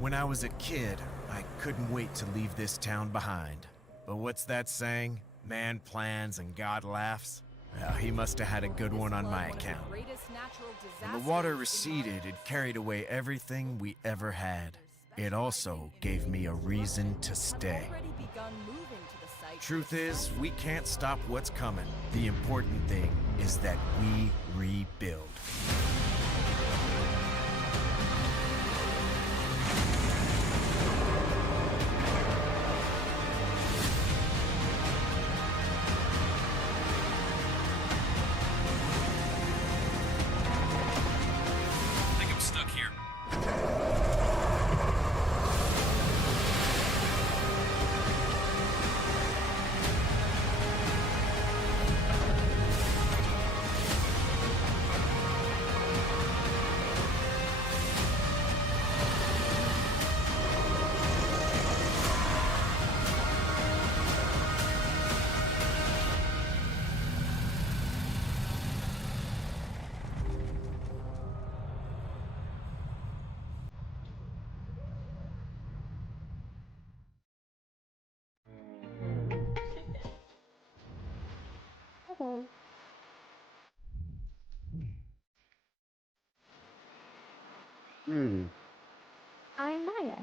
When I was a kid, I couldn't wait to leave this town behind. But what's that saying? Man plans and God laughs? Well, he must have had a good one on my account. When the water receded, it carried away everything we ever had. It also gave me a reason to stay. Truth is, we can't stop what's coming. The important thing is that we rebuild. I'm Maya.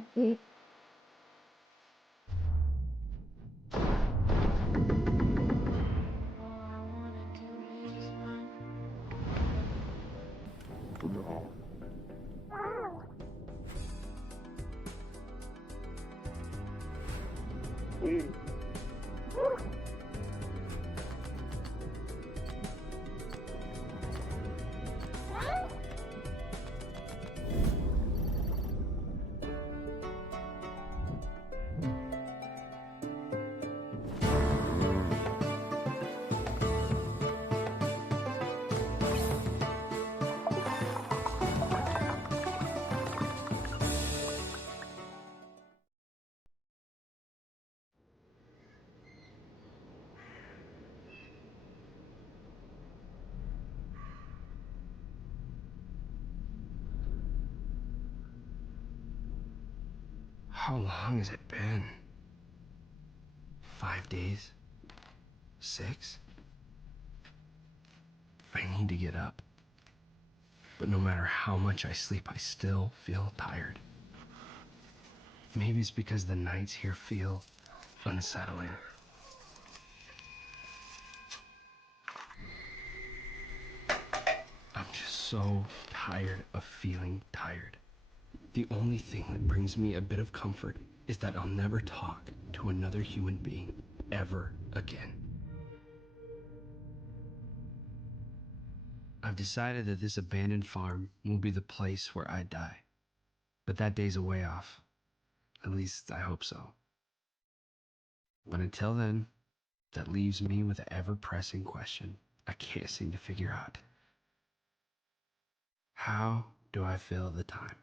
How long has it been? 5 days? 6? I need to get up. But no matter how much I sleep, I still feel tired. Maybe it's because the nights here feel unsettling. so tired of feeling tired. The only thing that brings me a bit of comfort is that I'll never talk to another human being ever again. I've decided that this abandoned farm will be the place where I die. But that day's a way off. At least I hope so. But until then, that leaves me with an ever-pressing question I can't seem to figure out. How do I fill the time?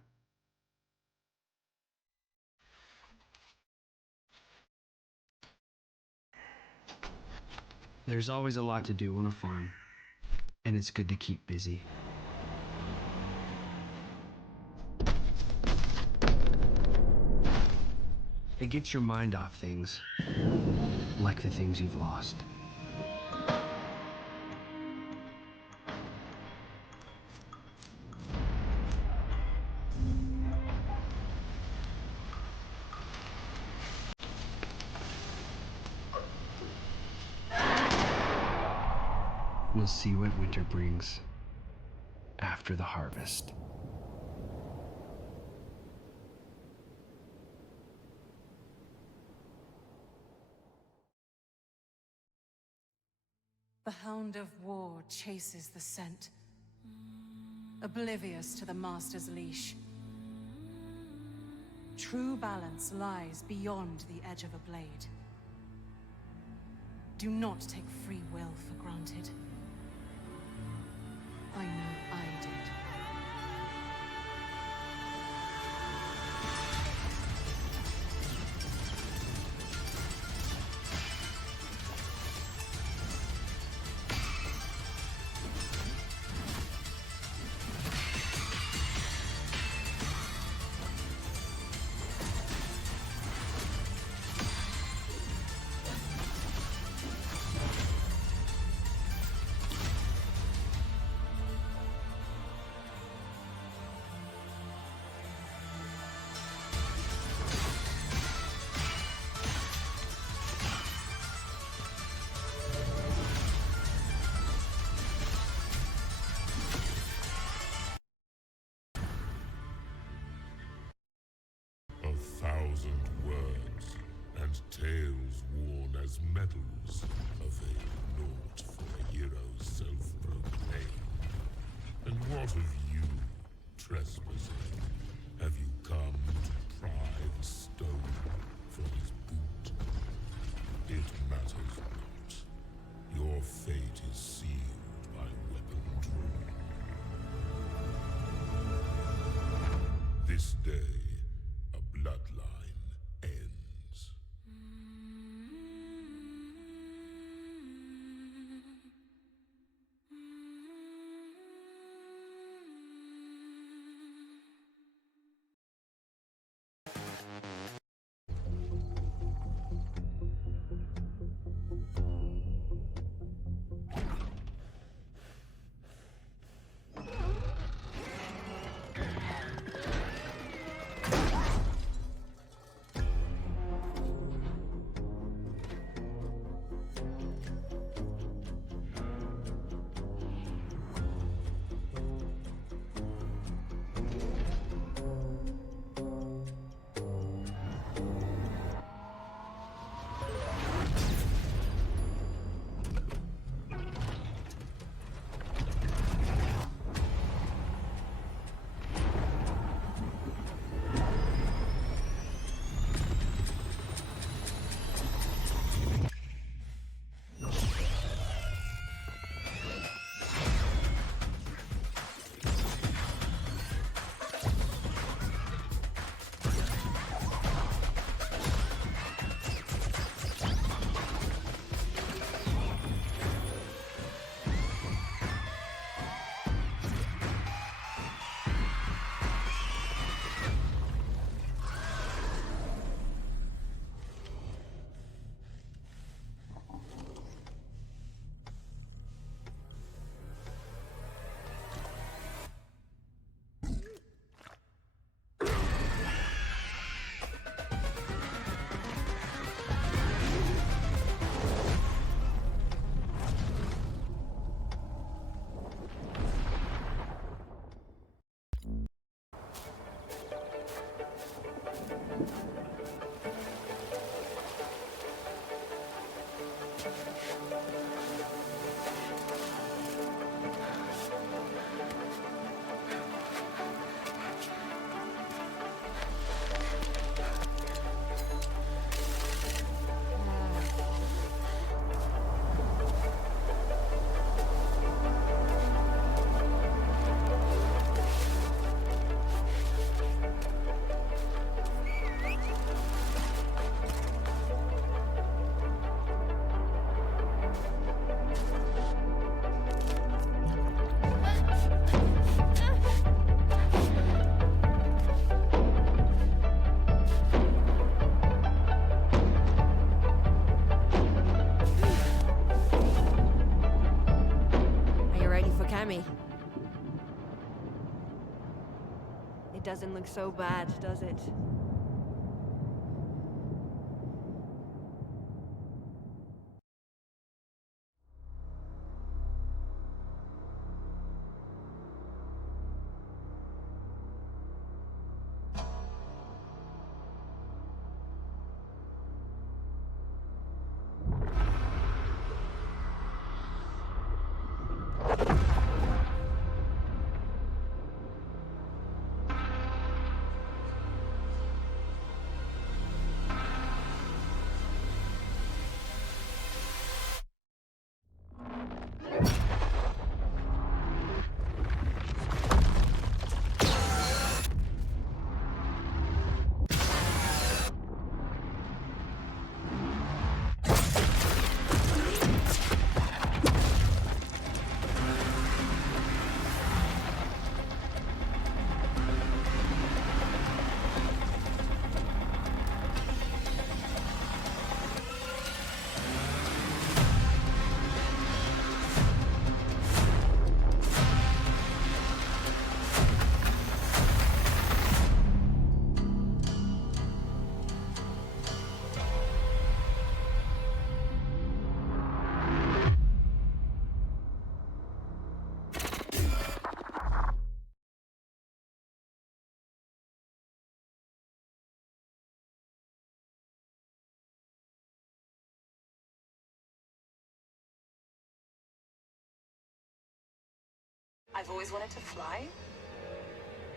There's always a lot to do on a farm, and it's good to keep busy. It gets your mind off things, like the things you've lost. We'll see what winter brings after the harvest. The hound of war chases the scent, oblivious to the master's leash. True balance lies beyond the edge of a blade. Do not take free will for granted. I know I did. Words and tales worn as medals avail naught for a hero's self-proclaimed. And what of you, trespasser? Have you come to pry the stone from his boot? It matters not. Your fate is sealed by weapon drawn. This day, bloodline ends. Remy. It doesn't look so bad, does it? I've always wanted to fly.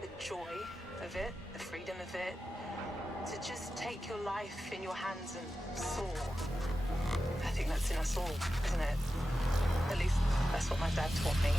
The joy of it, the freedom of it. To just take your life in your hands and soar. I think that's in us all, isn't it? At least that's what my dad taught me.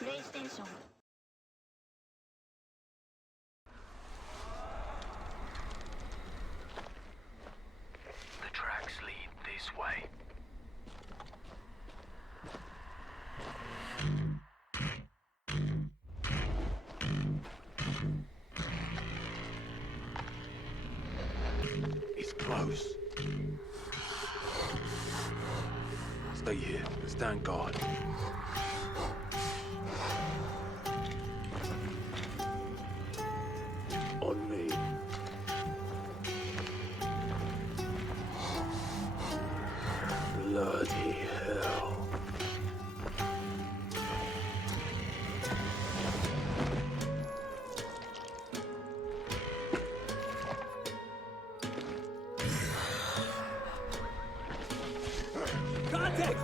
PlayStation. The tracks lead this way. It's close. Stay here. Stand guard. On me. Bloody hell. Contact!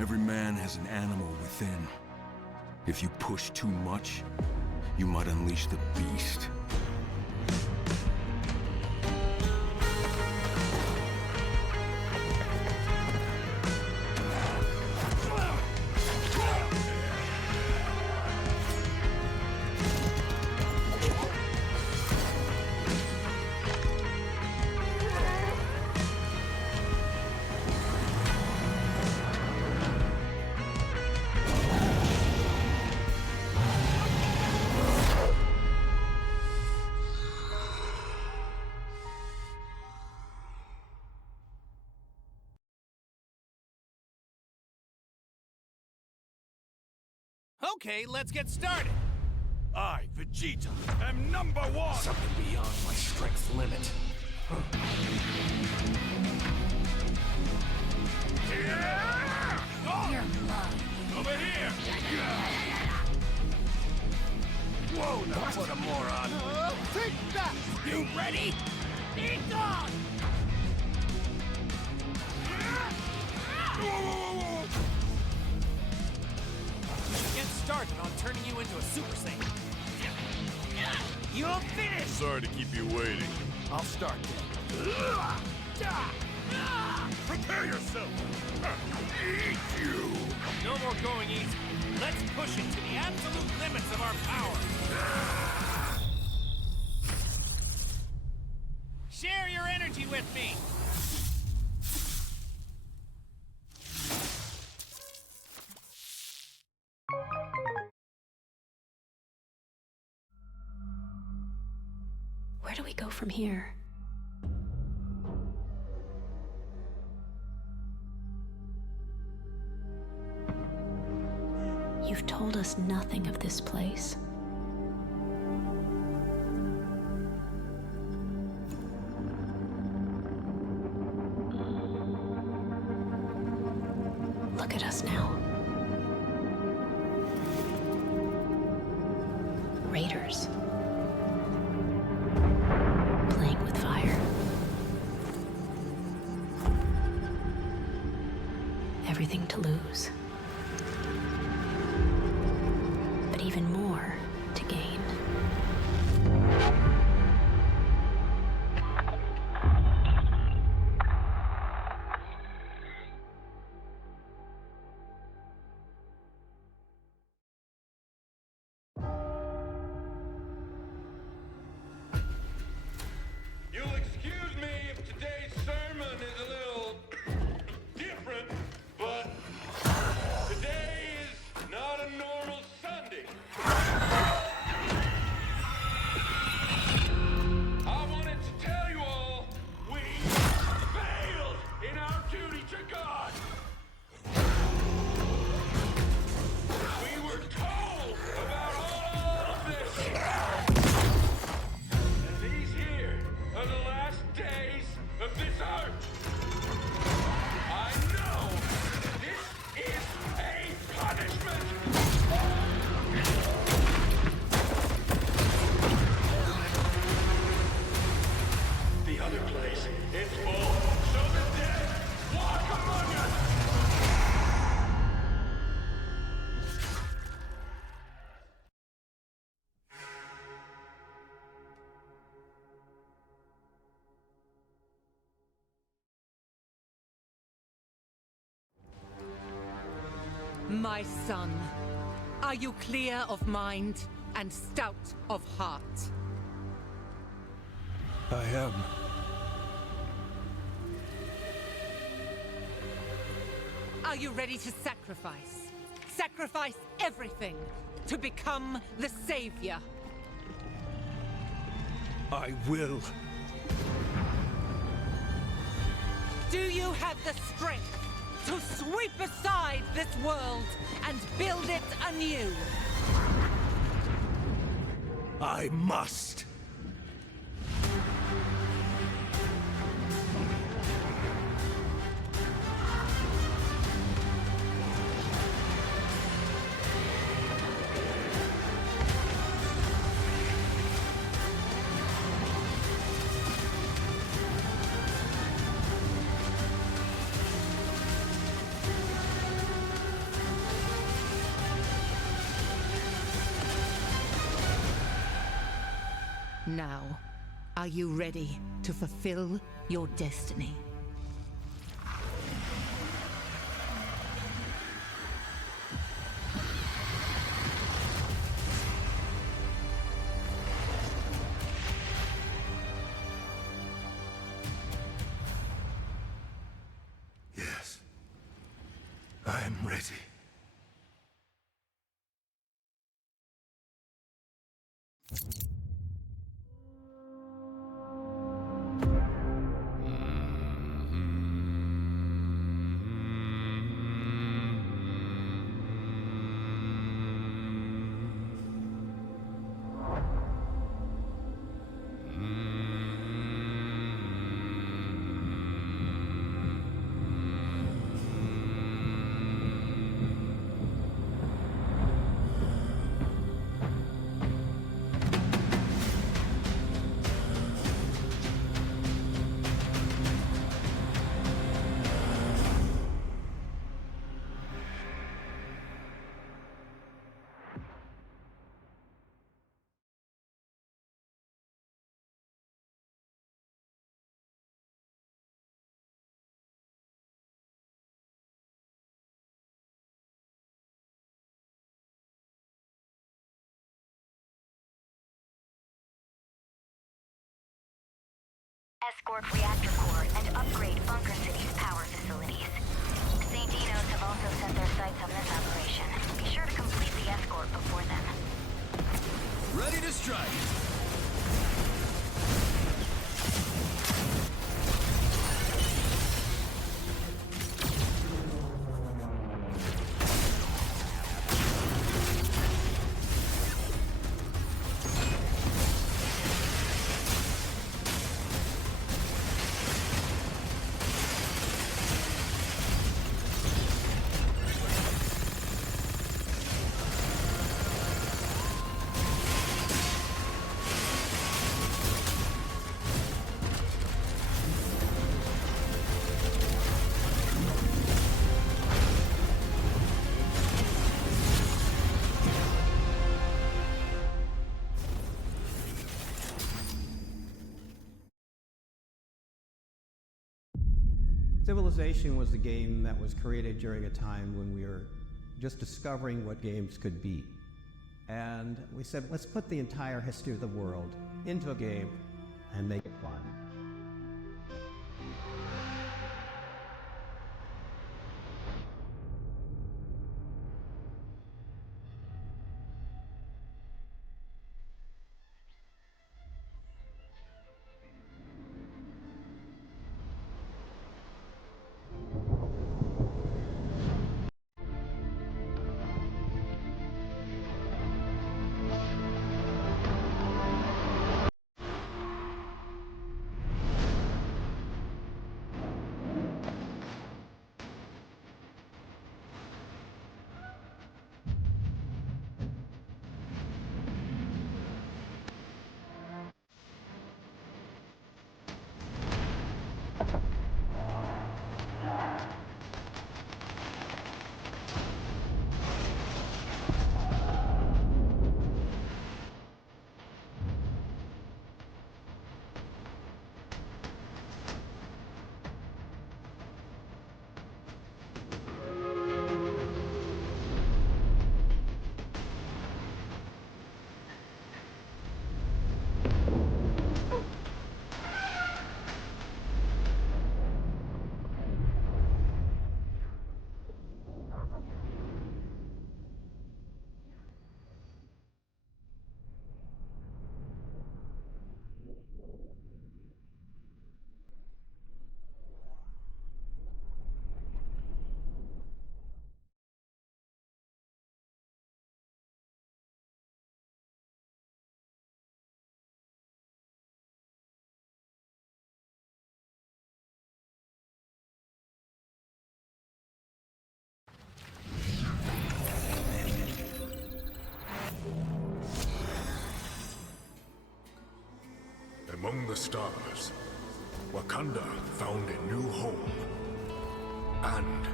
Every man has an animal within. If you push too much, you might unleash the beast. Okay, let's get started. I, Vegeta, am number one! Something beyond my strength limit. Yeah! Oh! Over here! Whoa, now what a moron! Take that! You ready? Be gone! Whoa! Get started on turning you into a Super Saiyan. You'll finish! Sorry to keep you waiting. I'll start then. Prepare yourself! Eat you! No more going easy. Let's push it to the absolute limits of our power. Share your energy with me! Where do we go from here? You've told us nothing of this place. Look at us now. Raiders. Playing with fire. Everything to lose. But even more to gain. You'll excuse me if today's sermon is a little different, but today is not a normal Sunday. I wanted to tell you all, we failed in our duty to God. We were told about all of this. And these here are the last days of this earth. I know this is a punishment. The other place, it's full, so the dead walk among us. My son, are you clear of mind and stout of heart? I am. Are you ready to sacrifice? Sacrifice everything to become the savior? I will. Do you have the strength to sweep aside this world and build it anew? I must. Now, are you ready to fulfill your destiny? Yes. I am ready. Escort reactor core and upgrade Bunker City's power facilities. St. Dino's have also set their sights on this operation. Be sure to complete the escort before then. Ready to strike! Civilization was a game that was created during a time when we were just discovering what games could be. And we said, let's put the entire history of the world into a game and make it fun. Among the stars, Wakanda found a new home. And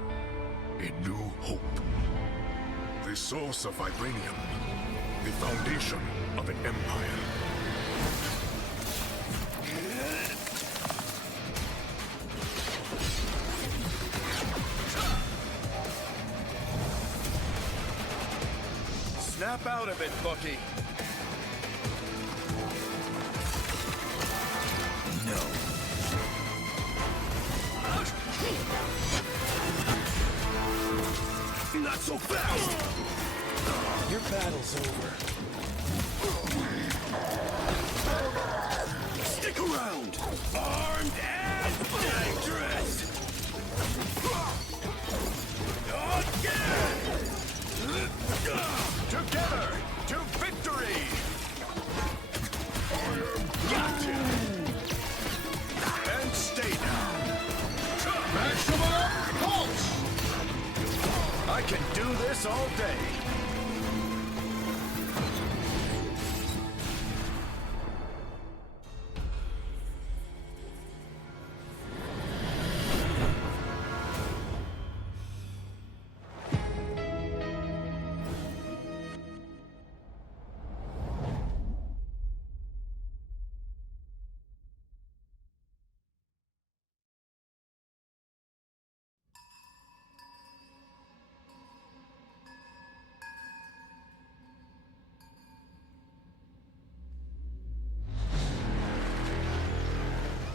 a new hope. The source of vibranium. The foundation of an empire. Snap out of it, Bucky. No. Not so fast! Your battle's over. Stick around! Armed and dangerous! Again! Together to victory! Gotcha! And stay down! Maximum pulse! I can do this all day!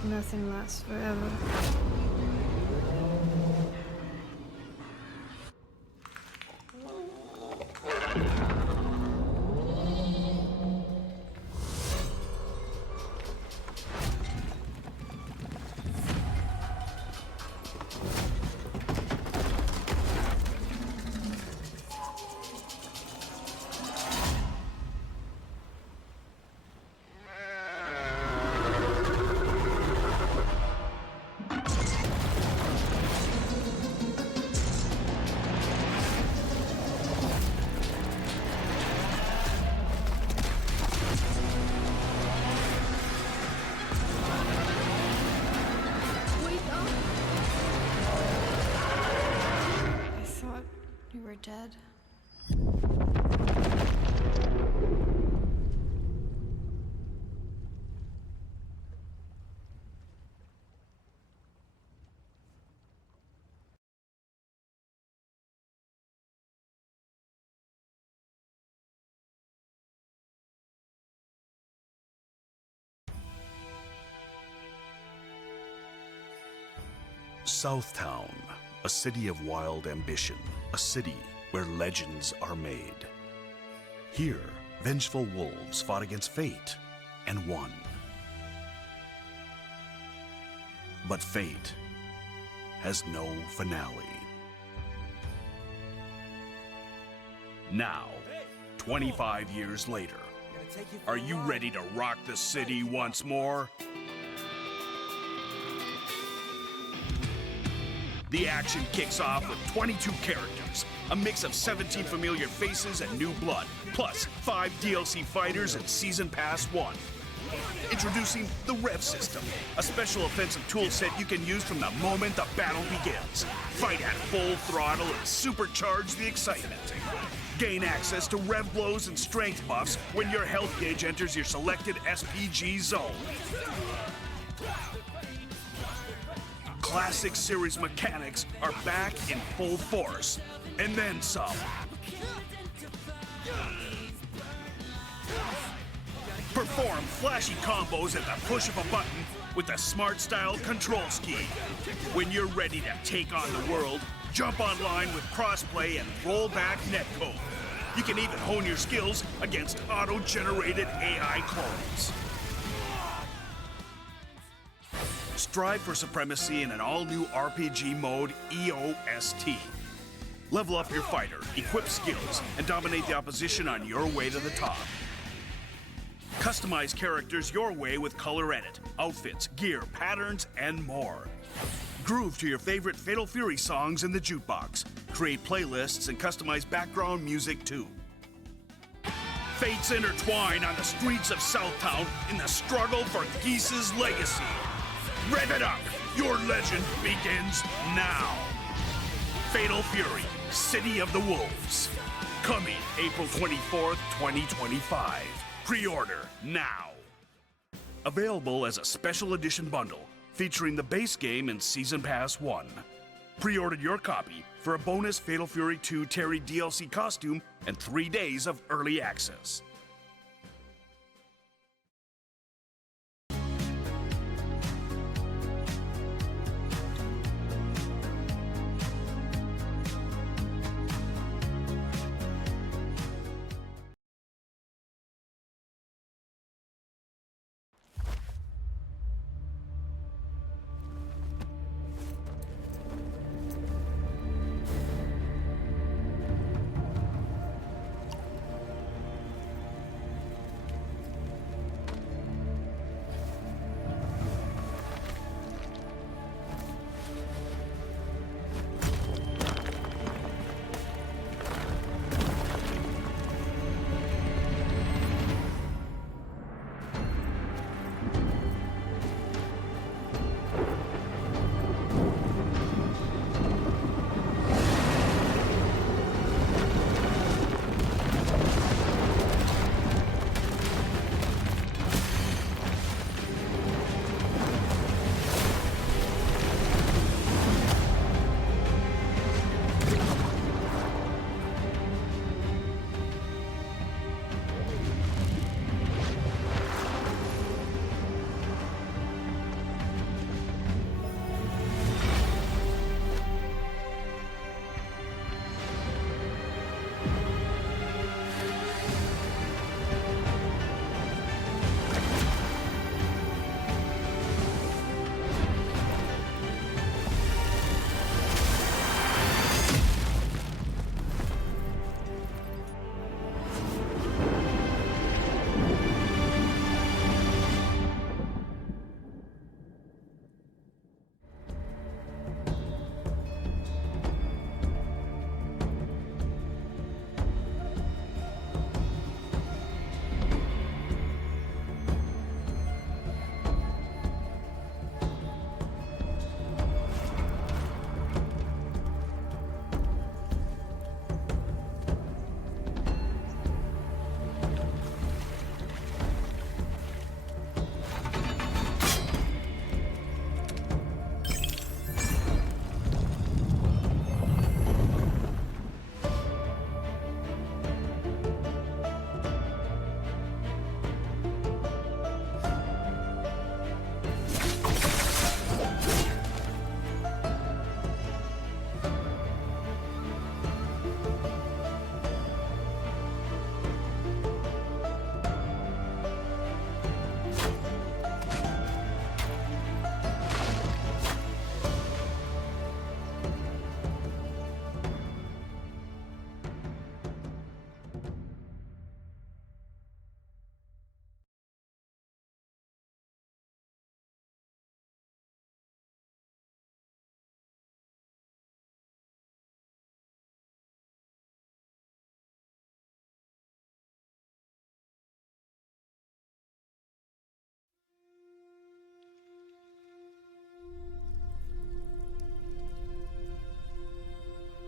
Nothing lasts forever. Dead. Southtown, a city of wild ambition, a city where legends are made. Here, vengeful wolves fought against fate and won. But fate has no finale. Now, 25 years later, are you ready to rock the city once more? The action kicks off with 22 characters, a mix of 17 familiar faces and new blood, plus 5 DLC fighters and Season Pass 1. Introducing the Rev System, a special offensive toolset you can use from the moment the battle begins. Fight at full throttle and supercharge the excitement. Gain access to Rev blows and strength buffs when your health gauge enters your selected SPG zone. Classic series mechanics are back in full force, and then some. Perform flashy combos at the push of a button with the Smart Style control scheme. When you're ready to take on the world, jump online with crossplay and rollback netcode. You can even hone your skills against auto-generated AI clones. Strive for supremacy in an all-new RPG mode, EOST. Level up your fighter, equip skills, and dominate the opposition on your way to the top. Customize characters your way with color edit, outfits, gear, patterns, and more. Groove to your favorite Fatal Fury songs in the jukebox. Create playlists and customize background music too. Fates intertwine on the streets of Southtown in the struggle for Geese's legacy. Rev it up! Your legend begins now. Fatal Fury, City of the Wolves. Coming April 24th, 2025. Pre-order now. Available as a special edition bundle featuring the base game and Season Pass 1. Pre-order your copy for a bonus Fatal Fury 2 Terry DLC costume and 3 days of early access.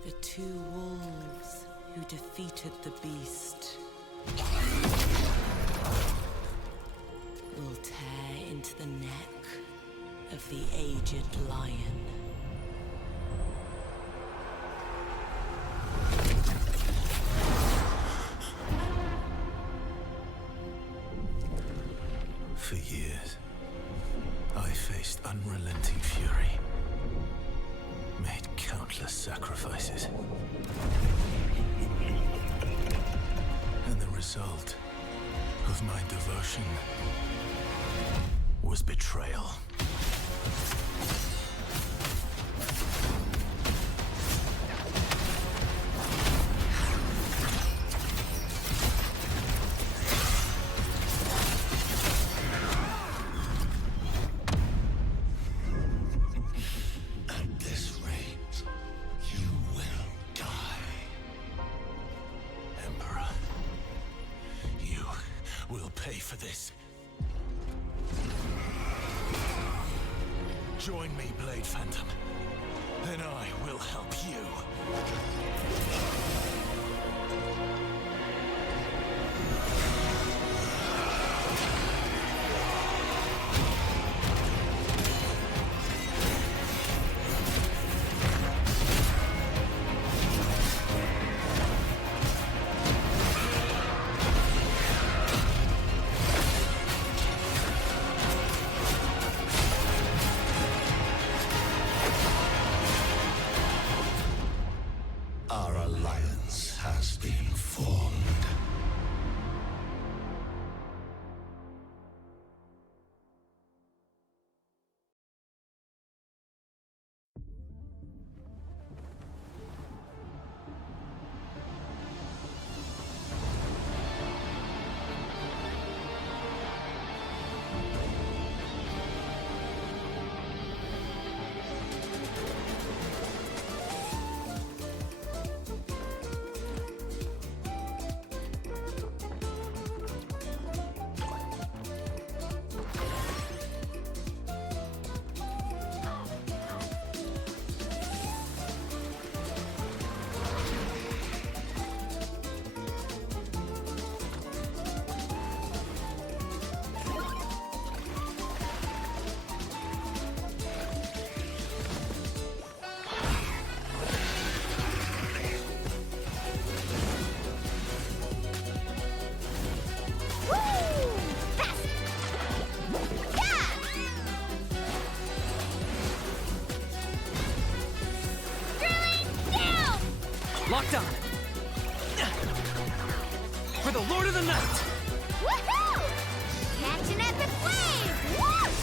The two wolves who defeated the beast will tear into the neck of the aged lion. For years, I faced unrelenting fury, made countless sacrifices. And the result of my devotion was betrayal. pay for this. Join me, Blade Phantom, and I will help you. Our alliance has been formed. Locked on. For the Lord of the Night! Woohoo! Catch an epic wave! Whoosh!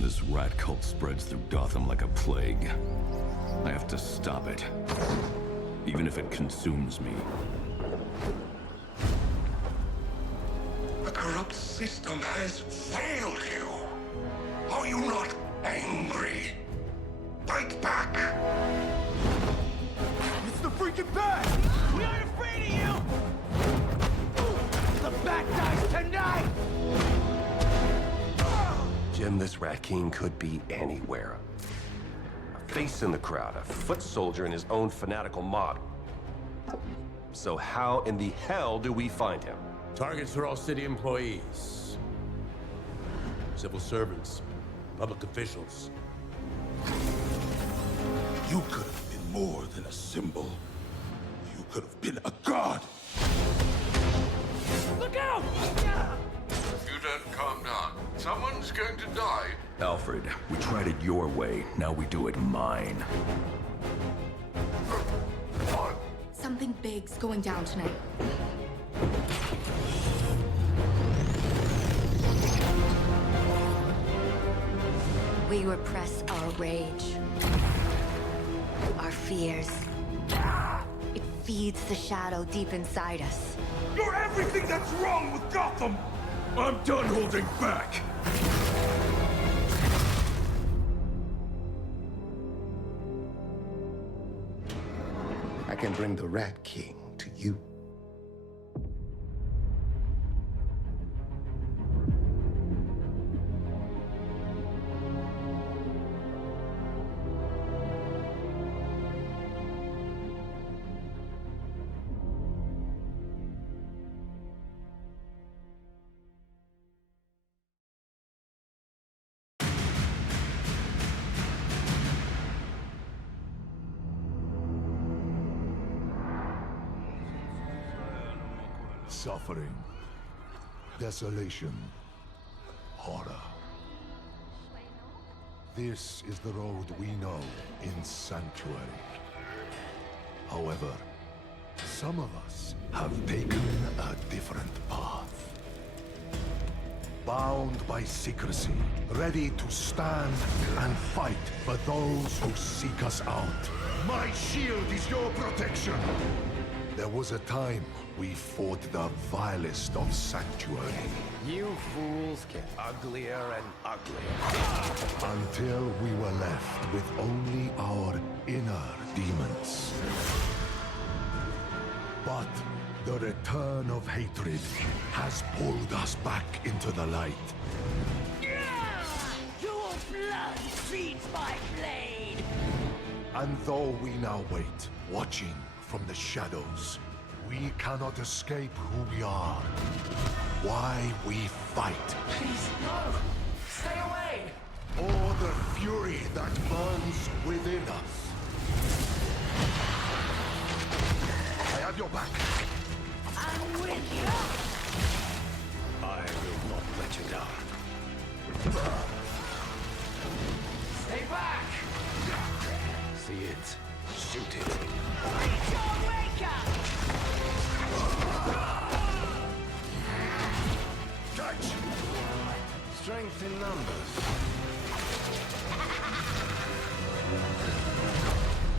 This rat cult spreads through Gotham like a plague. I have to stop it, even if it consumes me. The corrupt system has failed you. Are you not angry? Fight back! It's the freaking bat! We aren't afraid of you! The bat dies tonight! Jim, this Rat King could be anywhere. A face in the crowd, a foot soldier in his own fanatical mob. So how in the hell do we find him? Targets are all city employees, civil servants, public officials. You could have been more than a symbol. You could have been a god. Look out! If you don't calm down, someone's going to die. Alfred, we tried it your way, now we do it mine. Something big's going down tonight. We repress our rage, our fears. It feeds the shadow deep inside us. You're everything that's wrong with Gotham! I'm done holding back! I can bring the Rat King to you. Suffering, desolation, horror. This is the road we know in Sanctuary. However, some of us have taken a different path. Bound by secrecy, ready to stand and fight for those who seek us out. My shield is your protection! There was a time we fought the vilest of Sanctuary. You fools get uglier and uglier. Until we were left with only our inner demons. But the return of hatred has pulled us back into the light. Your blood feeds my blade! And though we now wait, watching from the shadows, we cannot escape who we are. Why we fight. Please, no! Stay away! Or the fury that burns within us. I have your back. I'm with you! I will not let you down. Stay back! See it. Shoot it. Reach your maker! Catch! Strength in numbers.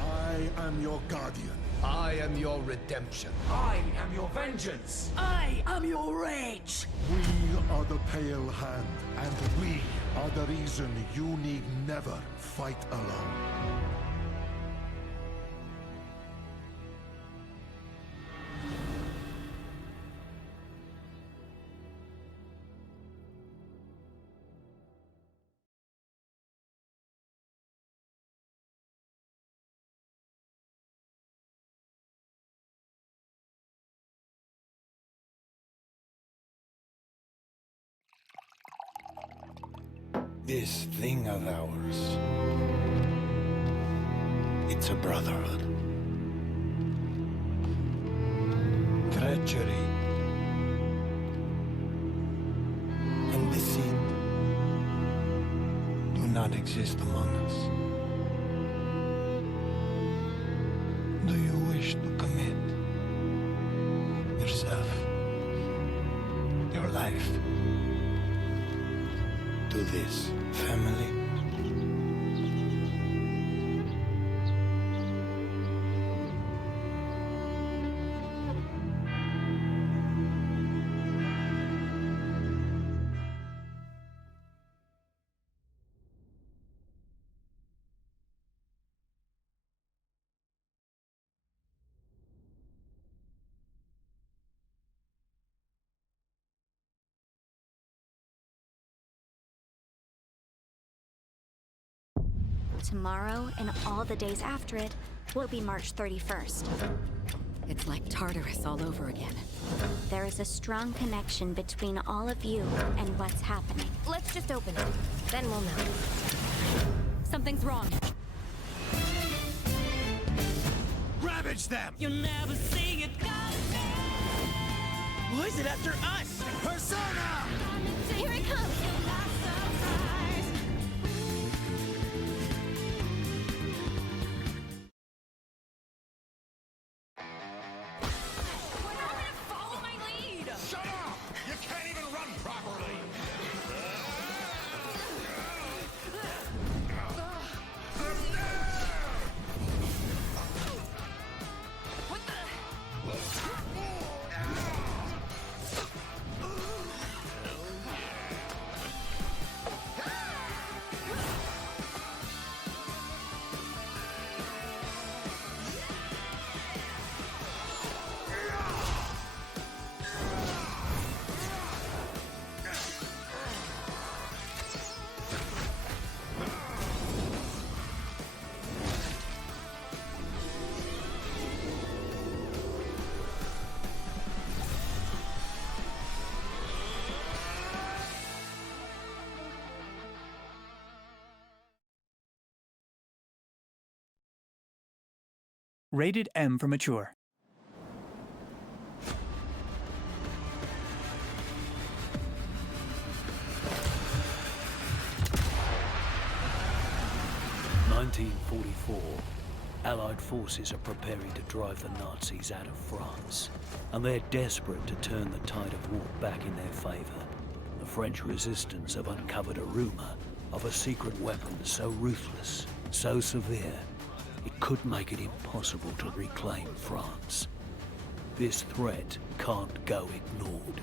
I am your guardian. I am your redemption. I am your vengeance! I am your rage! We are the Pale Hand, and we are the reason you need never fight alone. This thing of ours, it's a brotherhood. Treachery and deceit do not exist among us. Do you wish to commit yourself, your life, to this family? Tomorrow and all the days after it will be March 31st. It's like Tartarus all over again. There is a strong connection between all of you and what's happening. Let's just open it. Then we'll know. Something's wrong. Ravage them! You'll never see it coming! Why is it after us? Persona! Here it comes! Rated M for mature. 1944. Allied forces are preparing to drive the Nazis out of France, and they're desperate to turn the tide of war back in their favor. The French resistance have uncovered a rumor of a secret weapon so ruthless, so severe, it could make it impossible to reclaim France. This threat can't go ignored.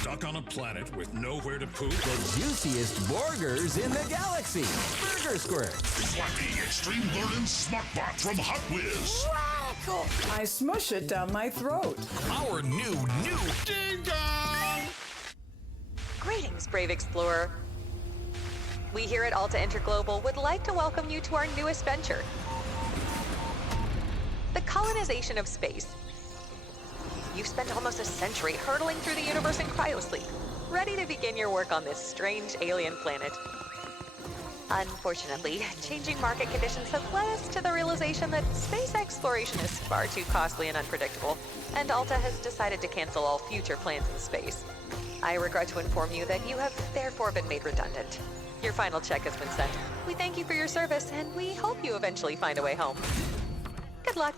Stuck on a planet with nowhere to poop? The juiciest burgers in the galaxy. Burger Squirt. Flappy Extreme Learning Smartbot from Hot Whiz. I smush it down my throat. Our new Ding Dong! Greetings, brave explorer. We here at Alta Interglobal would like to welcome you to our newest venture, the colonization of space. You've spent almost a century hurtling through the universe in cryosleep, ready to begin your work on this strange alien planet. Unfortunately, changing market conditions have led us to the realization that space exploration is far too costly and unpredictable, and Alta has decided to cancel all future plans in space. I regret to inform you that you have therefore been made redundant. Your final check has been sent. We thank you for your service, and we hope you eventually find a way home. Good luck.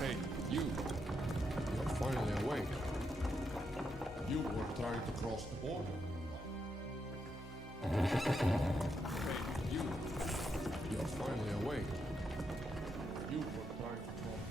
Hey, you. You're finally awake. You were trying to cross the border. Hey, you. You're finally awake. You were trying to cross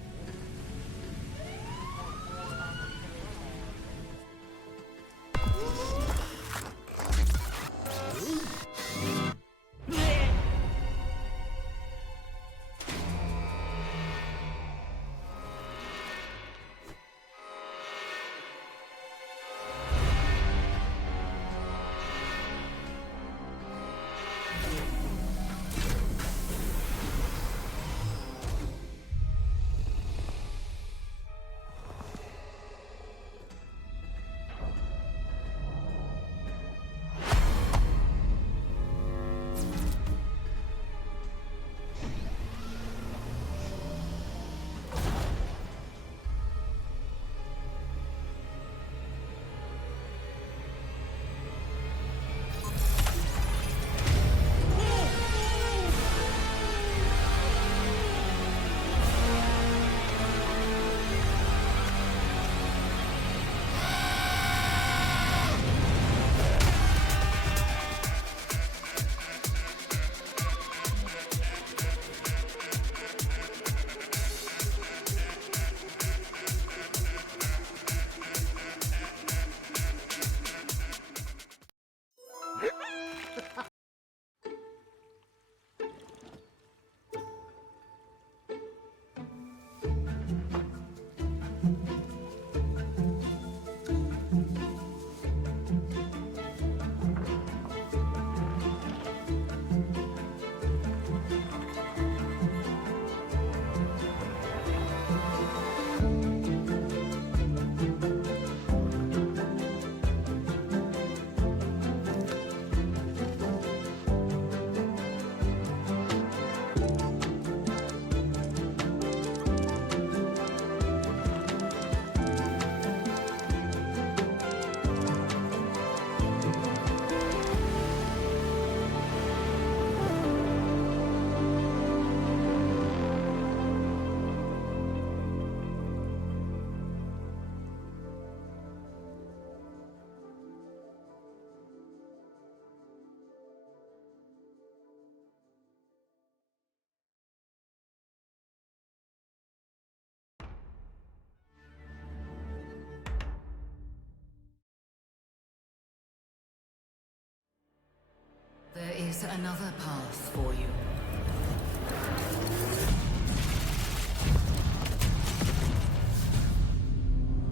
There's another path for you.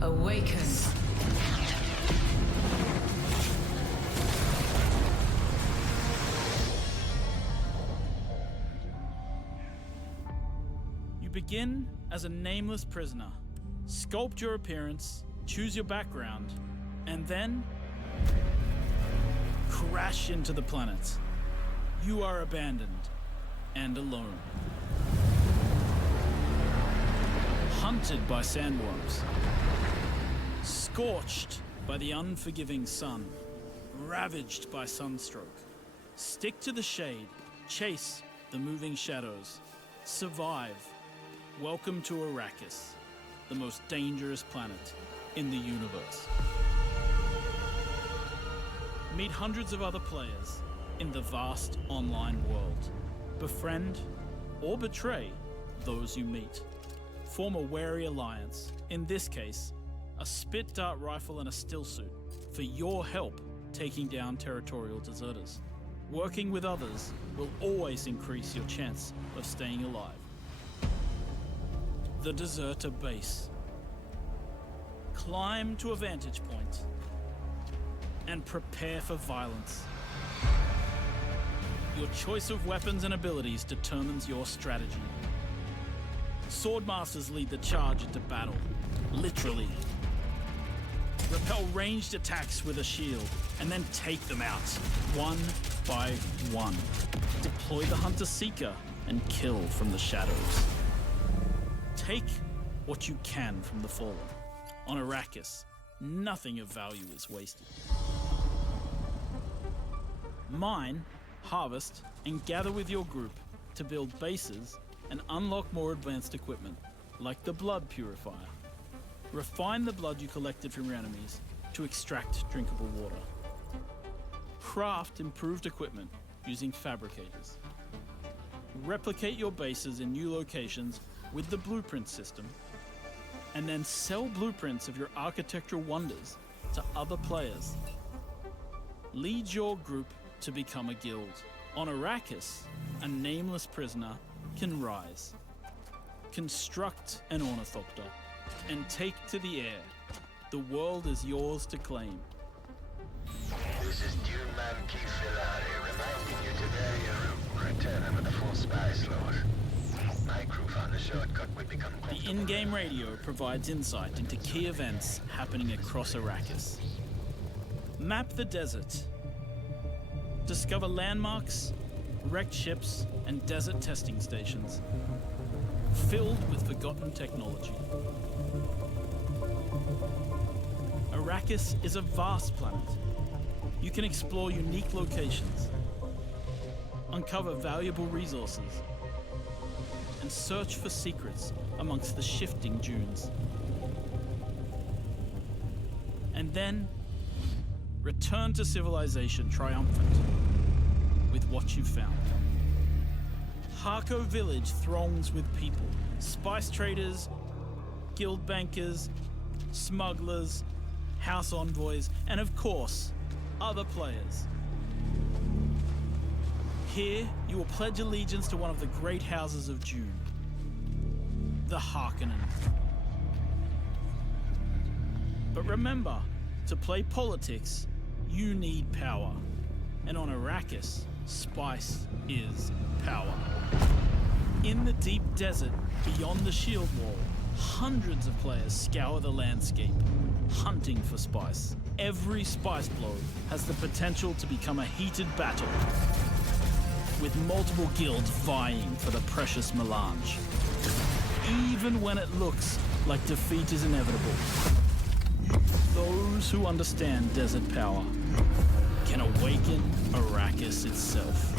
Awaken. You begin as a nameless prisoner. Sculpt your appearance, choose your background, and then crash into the planet. You are abandoned and alone. Hunted by sandworms. Scorched by the unforgiving sun. Ravaged by sunstroke. Stick to the shade. Chase the moving shadows. Survive. Welcome to Arrakis, the most dangerous planet in the universe. Meet hundreds of other players in the vast online world. Befriend or betray those you meet. Form a wary alliance, in this case, a spit dart rifle and a still suit, for your help taking down territorial deserters. Working with others will always increase your chance of staying alive. The Deserter Base. Climb to a vantage point and prepare for violence. Your choice of weapons and abilities determines your strategy. Swordmasters lead the charge into battle, literally. Repel ranged attacks with a shield, and then take them out, one by one. Deploy the Hunter-Seeker and kill from the shadows. Take what you can from the Fallen. On Arrakis, nothing of value is wasted. Mine, harvest, and gather with your group to build bases and unlock more advanced equipment, like the Blood Purifier. Refine the blood you collected from your enemies to extract drinkable water. Craft improved equipment using fabricators. Replicate your bases in new locations with the blueprint system, and then sell blueprints of your architectural wonders to other players. Lead your group to become a guild. On Arrakis, a nameless prisoner can rise, construct an ornithopter, and take to the air. The world is yours to claim. This is Duneman Keith Filari reminding you to vary your route. Return with a full spy slot. My crew found a shortcut we become The in-game radio provides insight into key events happening across Arrakis. Map the desert. Discover landmarks, wrecked ships, and desert testing stations filled with forgotten technology. Arrakis is a vast planet. You can explore unique locations, uncover valuable resources, and search for secrets amongst the shifting dunes. And then, return to civilization triumphant with what you've found. Harko Village throngs with people, spice traders, guild bankers, smugglers, house envoys, and of course, other players. Here, you will pledge allegiance to one of the great houses of Dune, the Harkonnen. But remember, to play politics, you need power. And on Arrakis, spice is power. In the deep desert beyond the shield wall, hundreds of players scour the landscape, hunting for spice. Every spice blow has the potential to become a heated battle, with multiple guilds vying for the precious melange. Even when it looks like defeat is inevitable, those who understand desert power can awaken Arrakis itself.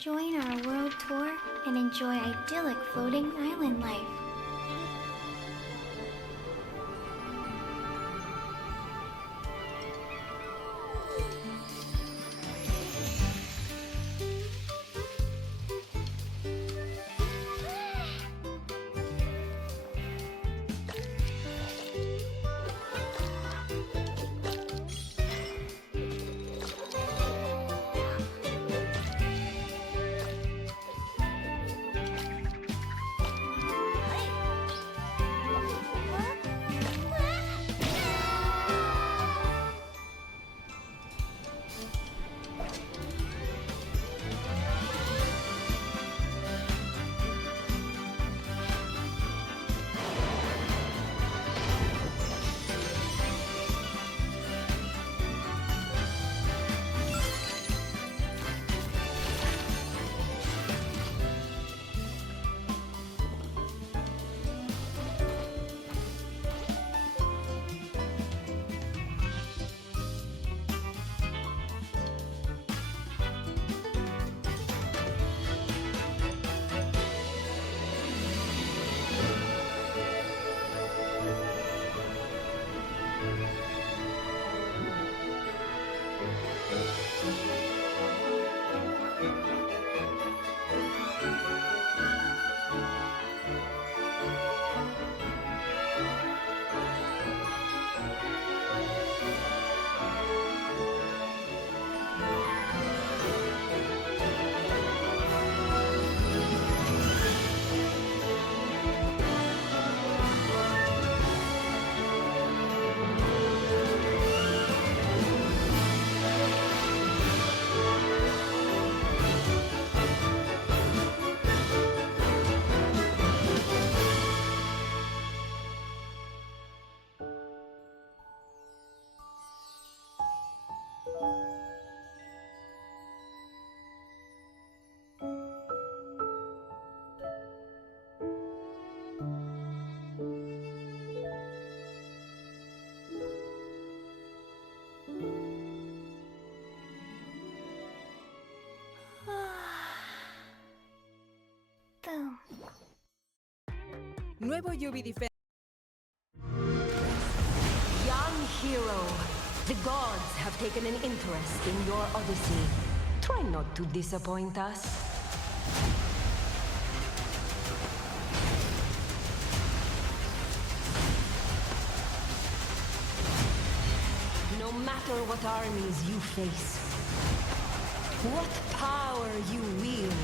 Join our world tour and enjoy idyllic floating island life. Boom. Nuevo UV Defense. Young hero, the gods have taken an interest in your odyssey. Try not to disappoint us. No matter what armies you face, what power you wield,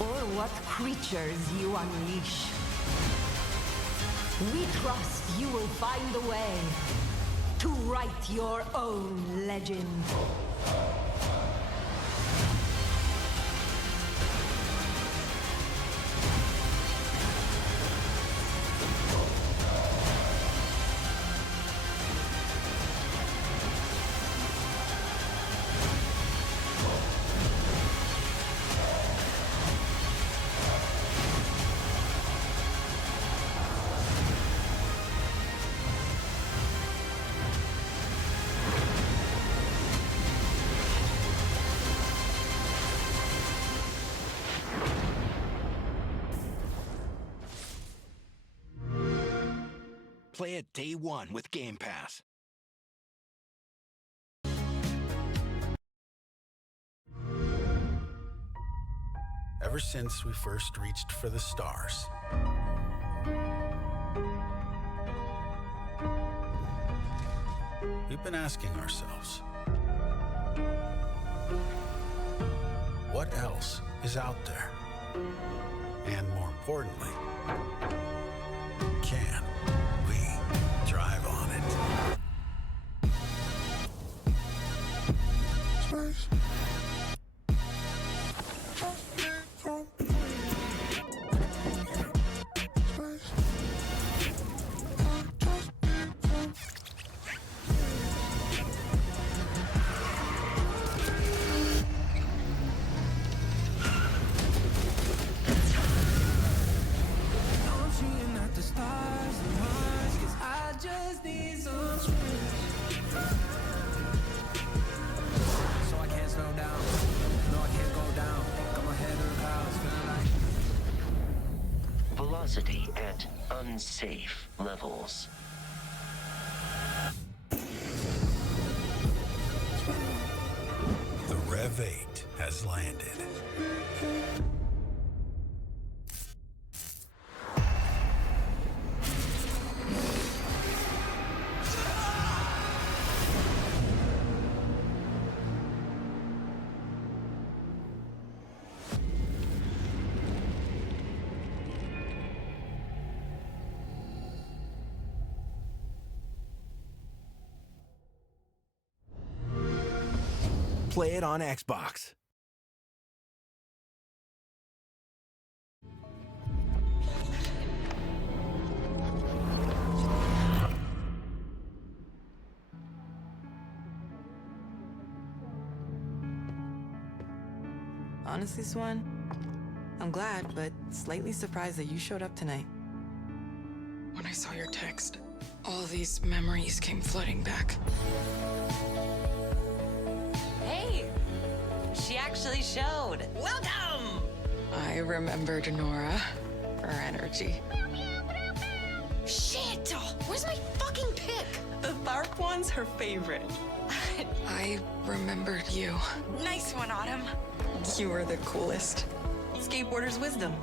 or what creatures you unleash, we trust you will find a way to write your own legend. Play it day one with Game Pass. Ever since we first reached for the stars, we've been asking ourselves, what else is out there? And more importantly, can we drive on it? Space. safe levels. The Rev 8 has landed. Play it on Xbox. Honestly, Swan, I'm glad, but slightly surprised that you showed up tonight. When I saw your text, all these memories came flooding back. Hey! She actually showed. Welcome! I remembered Nora, her energy. Shit! Where's my fucking pick? The Tharp one's her favorite. I remembered you. Nice one, Autumn. You were the coolest. Skateboarder's wisdom.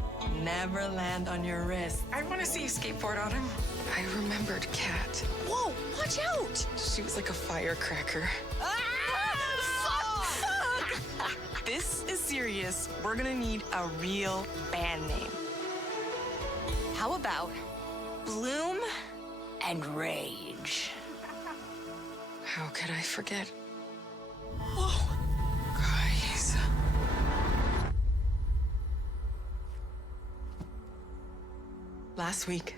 Never land on your wrist. I want to see you skateboard, Autumn. I remembered Kat. Whoa, watch out! She was like a firecracker. Fuck! This is serious. We're gonna need a real band name. How about Bloom and Rage? How could I forget? Whoa! Guys. Last week,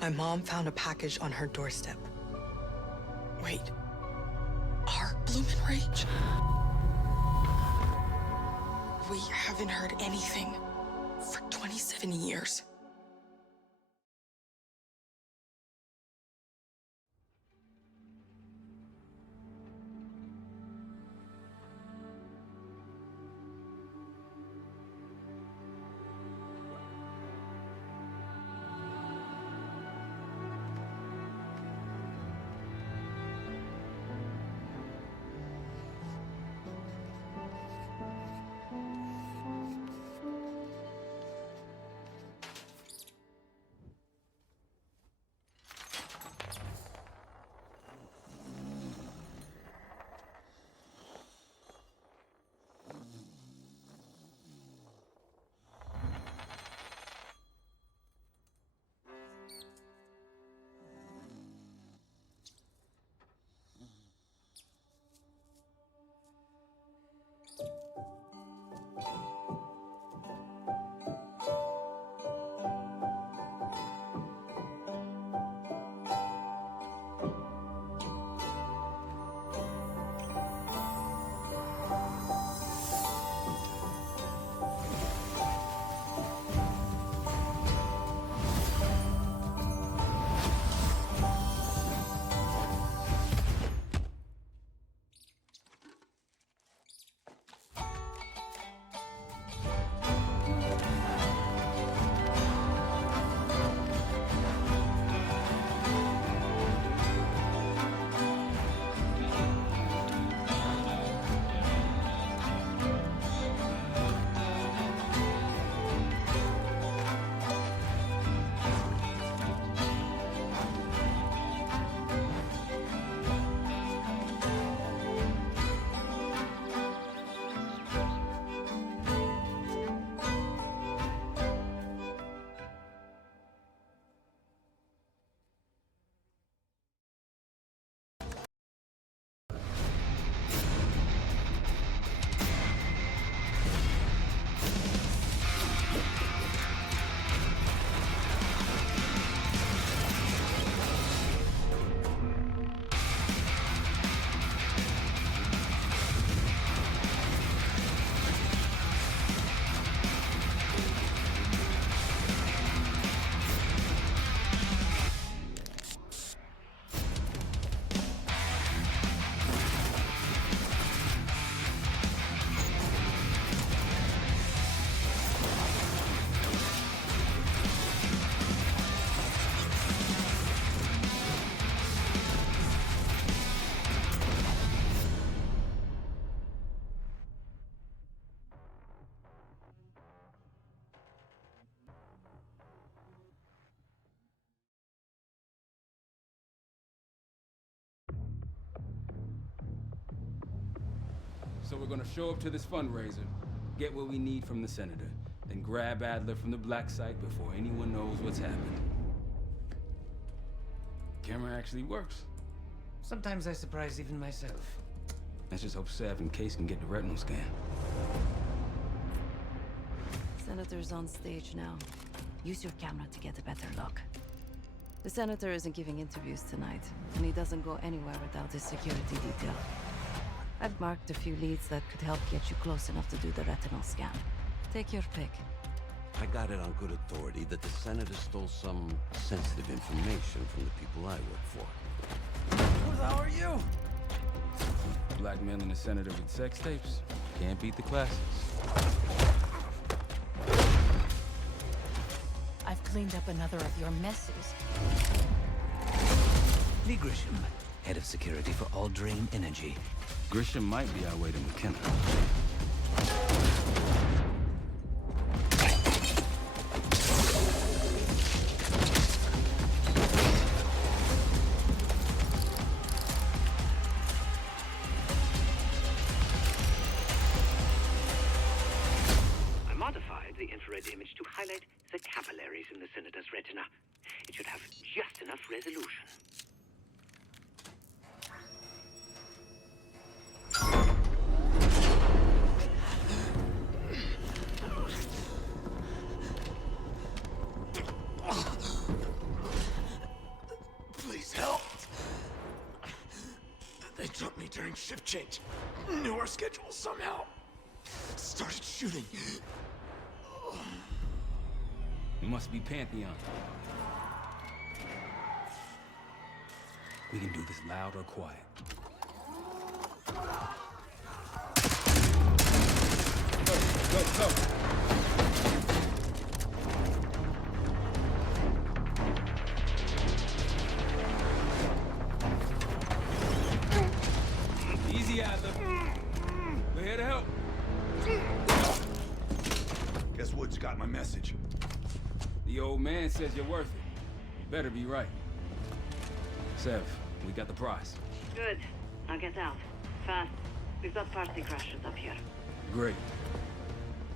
my mom found a package on her doorstep. Wait. Our Bloom and Rage? We haven't heard anything for 27 years. So we're gonna show up to this fundraiser, get what we need from the senator, then grab Adler from the black site before anyone knows what's happened. Camera actually works. Sometimes I surprise even myself. Let's just hope Sev and Case can get the retinal scan. Senator's on stage now. Use your camera to get a better look. The Senator isn't giving interviews tonight, and he doesn't go anywhere without his security detail. I've marked a few leads that could help get you close enough to do the retinal scan. Take your pick. I got it on good authority that the Senator stole some sensitive information from the people I work for. Who the hell are you? Blackmailing a senator with sex tapes? Can't beat the classics. I've cleaned up another of your messes. Lee Grisham, head of security for Alderain Energy. Grisham might be our way to McKenna. I modified the infrared image to highlight the capillaries in the Senator's retina. It should have just enough resolution. Please help. They jumped me during shift change. Knew our schedule somehow. Started shooting. It must be Pantheon. We can do this loud or quiet. Go, go, go! Easy, Adler. We're here to help. Guess Wood's got my message. The old man says you're worth it. You better be right. Sev, we got the prize. Good. Now get out. Fast. We've got party crashers up here. Great.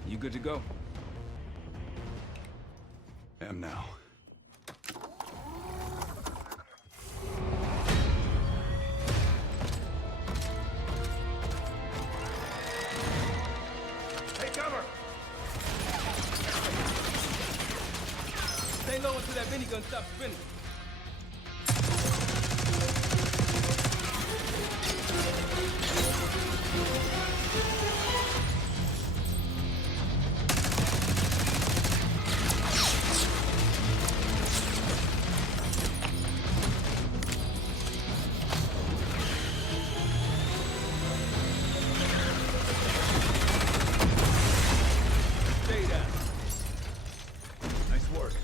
You good to go? Am now. Take cover! Stay low until that minigun stops spinning. Stay down. Nice work.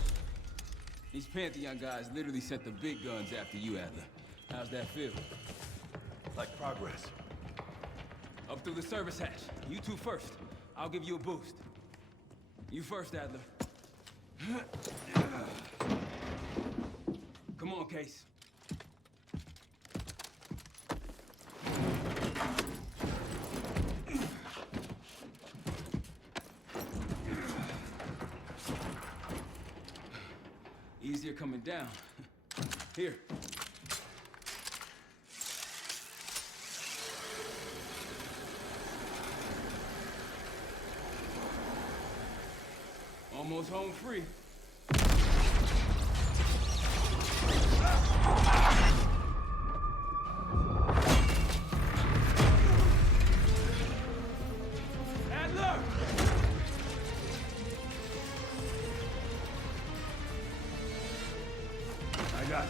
These Pantheon guys literally sent the big guns after you, Adler. How's that feel? Like progress. Up through the service hatch. You two first. I'll give you a boost. You first, Adler. Come on, Case. Easier coming down. Here. Almost home free. Adler! I got you.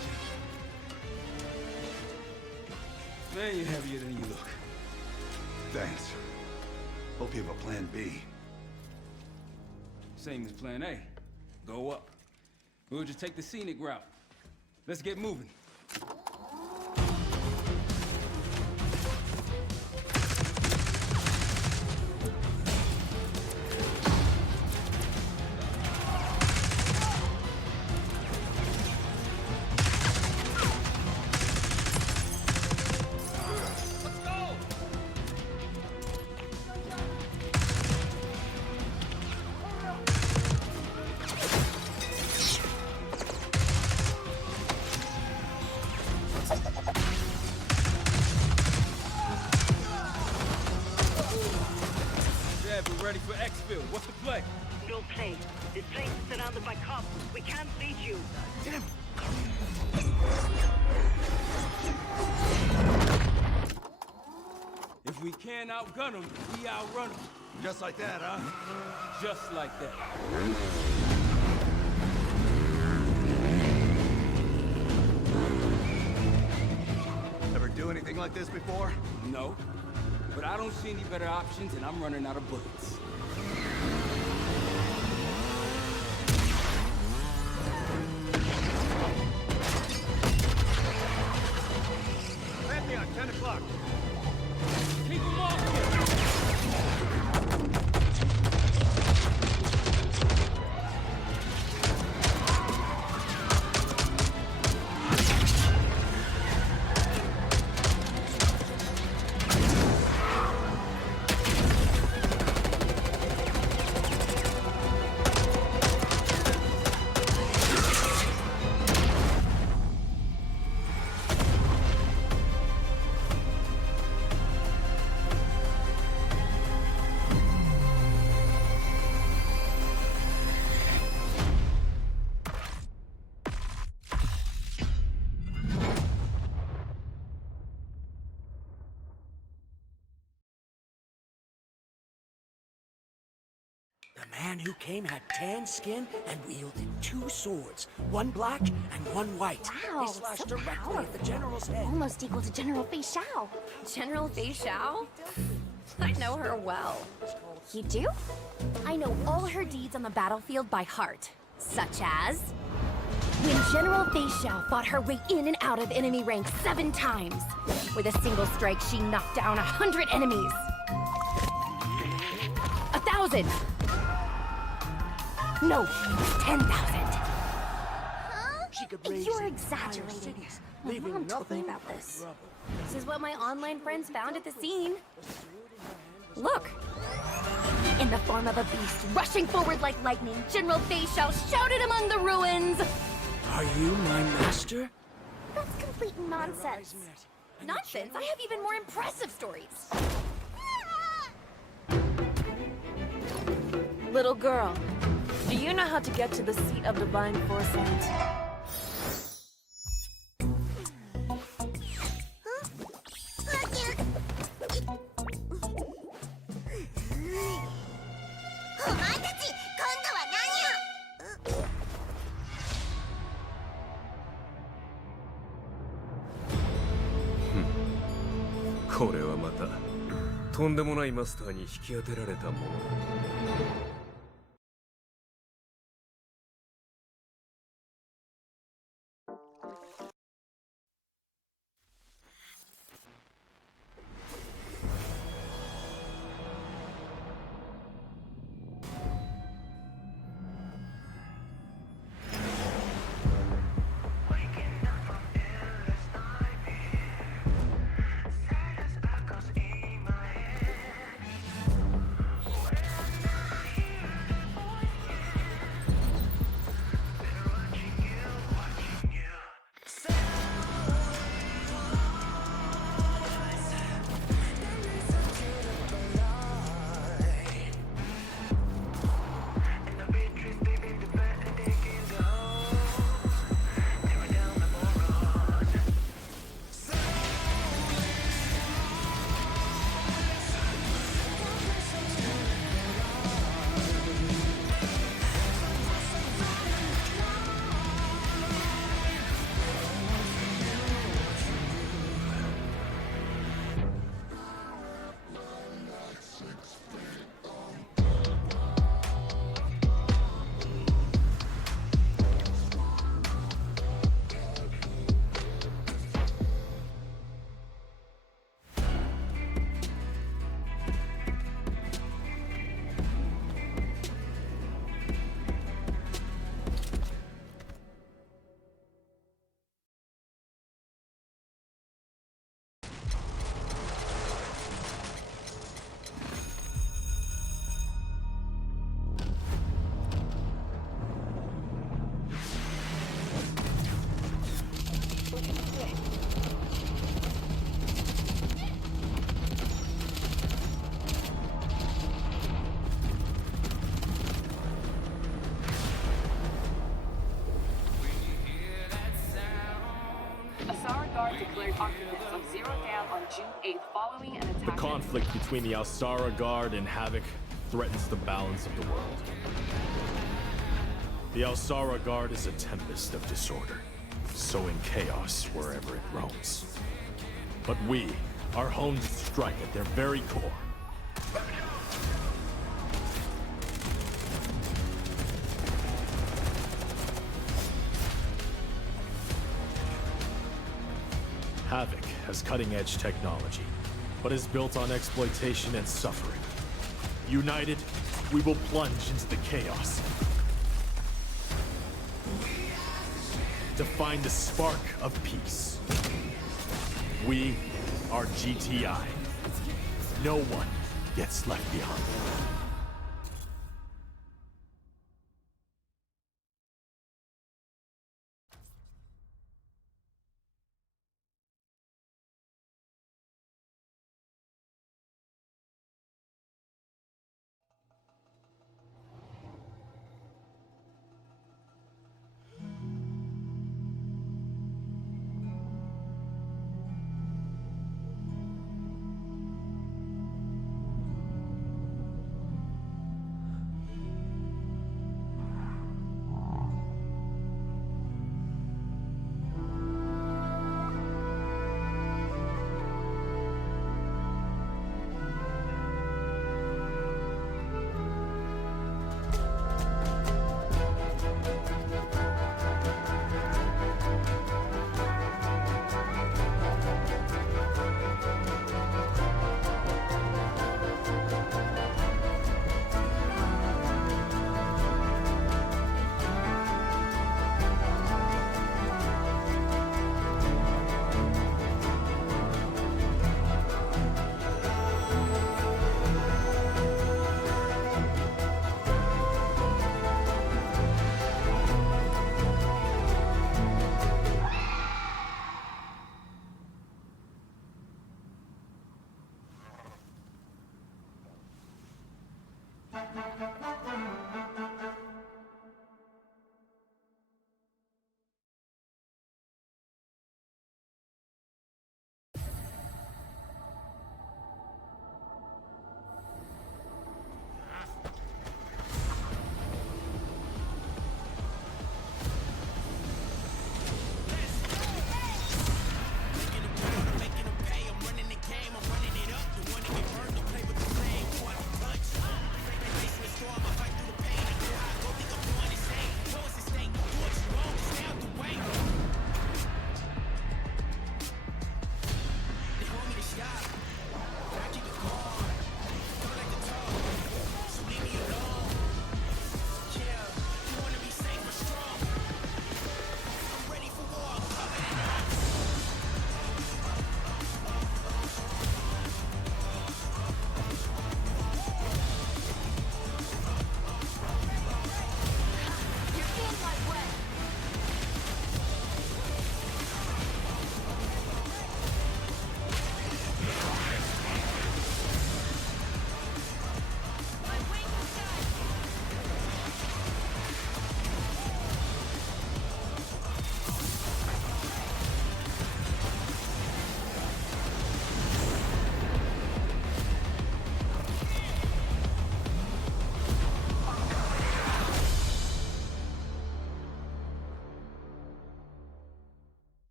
Man, you're heavier than you look. Thanks. Hope you have a plan B. Same as plan A. Go up. We'll just take the scenic route. Let's get moving. ready for exfil. What's the play? No play. This place is surrounded by cops. We can't beat you. Damn. If we can't outgun them, we outrun them. Just like that, huh? Just like that. Ever do anything like this before? No. But I don't see any better options, and I'm running out of bullets. Pantheon, 10 o'clock. Keep them off! The man who came had tan skin and wielded 2 swords, one black and one white. Wow, They slashed so directly at the powerful. general's head. Almost equal to General Fei Xiao. General Fei Xiao? I know her well. You do? I know all her deeds on the battlefield by heart. Such as... when General Fei Xiao fought her way in and out of enemy ranks 7 times. With a single strike, she knocked down 100 enemies. 1,000! No, 10,000. She could raise You're entire exaggerating. cities, My leaving mom told me nothing about but this. rubble. This is what my online friends found at the scene. Look! In the form of a beast, rushing forward like lightning, General Fei Xiao shouted among the ruins! Are you my master? That's complete nonsense. Nonsense? I have even more impressive stories. Little girl, do you know how to get to the seat of divine foresight? Hmm. これはまたとんでもないマスターに引き当てられたもの。declared occupants of Zero Dam on June 8th following an attack. The conflict between the Alsara Guard and Havoc threatens the balance of the world. The Alsara Guard is a tempest of disorder, sowing chaos wherever it roams. But we are honed to strike at their very core. Havoc has cutting-edge technology, but is built on exploitation and suffering. United, we will plunge into the chaos to find the spark of peace. We are GTI. No one gets left behind.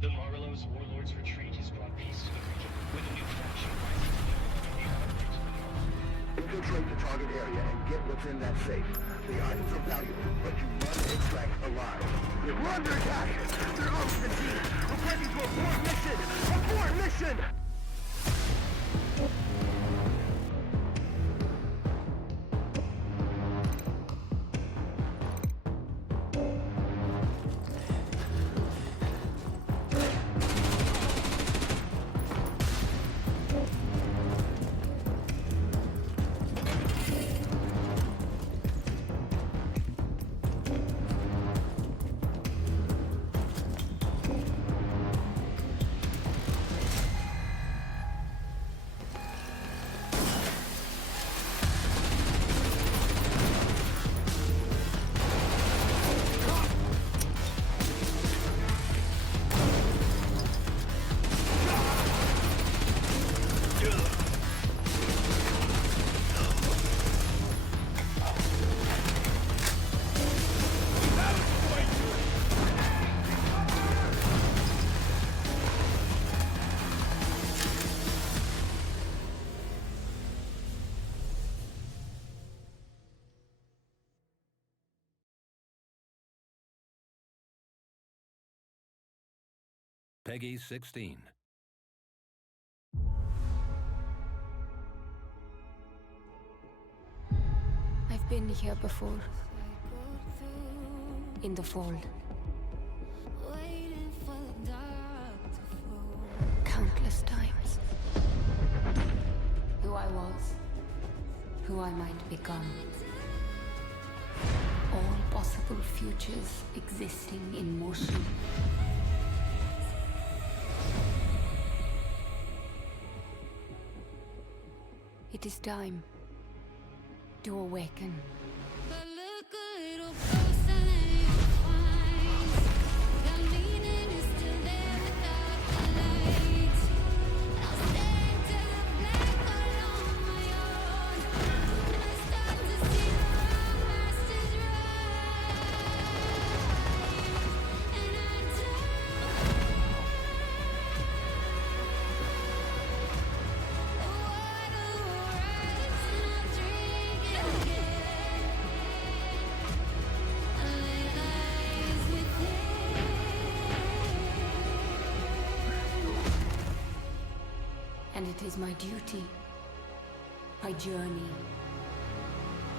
The Marlowe's warlords' retreat has brought peace to the region, with a new faction rising to the Infiltrate the target area and get what's in that safe. The items are valuable, but you must extract alive. We're under attack! They're off the team! Reporting to abort mission! Abort mission! Peggy 16. I've been here before. In the fold. Countless times. Who I was. Who I might become. All possible futures existing in motion. It is time to awaken. And it is my duty, my journey,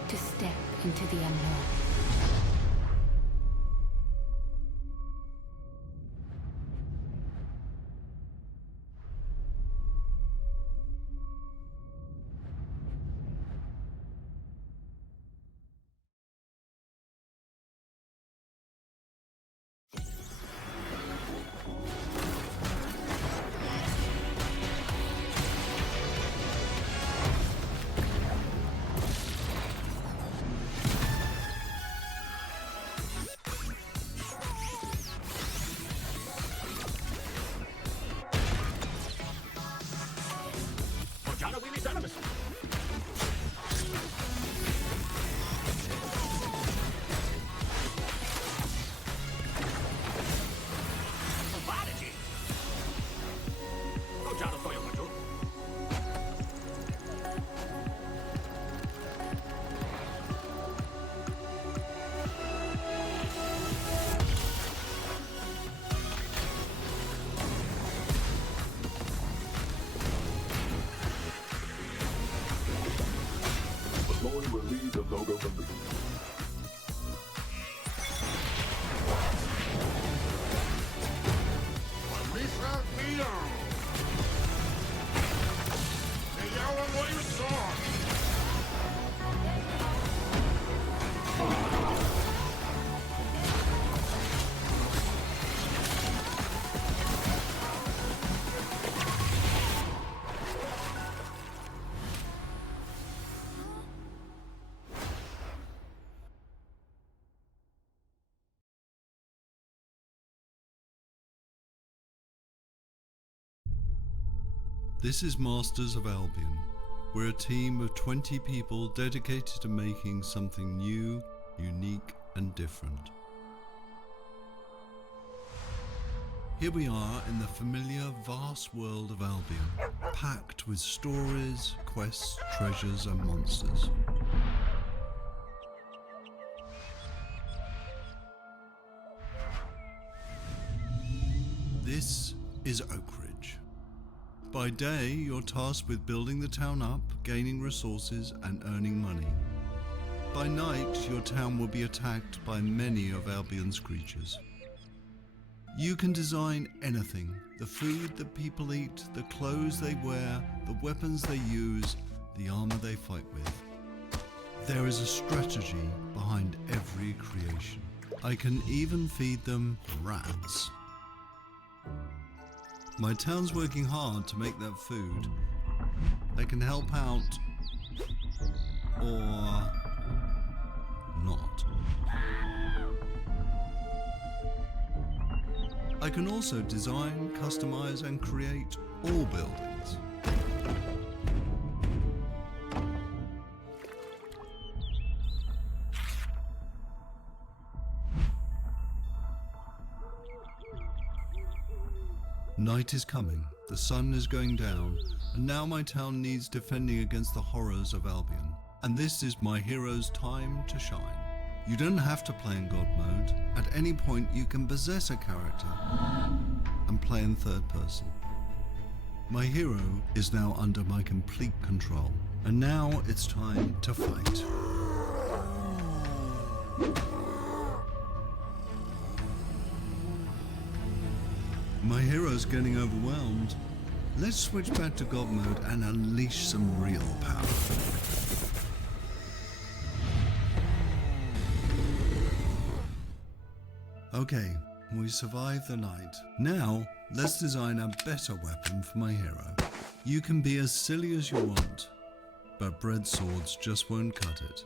to step into the unknown. This is Masters of Albion. We're a team of 20 people dedicated to making something new, unique, and different. Here we are in the familiar, vast world of Albion, packed with stories, quests, treasures, and monsters. This is Oak Ridge. By day, you're tasked with building the town up, gaining resources, and earning money. By night, your town will be attacked by many of Albion's creatures. You can design anything: the food that people eat, the clothes they wear, the weapons they use, the armor they fight with. There is a strategy behind every creation. I can even feed them rats. My town's working hard to make that food. They can help out, or not. I can also design, customize, and create all buildings. Night is coming, the sun is going down, and now my town needs defending against the horrors of Albion. And this is my hero's time to shine. You don't have to play in God mode. At any point you can possess a character and play in third person. My hero is now under my complete control, and now it's time to fight. My hero's getting overwhelmed. Let's switch back to God mode and unleash some real power. Okay, we survived the night. Now, let's design a better weapon for my hero. You can be as silly as you want, but bread swords just won't cut it.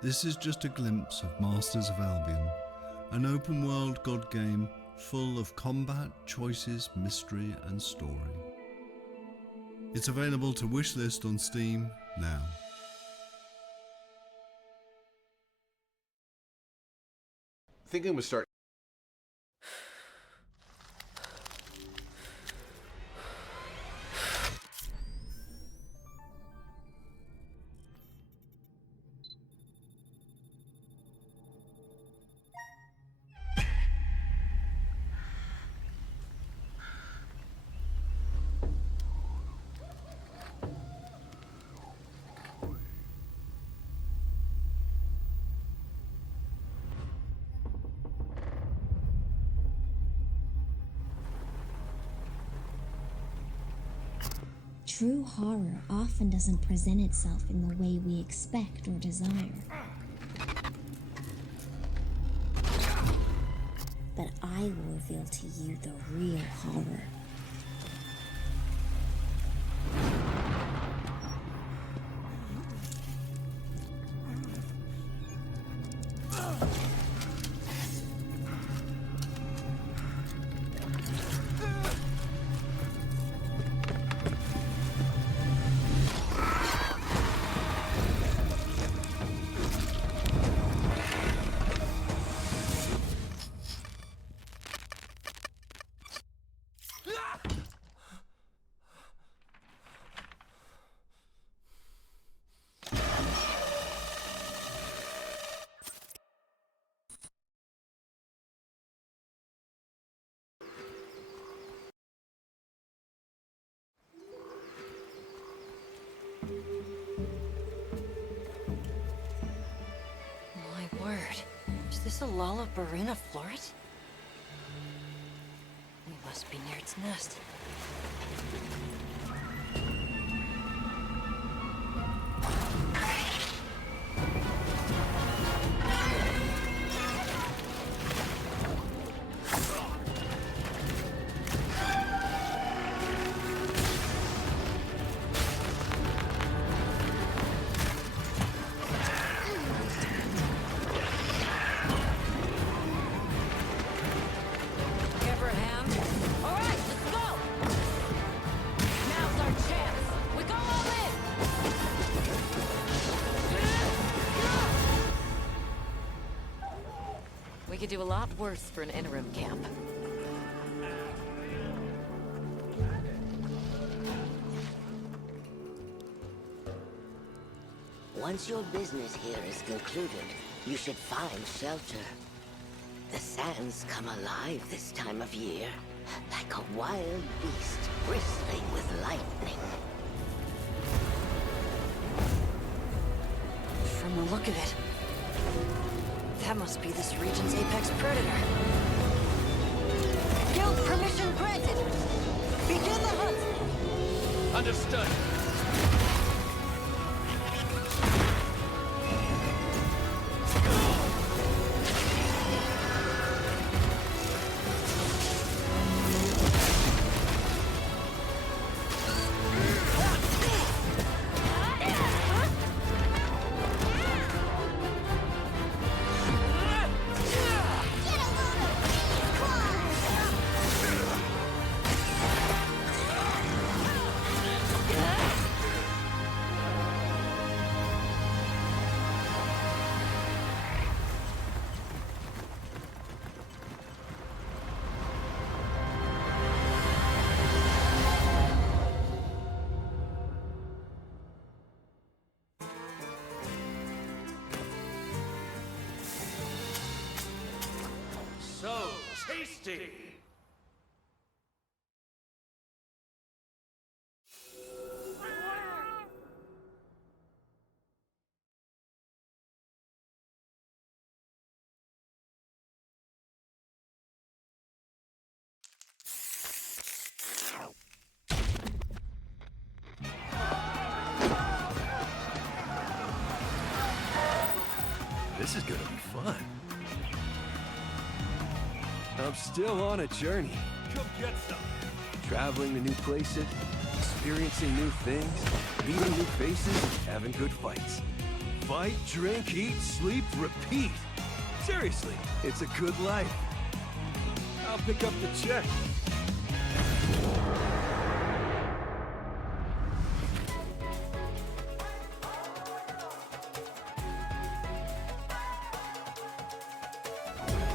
This is just a glimpse of Masters of Albion, an open-world God game full of combat, choices, mystery, and story. It's available to wishlist on Steam now. I think I'm gonna start. True horror often doesn't present itself in the way we expect or desire. But I will reveal to you the real horror. My word. Is this a Lollabarina floret? We must be near its nest. We could do a lot worse for an interim camp. Once your business here is concluded, you should find shelter. The sands come alive this time of year, like a wild beast bristling with lightning. From the look of it, that must be this region's apex predator. Guild permission granted. Begin the hunt. Understood. Yeah! tasty! This is gonna be fun. I'm still on a journey. Come get some! Traveling to new places, experiencing new things, meeting new faces, having good fights. Fight, drink, eat, sleep, repeat. Seriously, it's a good life. I'll pick up the check.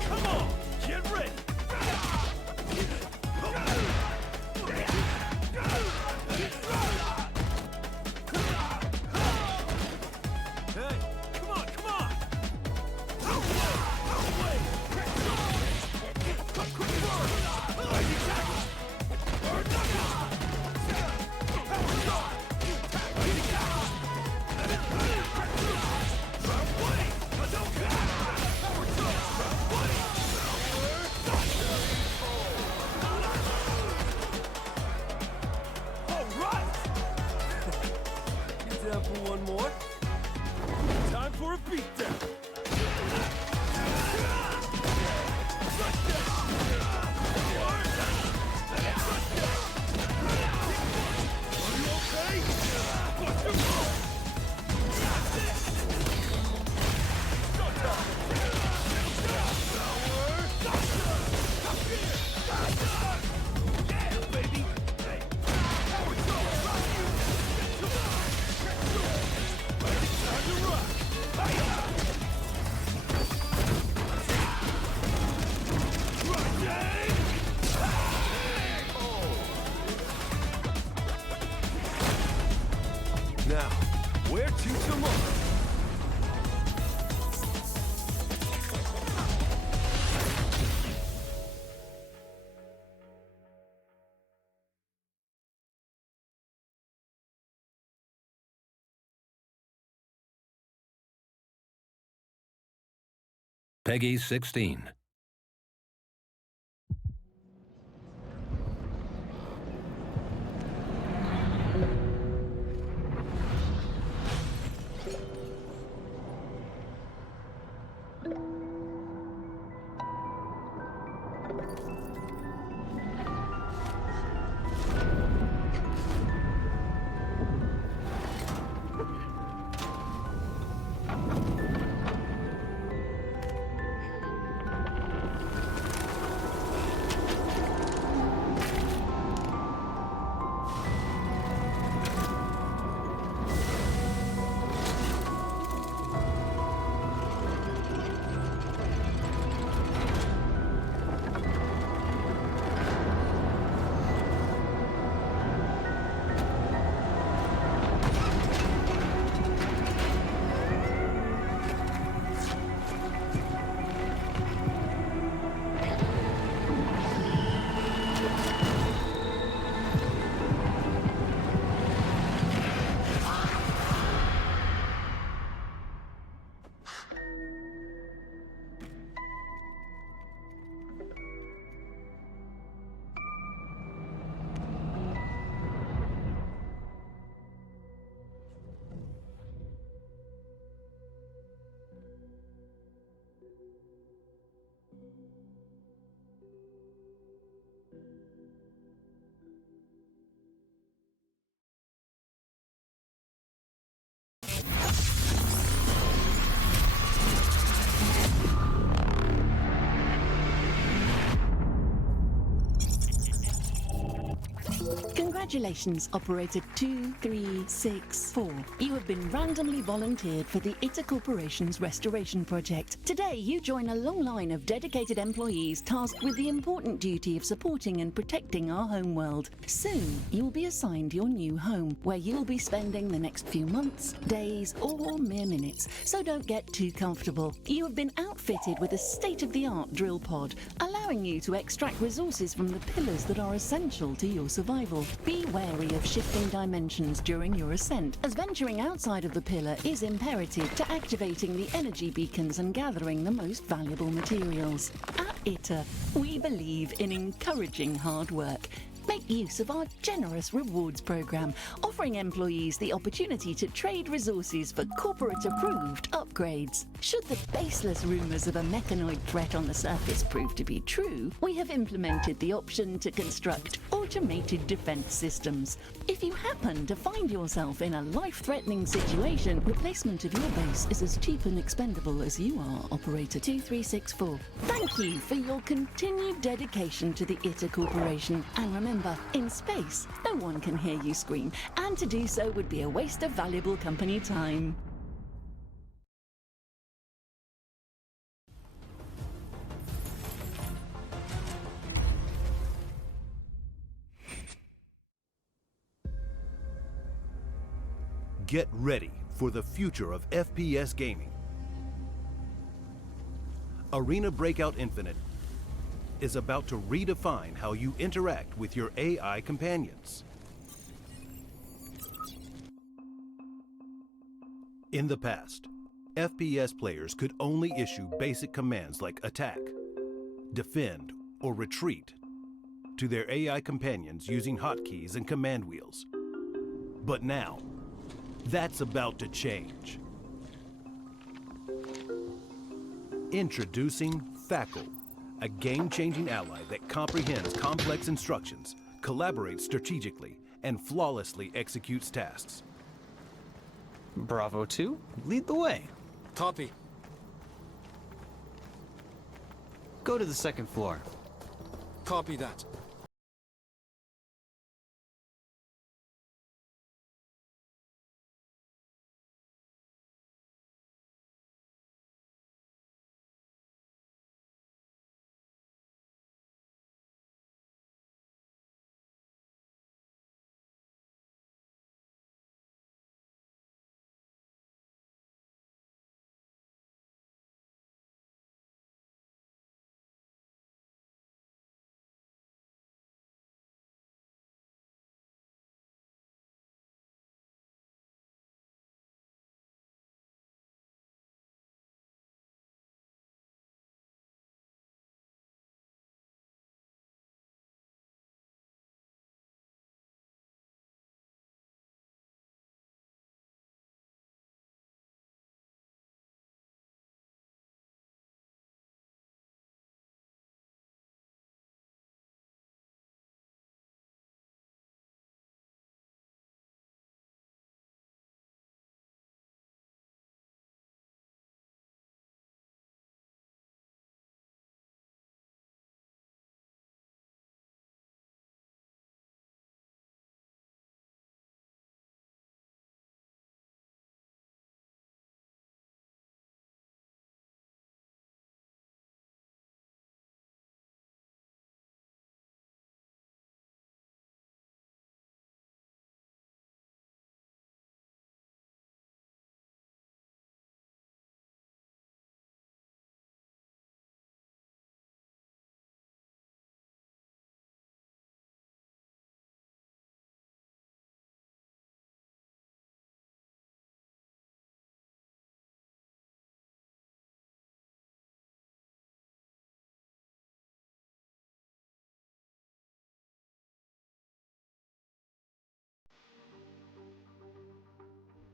Come on, get ready! Hey, come on, come on! You down for one more? Time for a beatdown! Are you okay? What's your fault? Yeah, baby! Hey! Time to rock! Now, where to tomorrow? Peggy 16. Congratulations, Operator 2364. You have been randomly volunteered for the ITA Corporation's restoration project. Today, you join a long line of dedicated employees tasked with the important duty of supporting and protecting our homeworld. Soon, you will be assigned your new home, where you will be spending the next few months, days, or mere minutes. So don't get too comfortable. You have been outfitted with a state-of-the-art drill pod, allowing allowing you to extract resources from the pillars that are essential to your survival. Be wary of shifting dimensions during your ascent, as venturing outside of the pillar is imperative to activating the energy beacons and gathering the most valuable materials. At ITER, we believe in encouraging hard work. Make use of our generous rewards program, offering employees the opportunity to trade resources for corporate-approved upgrades. Should the baseless rumors of a mechanoid threat on the surface prove to be true, we have implemented the option to construct automated defense systems. If you happen to find yourself in a life-threatening situation, replacement of your base is as cheap and expendable as you are, Operator 2364. Thank you for your continued dedication to the ITER Corporation, and remember, in space, no one can hear you scream, and to do so would be a waste of valuable company time. Get ready for the future of FPS gaming. Arena Breakout Infinite is about to redefine how you interact with your AI companions. In the past, FPS players could only issue basic commands like attack, defend, or retreat to their AI companions using hotkeys and command wheels. But now, that's about to change. Introducing Fackle, a game-changing ally that comprehends complex instructions, collaborates strategically, and flawlessly executes tasks. Bravo 2, lead the way. Copy. Go to the second floor. Copy that.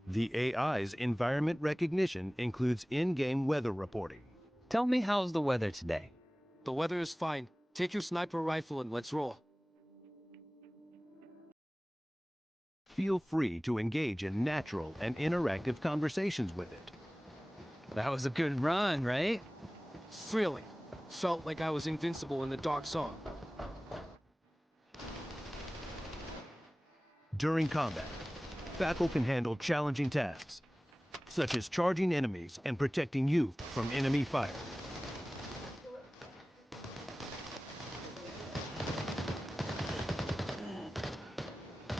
The AI's environment recognition includes in-game weather reporting. Tell me, how's the weather today? The weather is fine. Take your sniper rifle and let's roll. Feel free to engage in natural and interactive conversations with it. That was a good run, right? Thrilling. Felt like I was invincible in the dark zone. During combat, Fackle can handle challenging tasks, such as charging enemies and protecting you from enemy fire.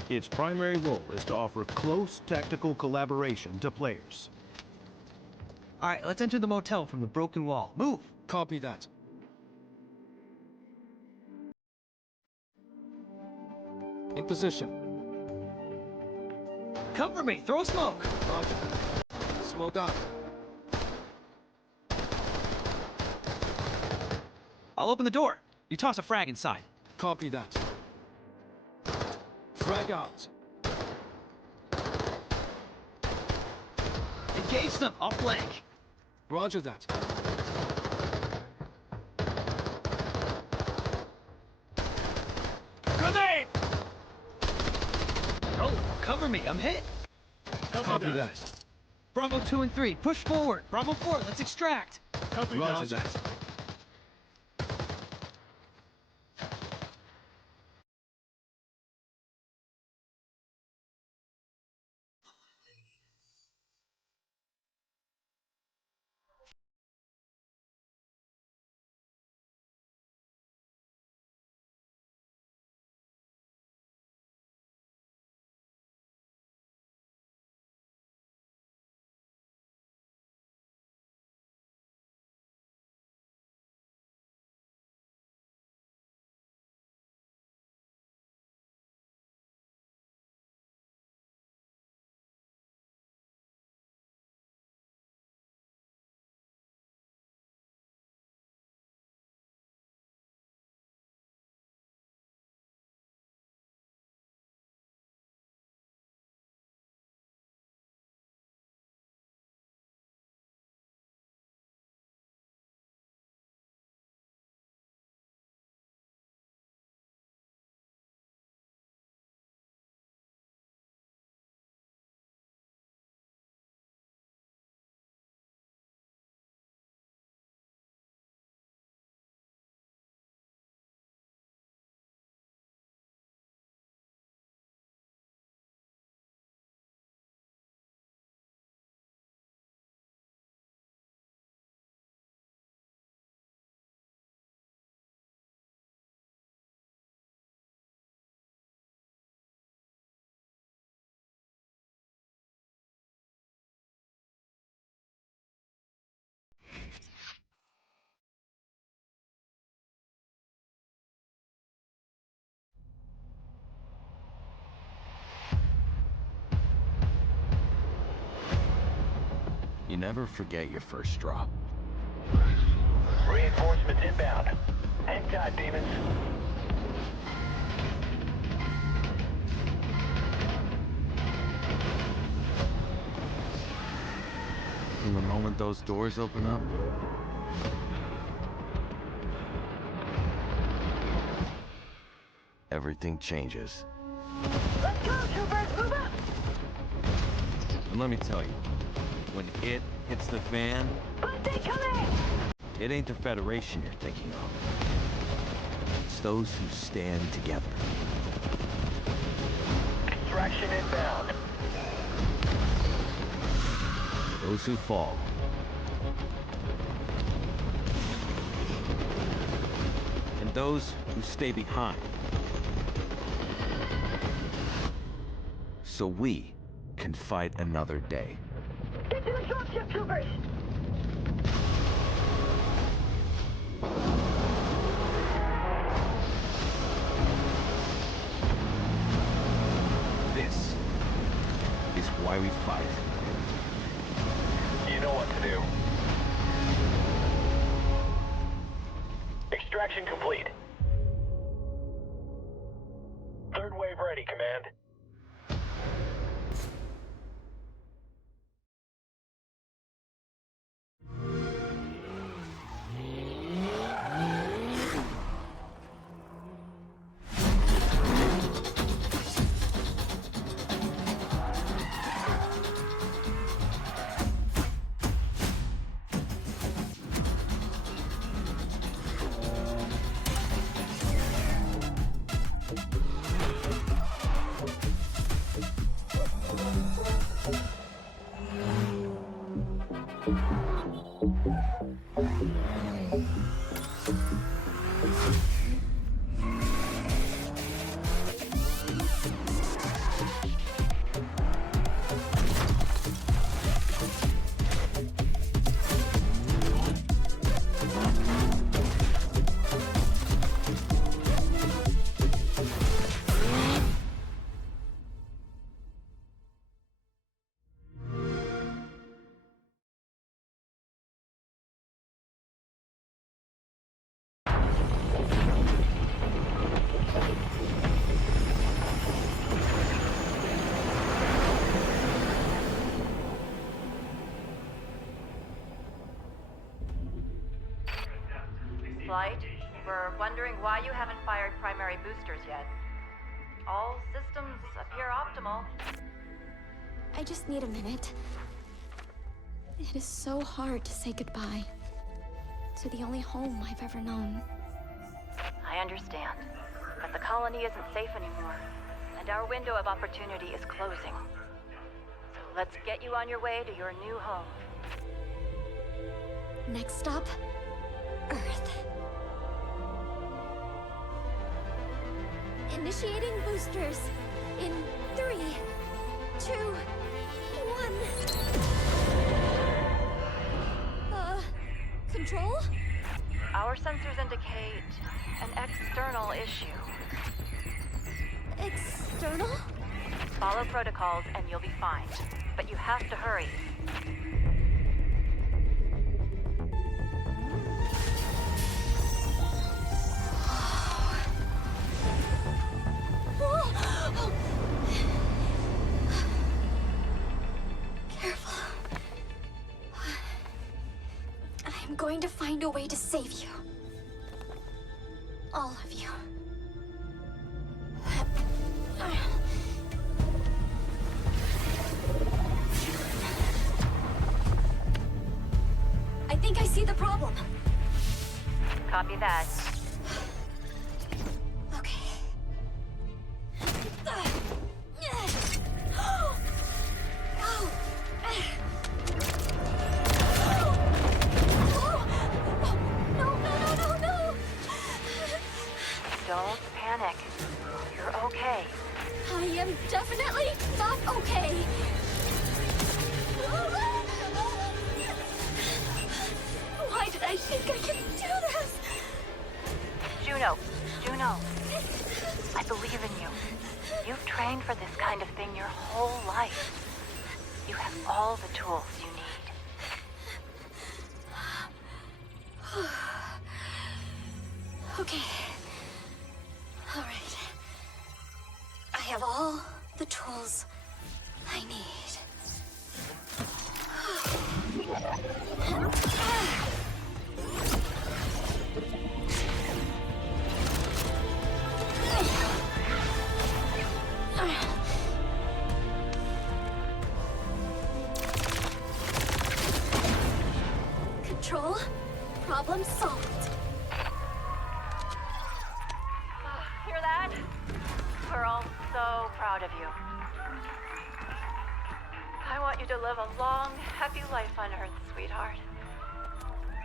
Its primary role is to offer close tactical collaboration to players. All right, let's enter the motel from the broken wall. Move! Copy that. In position. Cover me! Throw smoke! Roger. Smoke out. I'll open the door. You toss a frag inside. Copy that. Frag out. Engage them! I'll flank. Roger that. Grenade! Oh, cover me. I'm hit. Copy that. Bravo 2 and 3, push forward. Bravo 4, let's extract. Copy Roger that. You never forget your first drop. Reinforcements inbound. Hang tight, demons. And the moment those doors open up, everything changes. Let's go, troopers! Move up! And let me tell you, when it hits the fan, Bunty coming! it ain't the Federation you're thinking of. It's those who stand together. Extraction inbound. Those who fall. And those who stay behind. So we can fight another day. Get to the dropship, troopers! This is why we fight. You know what to do. Extraction complete. Third wave ready, Command. Flight. We're wondering why you haven't fired primary boosters yet. All systems appear optimal. I just need a minute. It is so hard to say goodbye to the only home I've ever known. I understand, but the colony isn't safe anymore, and our window of opportunity is closing. So let's get you on your way to your new home. Next stop, Earth. Initiating boosters in 3, 2, 1. Control? Our sensors indicate an external issue. External? Follow protocols and you'll be fine. But you have to hurry. Careful. I'm going to find a way to save you. All of you. I think I see the problem. Copy that. Okay. Don't panic. You're okay. I am definitely not okay. Why did I think I could do this? Juno, I believe in you. You've trained for this kind of thing your whole life. You have all the tools you need. Okay. All right. I have all the tools I need. Control. Problem solved. Hear that? We're all so proud of you. I want you to live a long, happy life on Earth, sweetheart.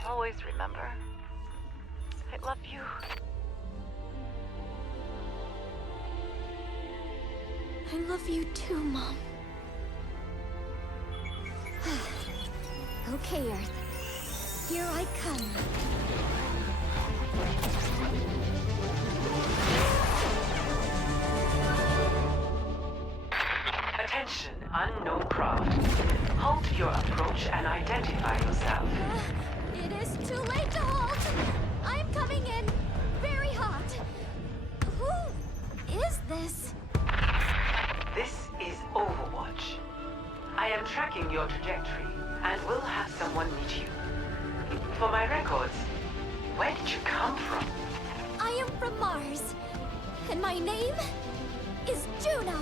Always remember, I love you. I love you too, Mom. Okay, Earth. Here I come. Attention, unknown craft. Halt your approach and identify yourself. It is too late to halt. I'm coming in very hot. Who is this? This is Overwatch. I am tracking your trajectory and will have someone meet you. For my records, where did you come from? I am from Mars, and my name is Juno.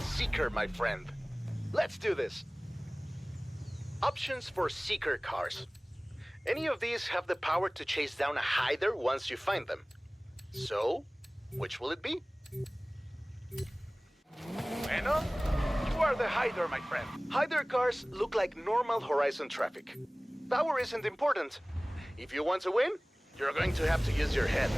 a Seeker, my friend. Let's do this. Options for Seeker cars. Any of these have the power to chase down a hider once you find them. So, which will it be? Bueno, you are the hider, my friend. Hider cars look like normal Horizon traffic. Power isn't important. If you want to win, you're going to have to use your head.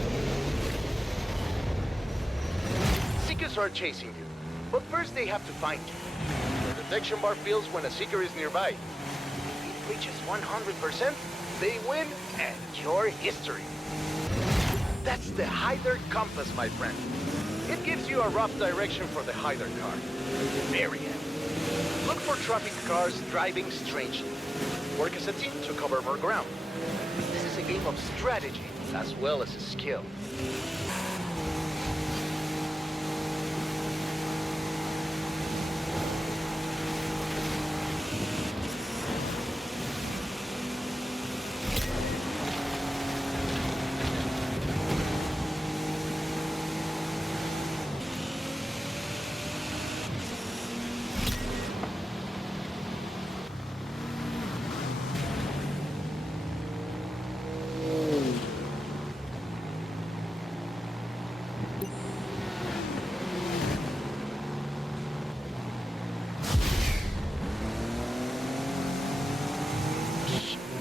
Seekers are chasing you, but first they have to find you. The detection bar fills when a Seeker is nearby. If it reaches 100%, they win, and you're history. That's the Hider Compass, my friend. It gives you a rough direction for the Hider car. Very end. Look for traffic cars driving strangely. Work as a team to cover more ground. This is a game of strategy as well as skill.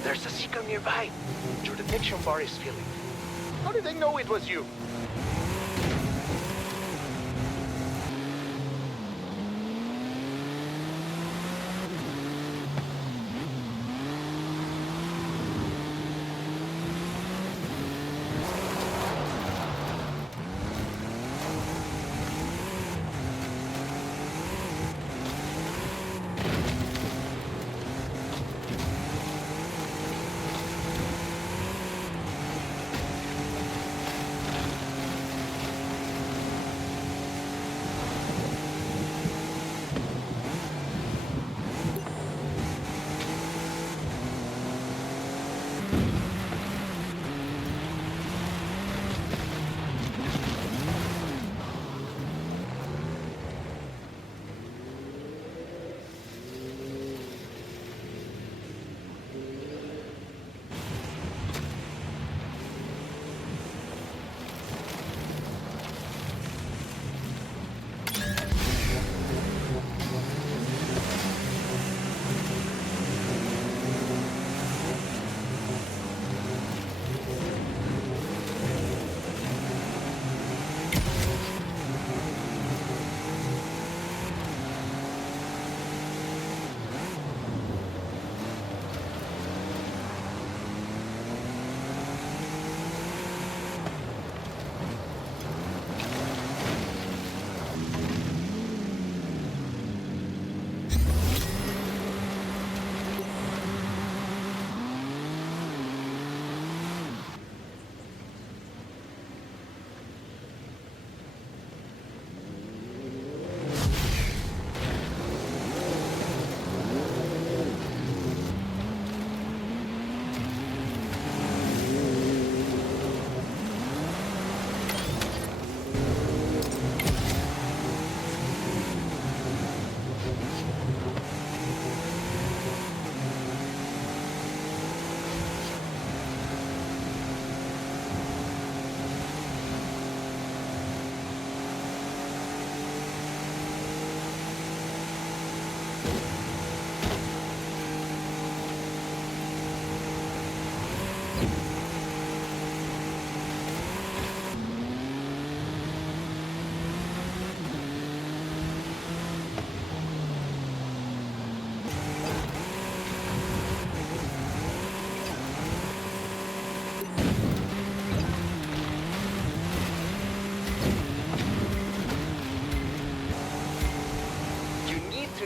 There's a Seeker nearby. Your detection bar is filling. How did they know it was you?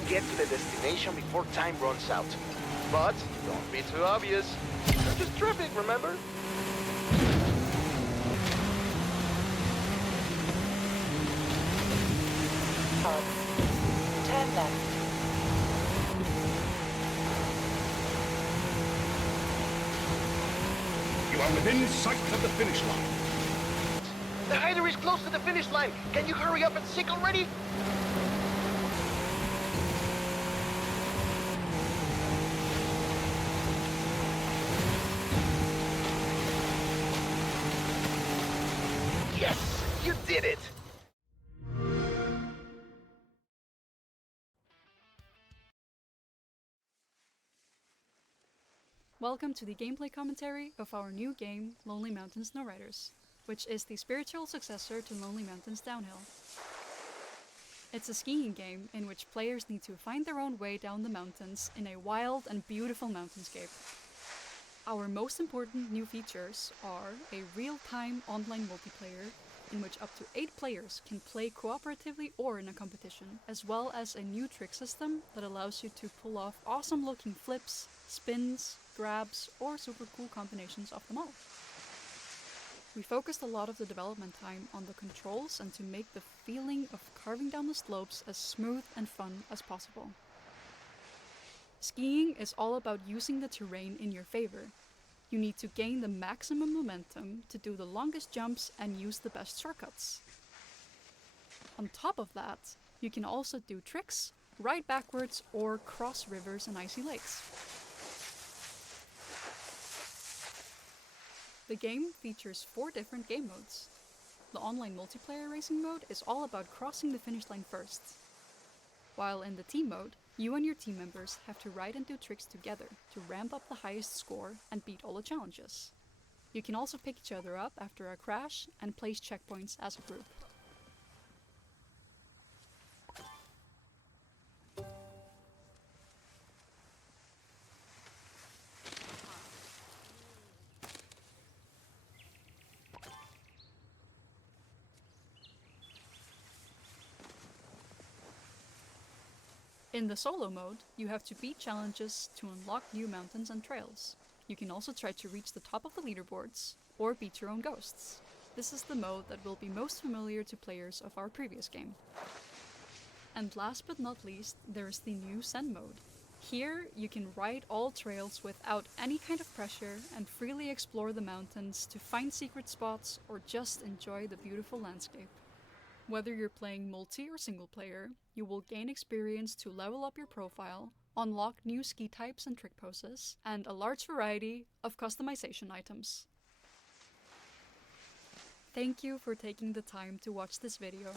Get to the destination before time runs out. But don't be too obvious. It's just traffic, remember? Turn left. You are within sight of the finish line. The hider is close to the finish line. Can you hurry up and sick already? Yes! You did it! Welcome to the gameplay commentary of our new game, Lonely Mountain Snowriders, which is the spiritual successor to Lonely Mountains Downhill. It's a skiing game in which players need to find their own way down the mountains in a wild and beautiful mountainscape. Our most important new features are a real-time online multiplayer in which up to 8 players can play cooperatively or in a competition, as well as a new trick system that allows you to pull off awesome-looking flips, spins, grabs, or super cool combinations of them all. We focused a lot of the development time on the controls and to make the feeling of carving down the slopes as smooth and fun as possible. Skiing is all about using the terrain in your favor. You need to gain the maximum momentum to do the longest jumps and use the best shortcuts. On top of that, you can also do tricks, ride backwards, or cross rivers and icy lakes. The game features 4 different game modes. The online multiplayer racing mode is all about crossing the finish line first, while in the team mode, you and your team members have to ride and do tricks together to ramp up the highest score and beat all the challenges. You can also pick each other up after a crash and place checkpoints as a group. In the solo mode, you have to beat challenges to unlock new mountains and trails. You can also try to reach the top of the leaderboards, or beat your own ghosts. This is the mode that will be most familiar to players of our previous game. And last but not least, there is the new Zen mode. Here, you can ride all trails without any kind of pressure and freely explore the mountains to find secret spots or just enjoy the beautiful landscape. Whether you're playing multi or single player, you will gain experience to level up your profile, unlock new ski types and trick poses, and a large variety of customization items. Thank you for taking the time to watch this video.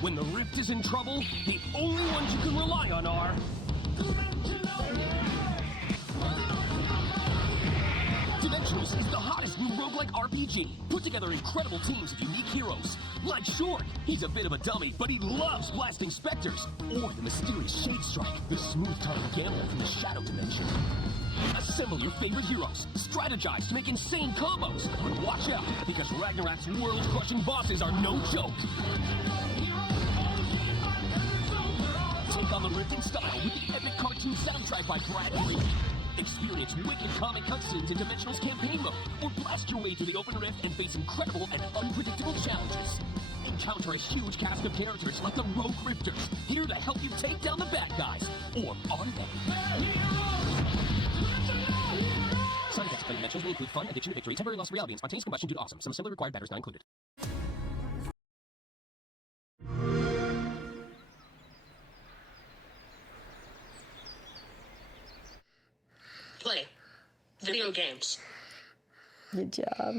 When the Rift is in trouble, the only ones you can rely on are... Dimensionals is the hottest new roguelike RPG. Put together incredible teams of unique heroes. Like Short, he's a bit of a dummy, but he loves blasting specters. Or the mysterious Shade Strike, the smooth-tongued gambler from the Shadow Dimension. Assemble your favorite heroes, strategize to make insane combos. Watch out, because Ragnarok's world-crushing bosses are no joke. Take on the Rift in style with the epic cartoon soundtrack by Brad Green. Experience wicked comic cutscenes in Dimensional's campaign mode, or blast your way through the open rift and face incredible and unpredictable challenges. Encounter a huge cast of characters like the Rogue Rifters, here to help you take down the bad guys. Or are they? Side effects of playing Dimensionals will include fun, addiction to victory, temporary loss of reality, and spontaneous combustion due to awesome. Some assembly required batteries not included. Play video games. Good job.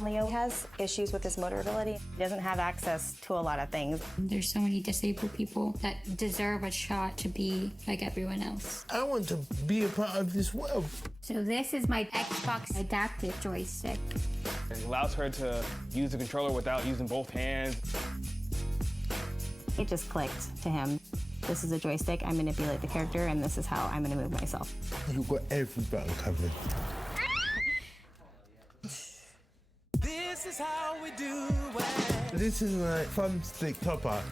Leo has issues with his motor ability. He doesn't have access to a lot of things. There's so many disabled people that deserve a shot to be like everyone else. I want to be a part of this world. So this is my Xbox adaptive joystick. It allows her to use the controller without using both hands. It just clicked to him. This is a joystick, I manipulate the character, and this is how I'm gonna move myself. You've got every button covered. This is how we do it. This is my thumbstick topper.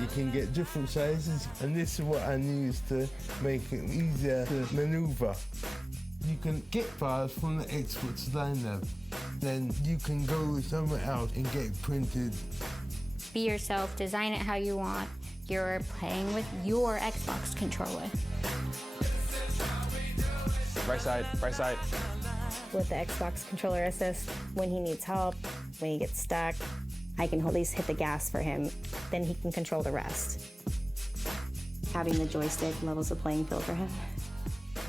You can get different sizes, and this is what I use to make it easier to maneuver. You can get files from the Xbox Line Lab. Then you can go somewhere else and get it printed. Be yourself, design it how you want. you're playing with your Xbox controller. Right side, right side. With the Xbox controller assist, when he needs help, when he gets stuck, I can at least hit the gas for him, then he can control the rest. Having the joystick levels the playing field for him.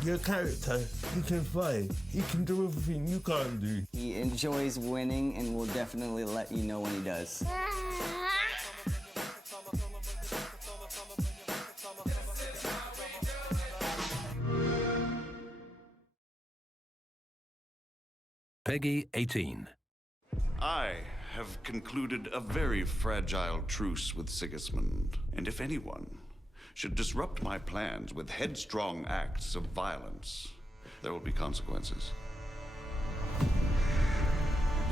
Your character, he can fly. He can do everything you can't do. He enjoys winning and will definitely let you know when he does. Peggy 18. I have concluded a very fragile truce with Sigismund, and if anyone should disrupt my plans with headstrong acts of violence, there will be consequences.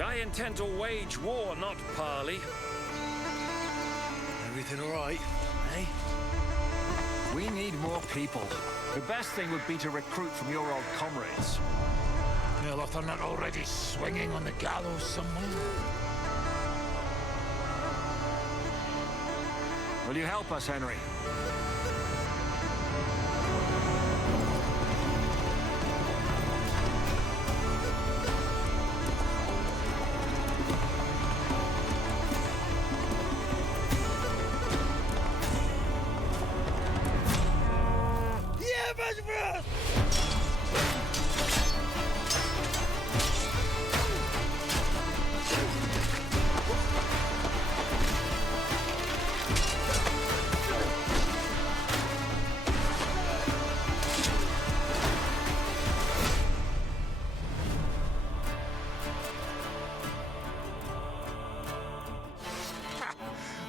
I intend to wage war, not parley. Everything all right, eh? We need more people. The best thing would be to recruit from your old comrades. Well, if they're not already swinging on the gallows somewhere. Will you help us, Henry? Yeah, Buzz!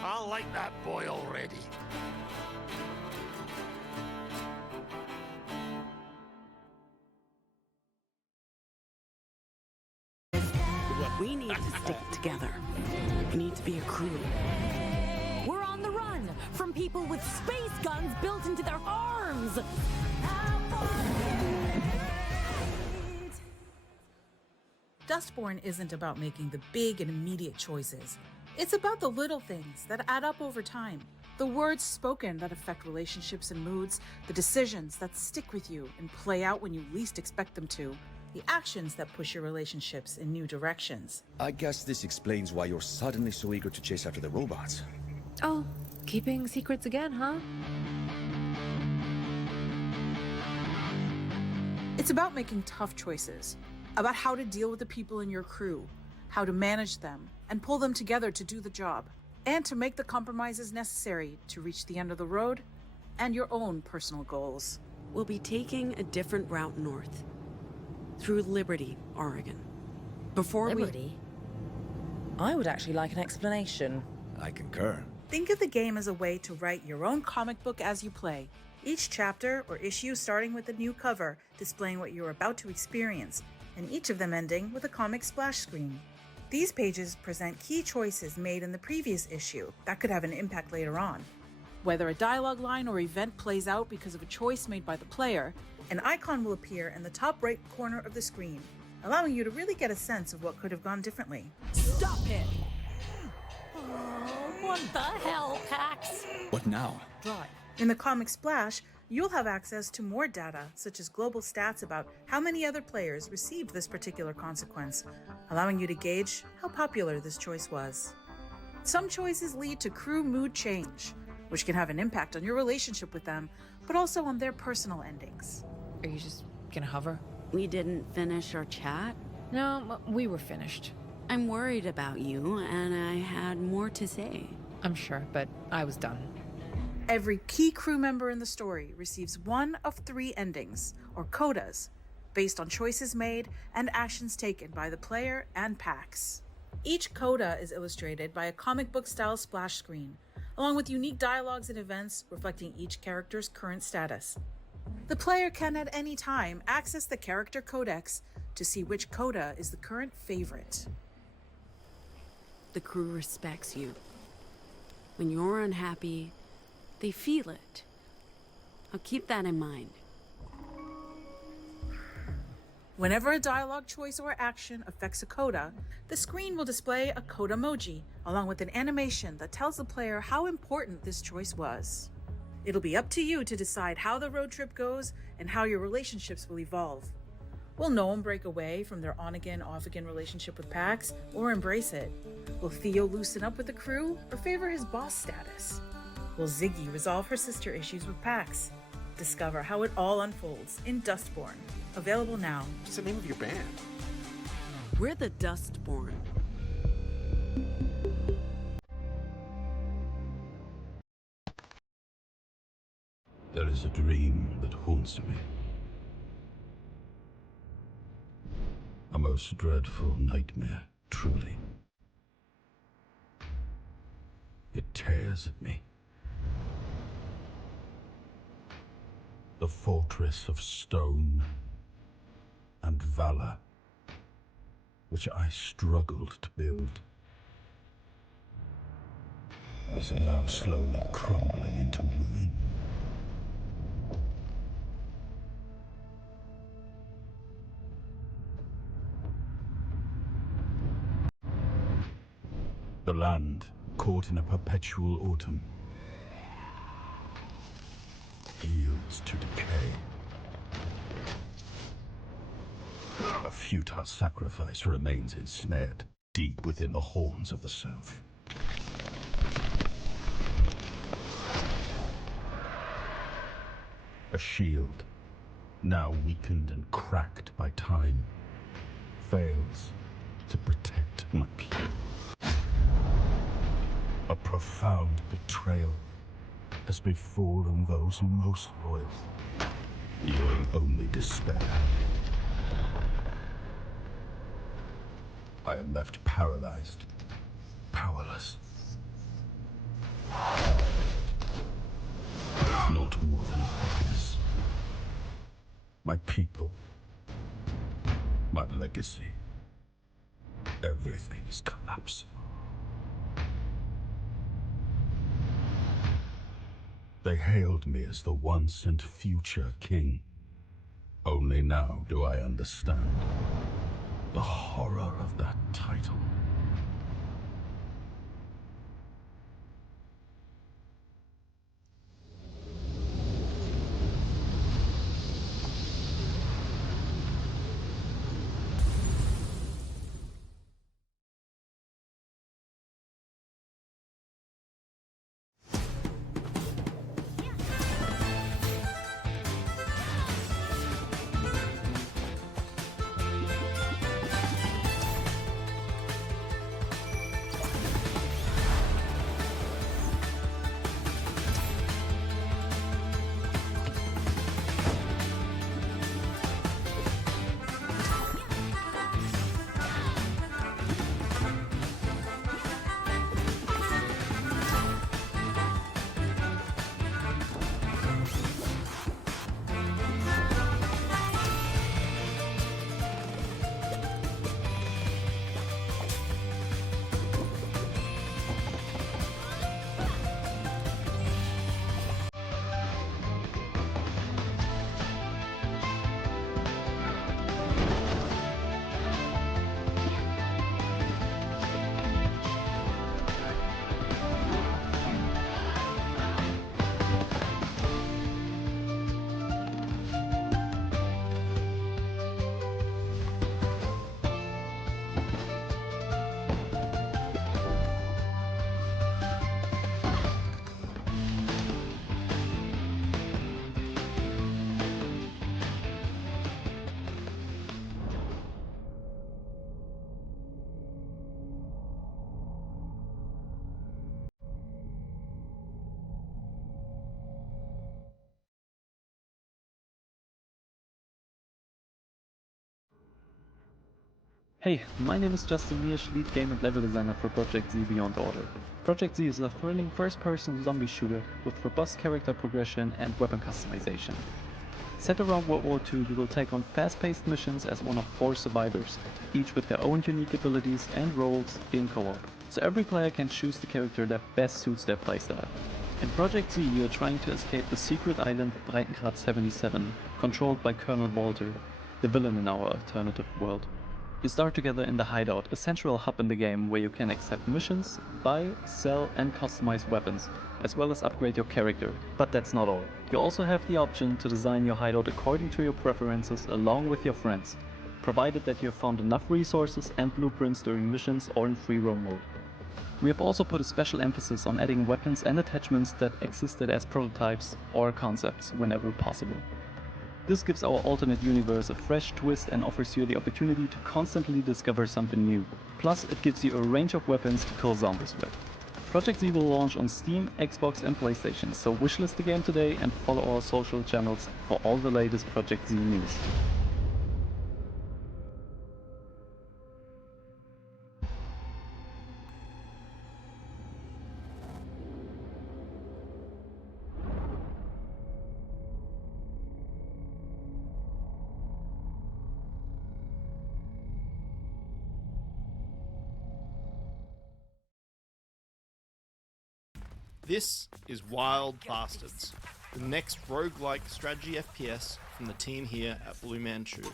I like that boy already. We need to stick together. We need to be a crew. We're on the run from people with space guns built into their arms. Dustborn isn't about making the big and immediate choices. It's about the little things that add up over time. The words spoken that affect relationships and moods, the decisions that stick with you and play out when you least expect them to, the actions that push your relationships in new directions. I guess this explains why you're suddenly so eager to chase after the robots. Oh, keeping secrets again, huh? It's about making tough choices, about how to deal with the people in your crew, how to manage them, and pull them together to do the job, and to make the compromises necessary to reach the end of the road and your own personal goals. We'll be taking a different route north, through Liberty, Oregon. Before Liberty? I would actually like an explanation. I concur. Think of the game as a way to write your own comic book as you play. Each chapter or issue starting with a new cover displaying what you're about to experience, and each of them ending with a comic splash screen. These pages present key choices made in the previous issue that could have an impact later on. Whether a dialogue line or event plays out because of a choice made by the player, an icon will appear in the top right corner of the screen, allowing you to really get a sense of what could have gone differently. Stop it! Oh, what the hell, Pax? What now? Drive. In the comic splash, you'll have access to more data, such as global stats about how many other players received this particular consequence, allowing you to gauge how popular this choice was. Some choices lead to crew mood change, which can have an impact on your relationship with them, but also on their personal endings. Are you just gonna hover? We didn't finish our chat? No, we were finished. I'm worried about you, and I had more to say. I'm sure, but I was done. Every key crew member in the story receives one of 3 endings, or codas, based on choices made and actions taken by the player and Pax. Each coda is illustrated by a comic book style splash screen, along with unique dialogues and events reflecting each character's current status. The player can at any time access the character codex to see which coda is the current favorite. The crew respects you. When you're unhappy, they feel it. I'll keep that in mind. Whenever a dialogue choice or action affects a coda, the screen will display a coda emoji, along with an animation that tells the player how important this choice was. It'll be up to you to decide how the road trip goes and how your relationships will evolve. Will Noam break away from their on-again, off-again relationship with Pax, or embrace it? Will Theo loosen up with the crew, or favor his boss status? Will Ziggy resolve her sister issues with Pax? Discover how it all unfolds in Dustborn. Available now. What's the name of your band? We're the Dustborn. There is a dream that haunts me. A most dreadful nightmare, truly. It tears at me. The fortress of stone and valor, which I struggled to build, is now slowly crumbling into ruin. The land, caught in a perpetual autumn, yields to decay. A futile sacrifice remains ensnared deep within the horns of the South. A shield, now weakened and cracked by time, fails to protect my people. A profound betrayal has befallen those most loyal, your only despair. I am left paralyzed, powerless. Not more than this. My people, my legacy, everything is collapsing. They hailed me as the once and future king. Only now do I understand the horror of that title. Hey, my name is Justin Miersch, lead game and level designer for Project Z Beyond Order. Project Z is a thrilling first-person zombie shooter with robust character progression and weapon customization. Set around World War II, you will take on fast-paced missions as one of 4 survivors, each with their own unique abilities and roles in co-op, so every player can choose the character that best suits their playstyle. In Project Z, you are trying to escape the secret island Breitengrad 77, controlled by Colonel Walter. the villain in our alternative world. You start together in the Hideout, a central hub in the game where you can accept missions, buy, sell and customize weapons, as well as upgrade your character. But that's not all. You also have the option to design your hideout according to your preferences along with your friends, provided that you have found enough resources and blueprints during missions or in free roam mode. We have also put a special emphasis on adding weapons and attachments that existed as prototypes or concepts whenever possible. This gives our alternate universe a fresh twist and offers you the opportunity to constantly discover something new. Plus, it gives you a range of weapons to kill zombies with. Project Z will launch on Steam, Xbox and PlayStation, so wishlist the game today and follow our social channels for all the latest Project Z news. This is Wild Bastards, the next roguelike strategy FPS from the team here at Blue Manchu.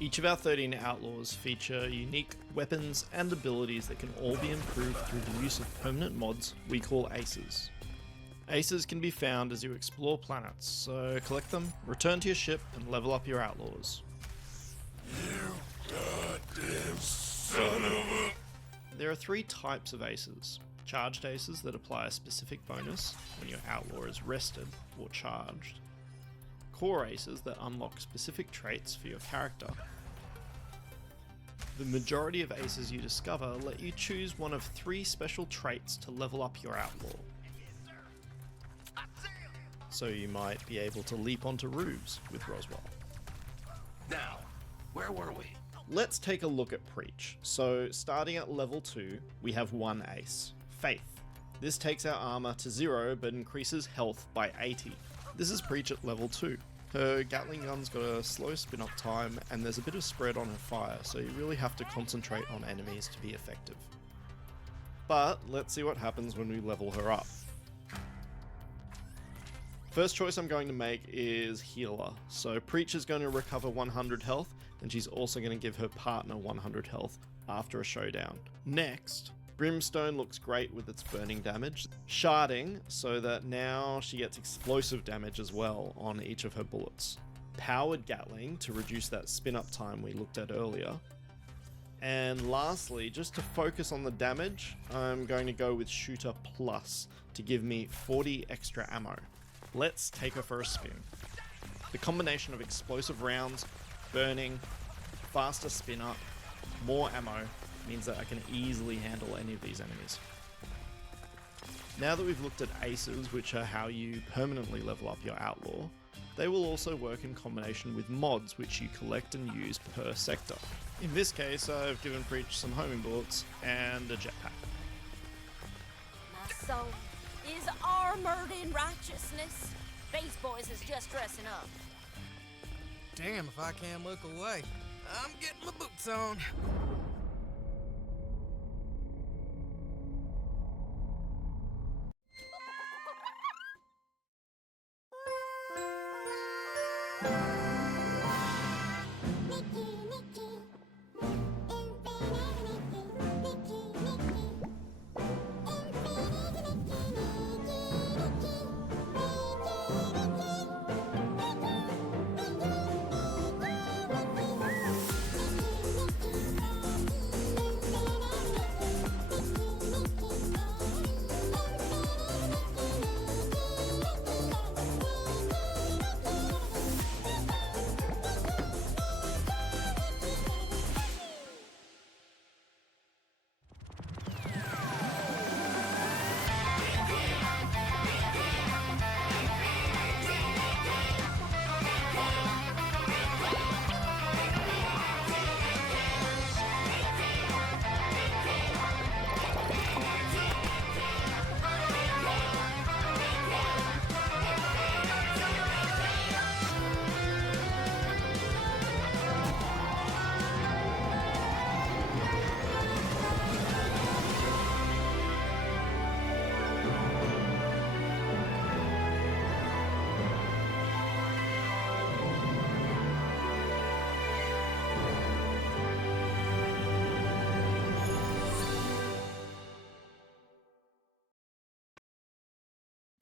Each of our 13 outlaws feature unique weapons and abilities that can all be improved through the use of permanent mods we call aces. Aces can be found as you explore planets, so collect them, return to your ship and level up your outlaws. You goddamn son of a... There are 3 types of aces. Charged aces that apply a specific bonus when your outlaw is rested or charged. Core aces that unlock specific traits for your character. The majority of aces you discover let you choose one of 3 special traits to level up your outlaw. So you might be able to leap onto roofs with Roswell. Now, where were we? Let's take a look at Preach. So starting at level 2, we have 1 ace. Faith. This takes our armor to 0 but increases health by 80. This is Preach at level 2. Her Gatling gun's got a slow spin up time and there's a bit of spread on her fire, so you really have to concentrate on enemies to be effective. But let's see what happens when we level her up. First choice I'm going to make is Healer. So Preach is going to recover 100 health and she's also going to give her partner 100 health after a showdown. Next, Brimstone looks great with its burning damage. Sharding, so that now she gets explosive damage as well on each of her bullets. Powered Gatling to reduce that spin up time we looked at earlier. And lastly, just to focus on the damage, I'm going to go with Shooter Plus to give me 40 extra ammo. Let's take her for a spin. The combination of explosive rounds, burning, faster spin up, more ammo, means that I can easily handle any of these enemies. Now that we've looked at aces, which are how you permanently level up your outlaw, they will also work in combination with mods which you collect and use per sector. In this case, I've given Preach some homing bullets and a jetpack. My soul is armored in righteousness. Face Boys is just dressing up. Damn if I can't look away. I'm getting my boots on.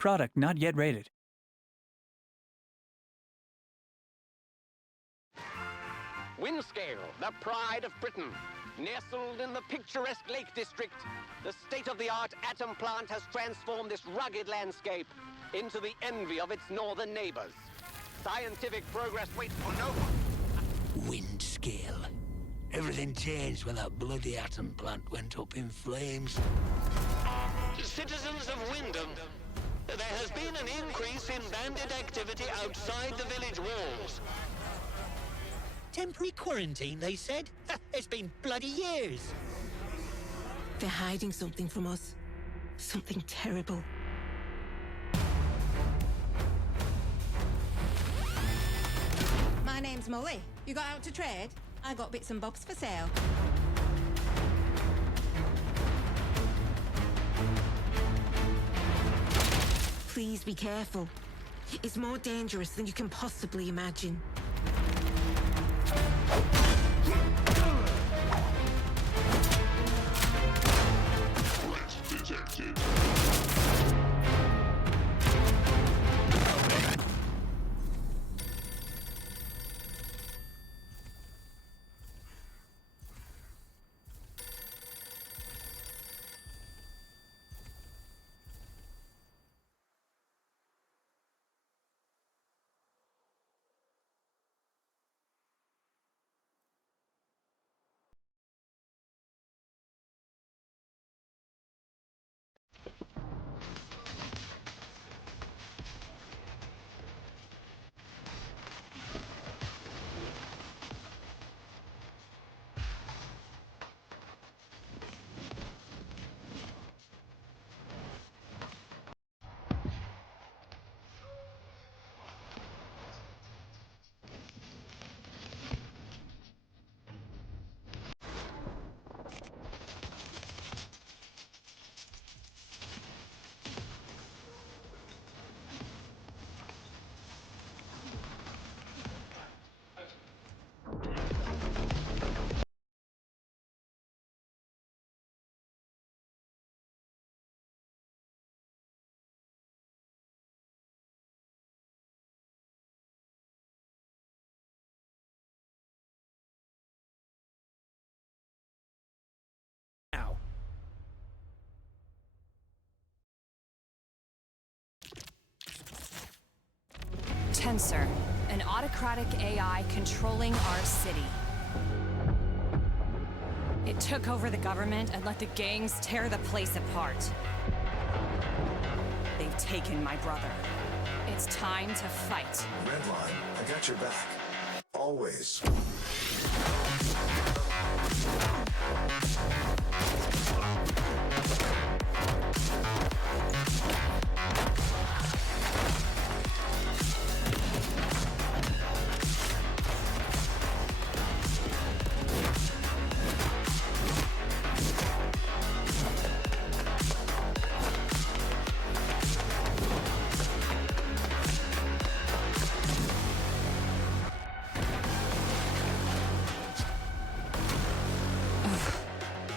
Product not yet rated. Windscale, the pride of Britain. Nestled in the picturesque Lake District, the state-of-the-art atom plant has transformed this rugged landscape into the envy of its northern neighbors. Scientific progress waits for no one. Windscale. Everything changed when that bloody atom plant went up in flames. Citizens of Wyndham, there has been an increase in bandit activity outside the village walls. Temporary quarantine, they said? It's been bloody years. They're hiding something from us. Something terrible. My name's Molly. You got out to trade? I got bits and bobs for sale. Please be careful. It's more dangerous than you can possibly imagine. Detected. Tensor, an autocratic AI controlling our city. It took over the government and let the gangs tear the place apart. They've taken my brother. It's time to fight. Redline, I got your back. Always.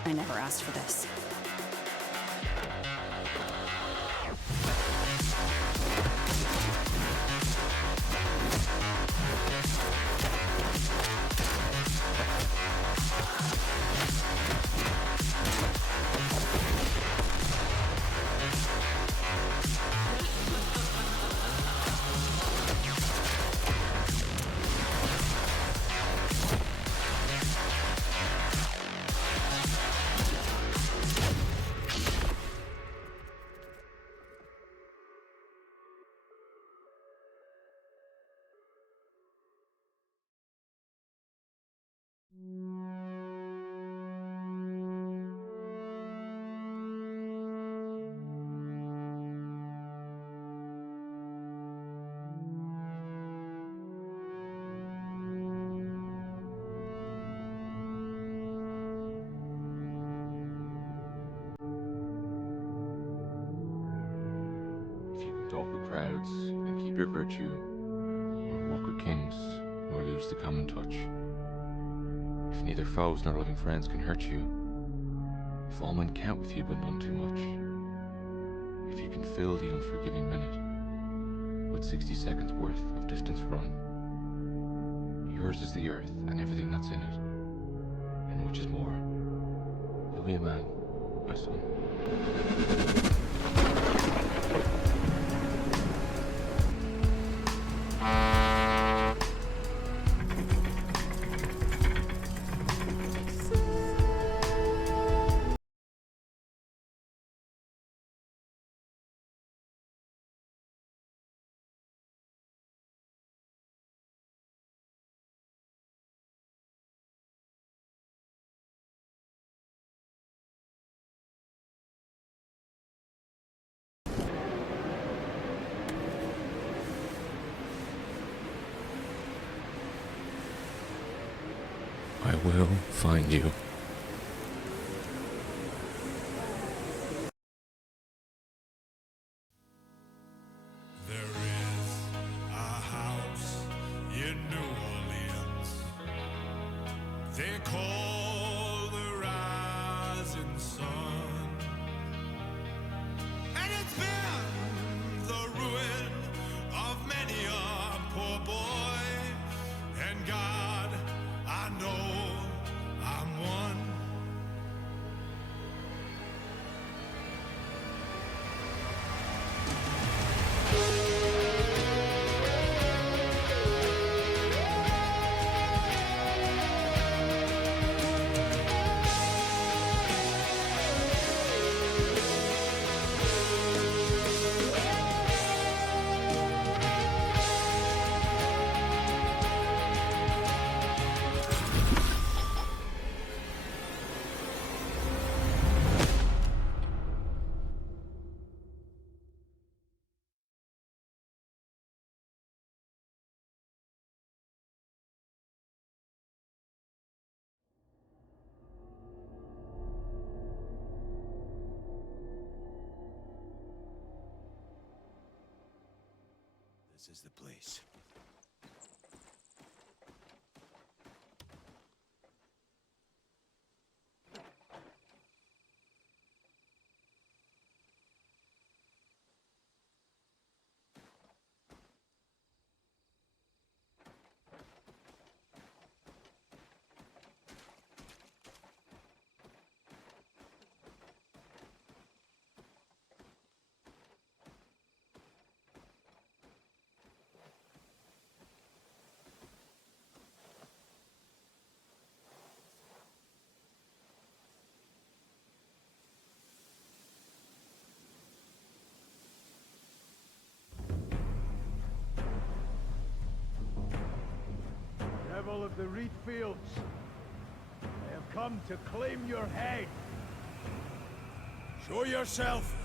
I never asked for this. Talk with crowds and keep your virtue, or walk with kings, nor lose the common touch. If neither foes nor loving friends can hurt you, if all men count with you but none too much, if you can fill the unforgiving minute with 60 seconds worth of distance run. Yours is the Earth and everything that's in it, and which is more. You'll be a man, my son. I will find you. There is a house in New Orleans they call the Rising Sun, and it's been the ruin of many a poor boy, and God, I know I'm one. This is the place. Devil of the reed fields, I have come to claim your head. Show yourself,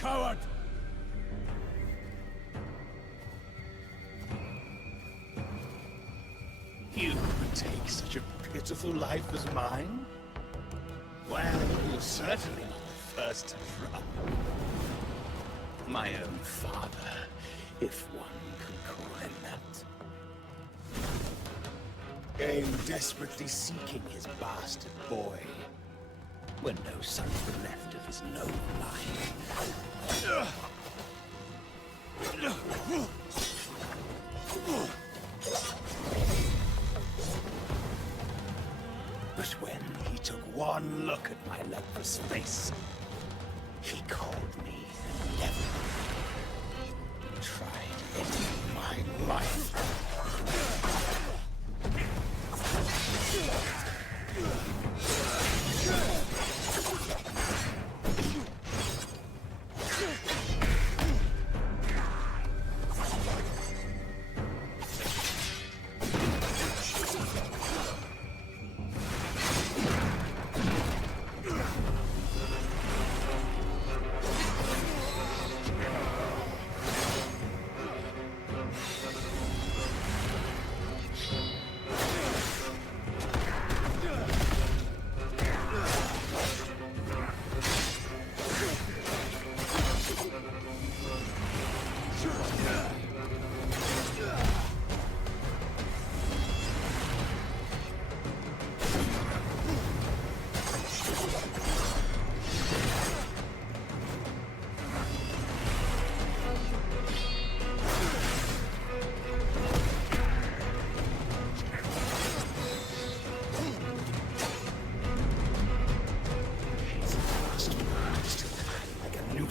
coward! You would take such a pitiful life as mine? Well, you're certainly not the first to try. My own father, if one could call him that. Came desperately seeking his bastard boy, when no sons were left of his noble line. But when he took one look at my lover's face, he called me and never tried ending my life.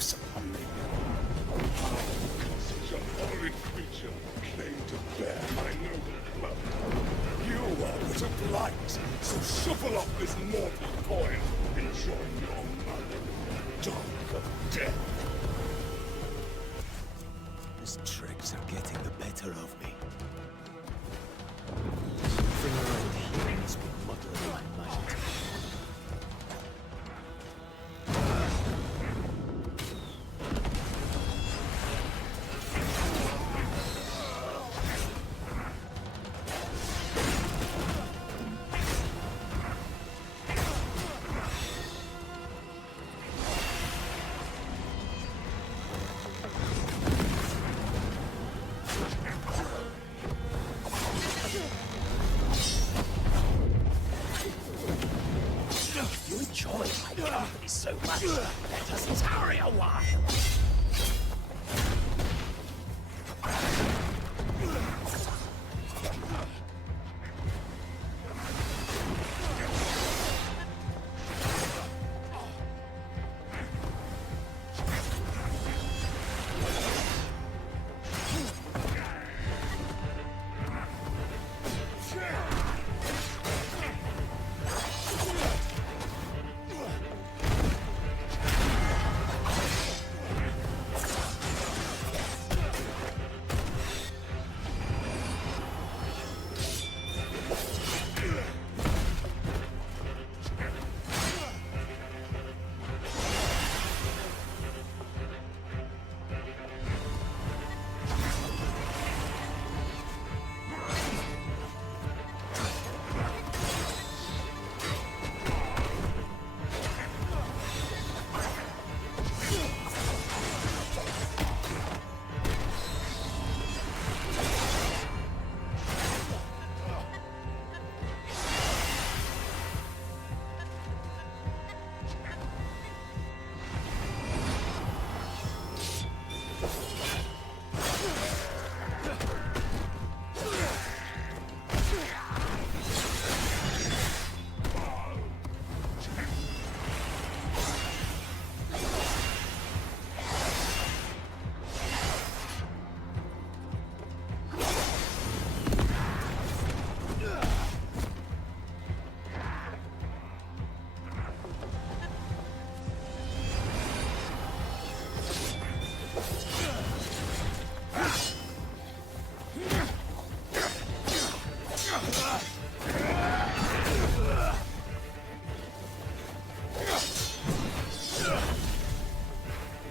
curse upon me. Such a horrid creature came to bear my noble club. You are but a blight, so shuffle off this mortal coil and join your mother, dog of death. His tricks are getting the better of me. Something around here has been muddled in my mind. You enjoy my company so much, let us tarry a while.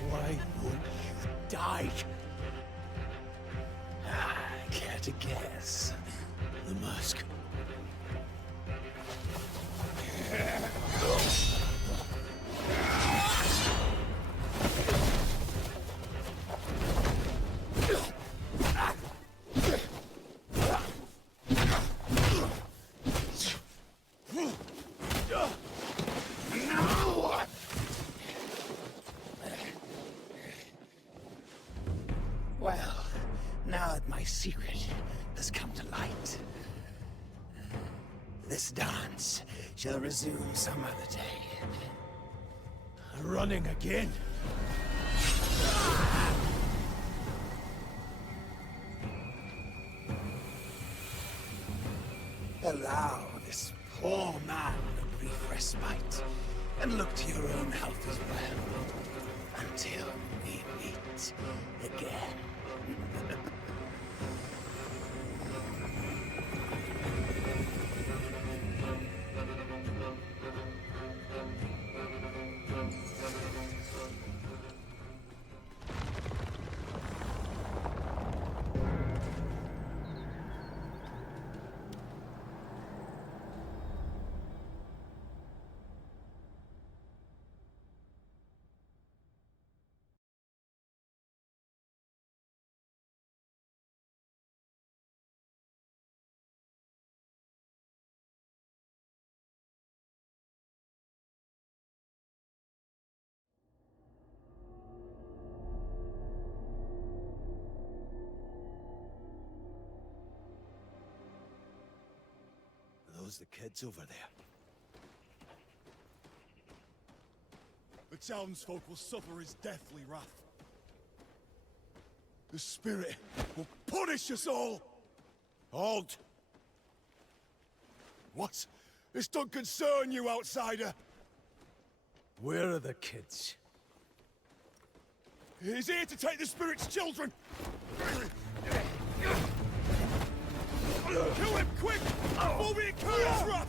Why would you die? Care to guess? The mask. Well, now that my secret has come to light, this dance shall resume some other day. Running again? Allow this poor man a brief respite, and look to your own health as well, until we meet again. Are those the kids over there? The townsfolk will suffer his deathly wrath. The spirit will punish us all! Halt! What? This don't concern you, outsider! Where are the kids? He's here to take the spirit's children! Kill him, quick! Before we incur his wrath!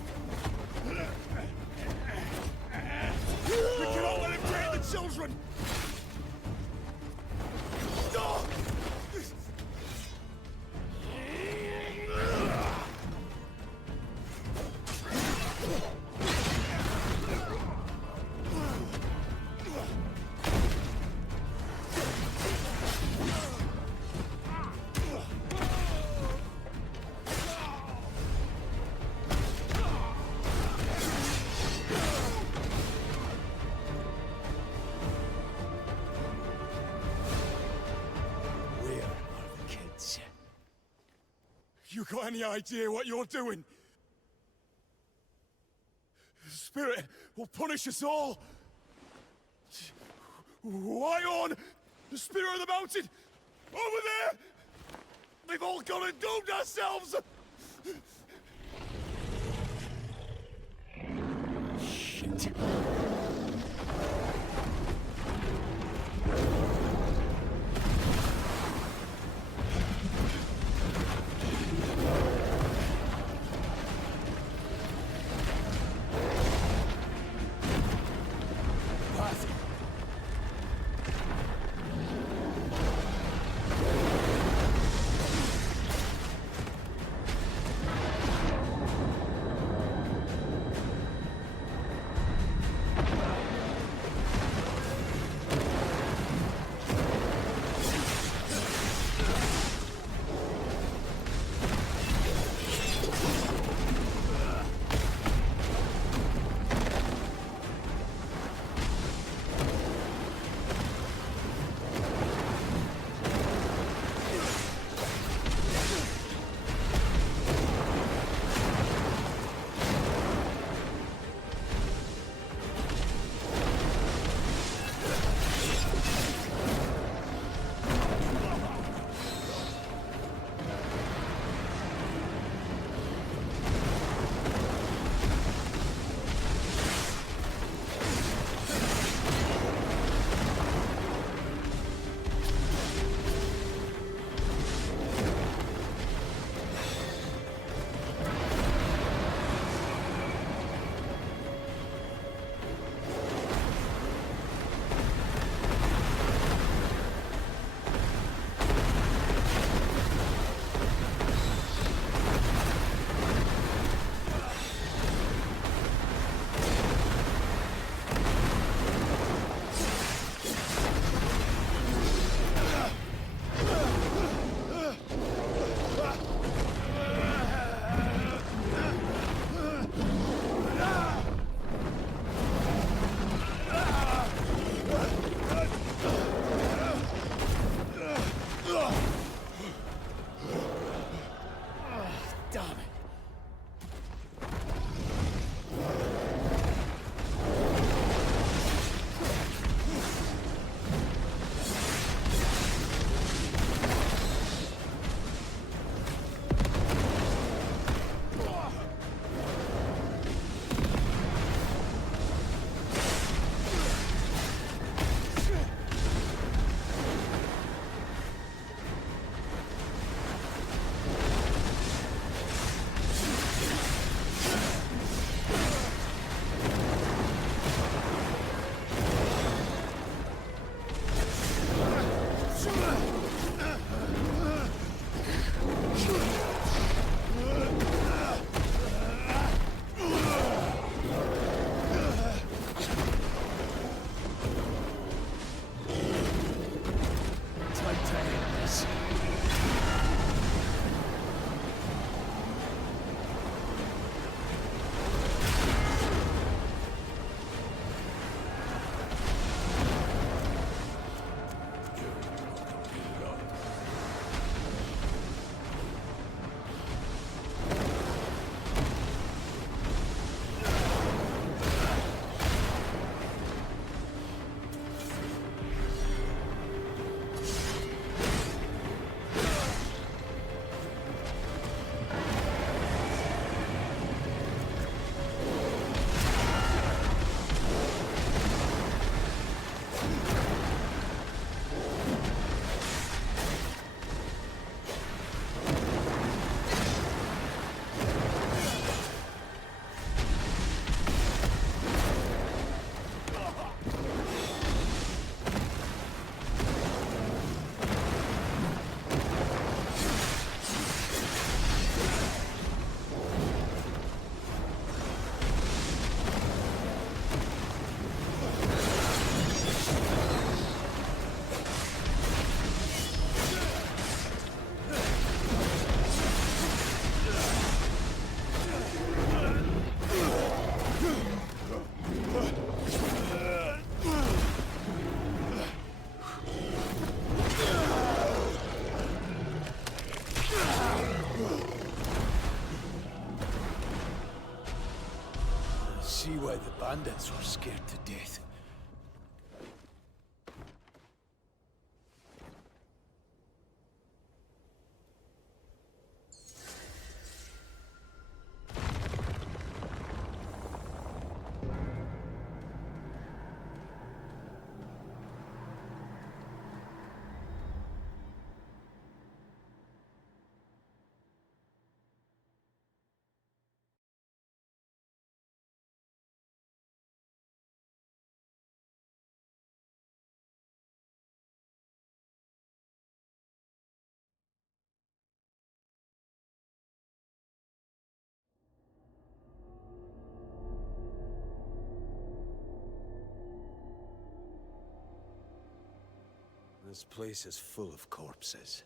We cannot let him take the children! Stop! You got any idea what you're doing? The spirit will punish us all! Why on? The spirit of the mountain! Over there! We've all gone and doomed ourselves! Shit. bandits were scared to death. This place is full of corpses.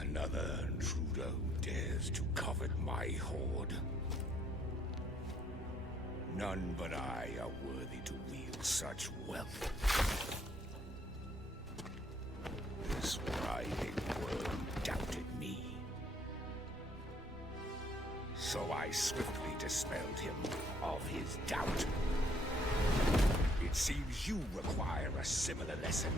Another intruder who dares to covet my hoard. None but I are worthy to wield such wealth. This writhing worm doubted me. So I swiftly dispelled him of his doubt. It seems you require a similar lesson.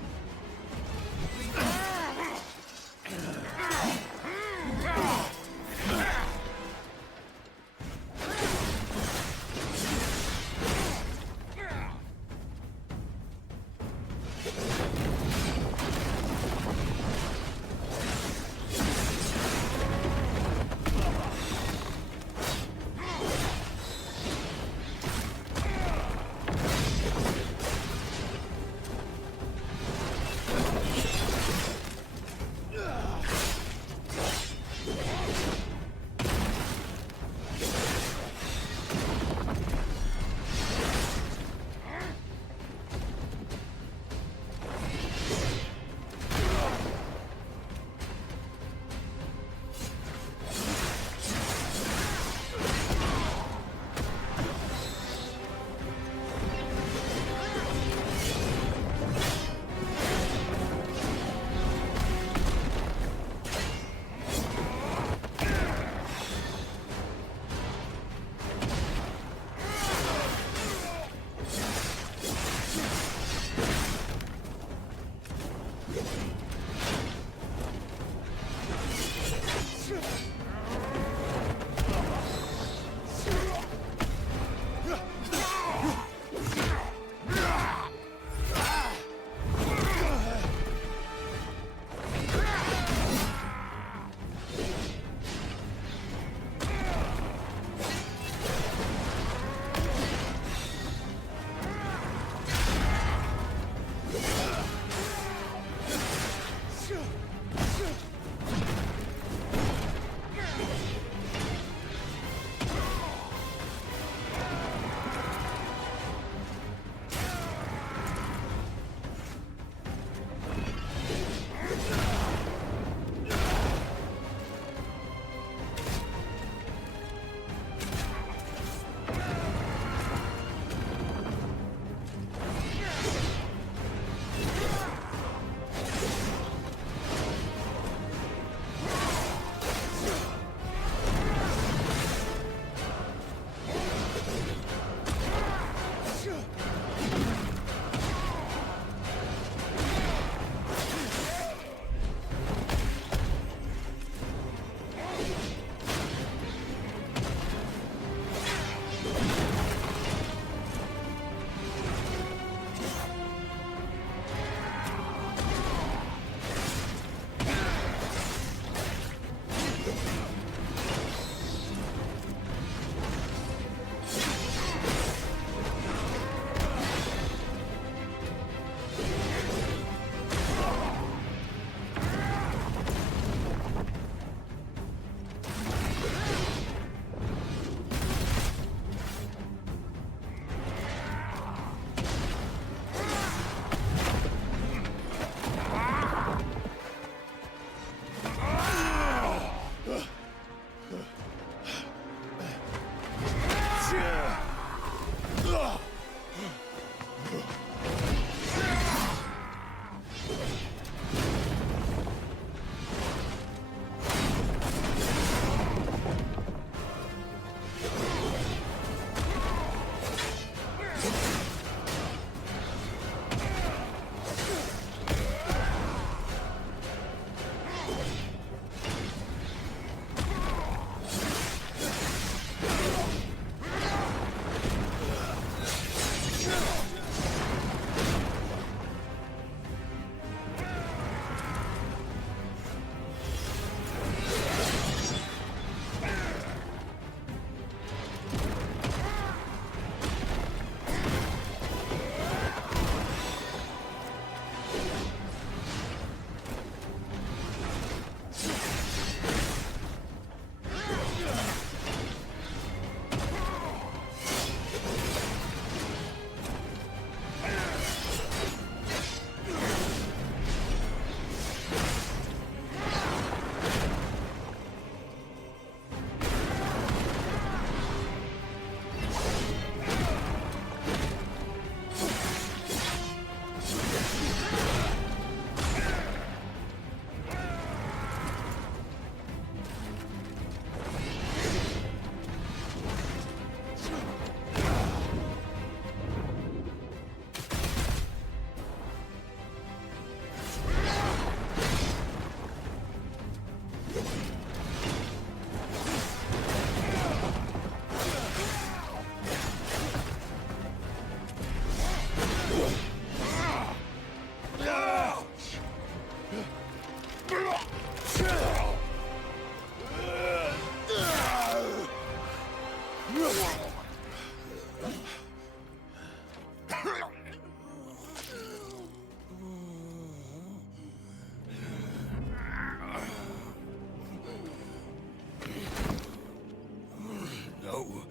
No,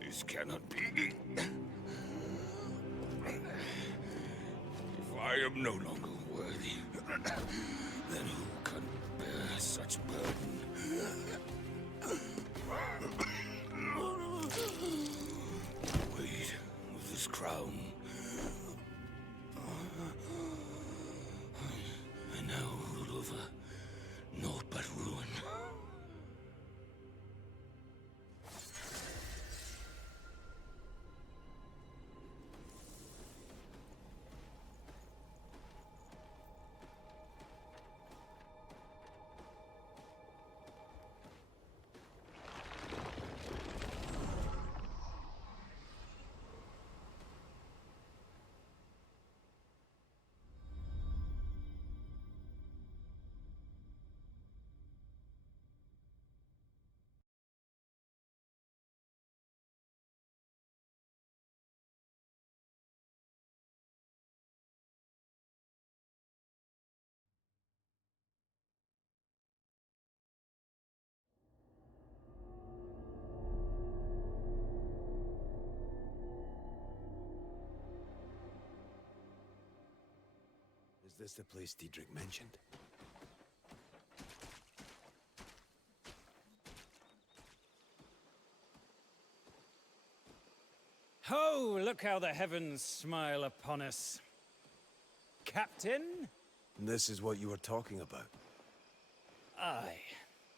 this cannot be. If I am no longer worthy, then who can bear such burden? The weight of this crown. I now rule over naught but ruin. Is this the place Diedrich mentioned? Oh, look how the heavens smile upon us. Captain? This is what you were talking about. Aye.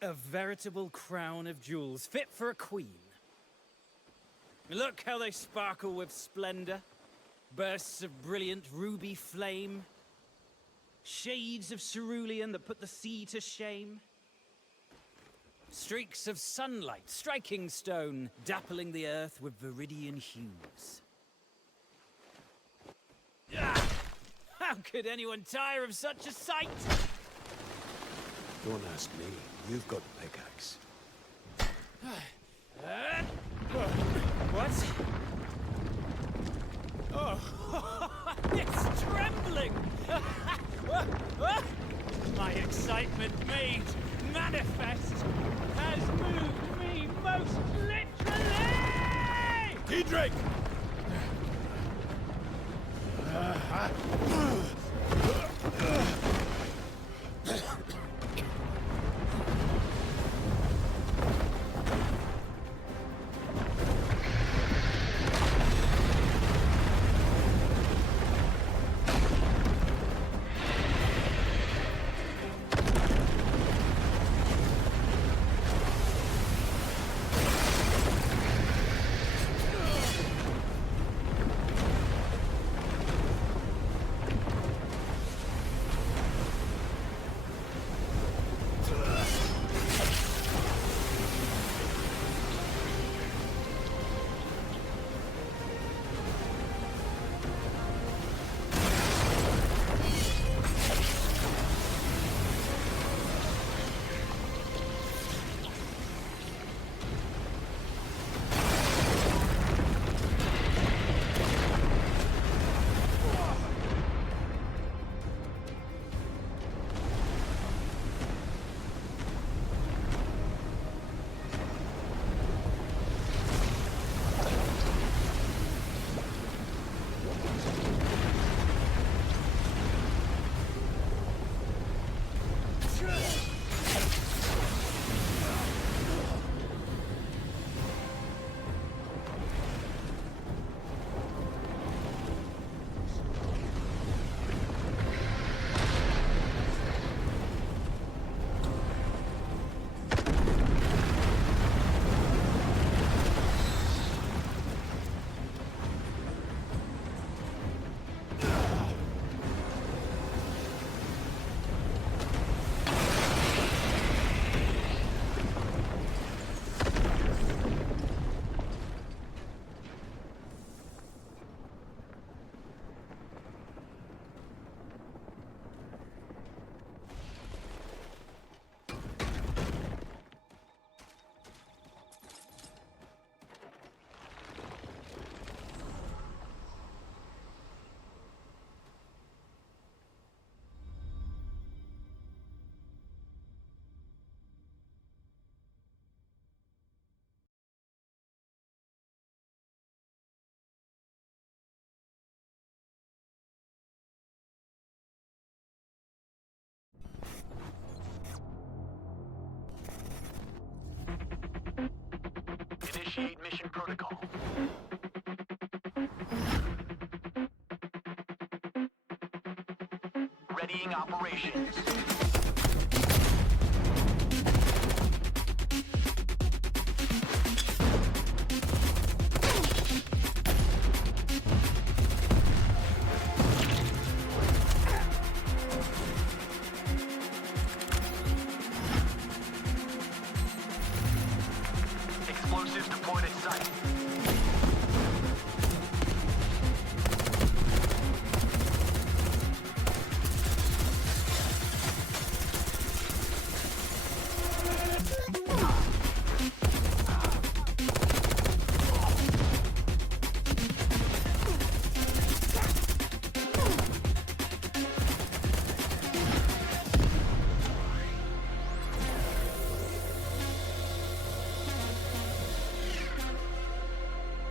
A veritable crown of jewels, fit for a queen. Look how they sparkle with splendor. Bursts of brilliant ruby flame. Shades of cerulean that put the sea to shame. Streaks of sunlight striking stone, dappling the earth with viridian hues. Ah! How could anyone tire of such a sight? Don't ask me. You've got the pickaxe. What? Oh, it's trembling! My excitement made manifest has moved me most literally! Diedrich! Initiate mission protocol. Readying operations. Explosives deployed at site.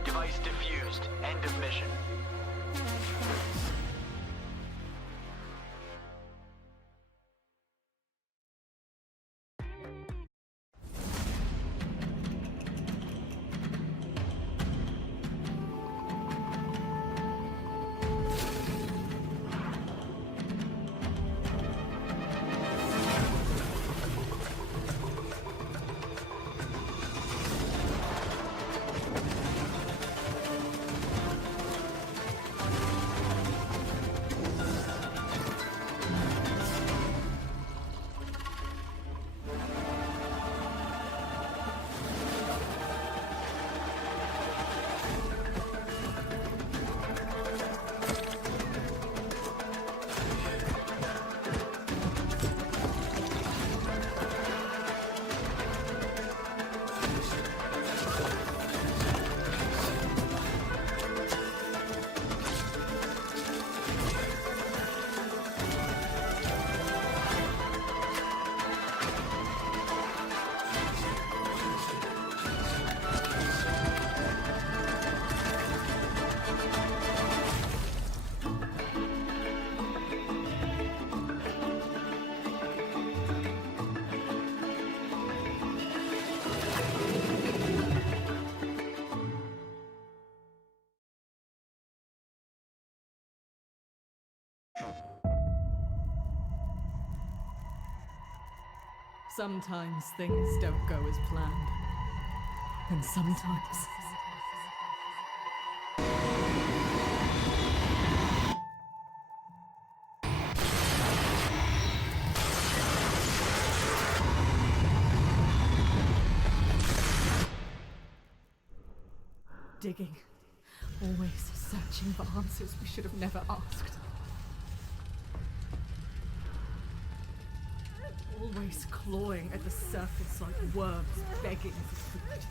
Device diffused. End of mission. Sometimes things don't go as planned. And sometimes... Digging. Always searching for answers we should have never asked. Always clawing at the surface like worms begging for food.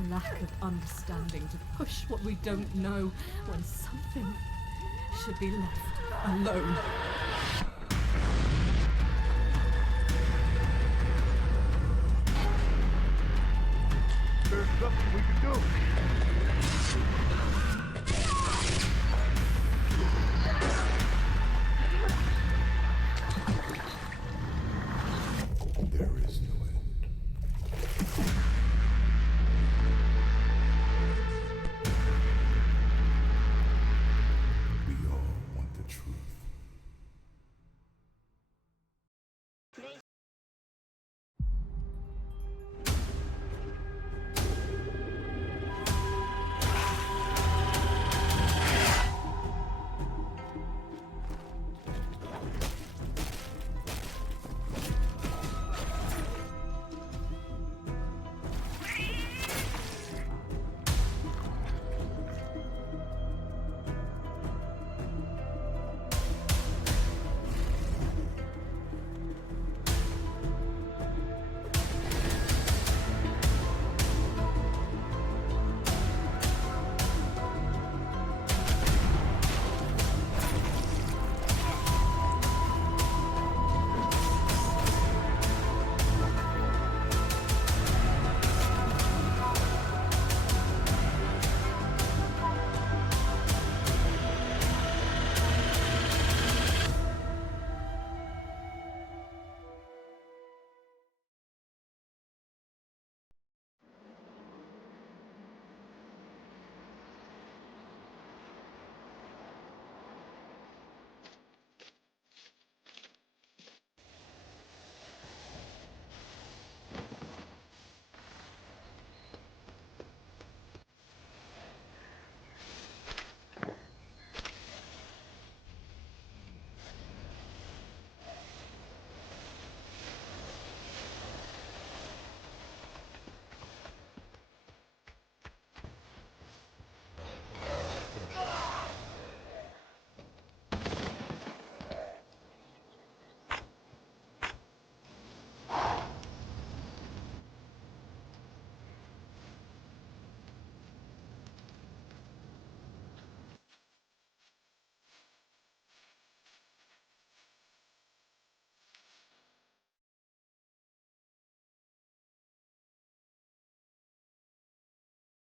A lack of understanding to push what we don't know when something should be left alone. There's nothing we can do. There is no end. We all want the truth.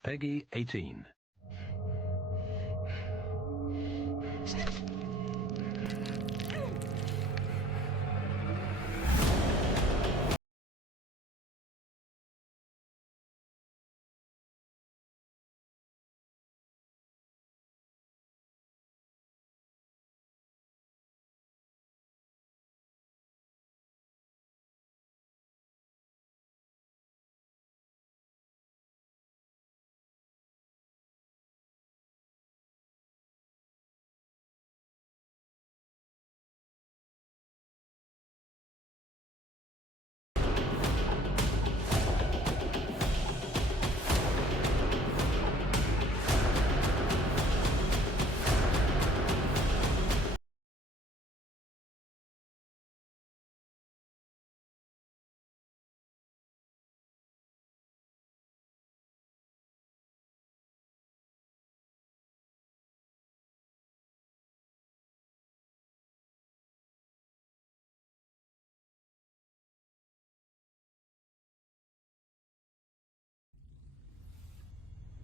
Peggy 18.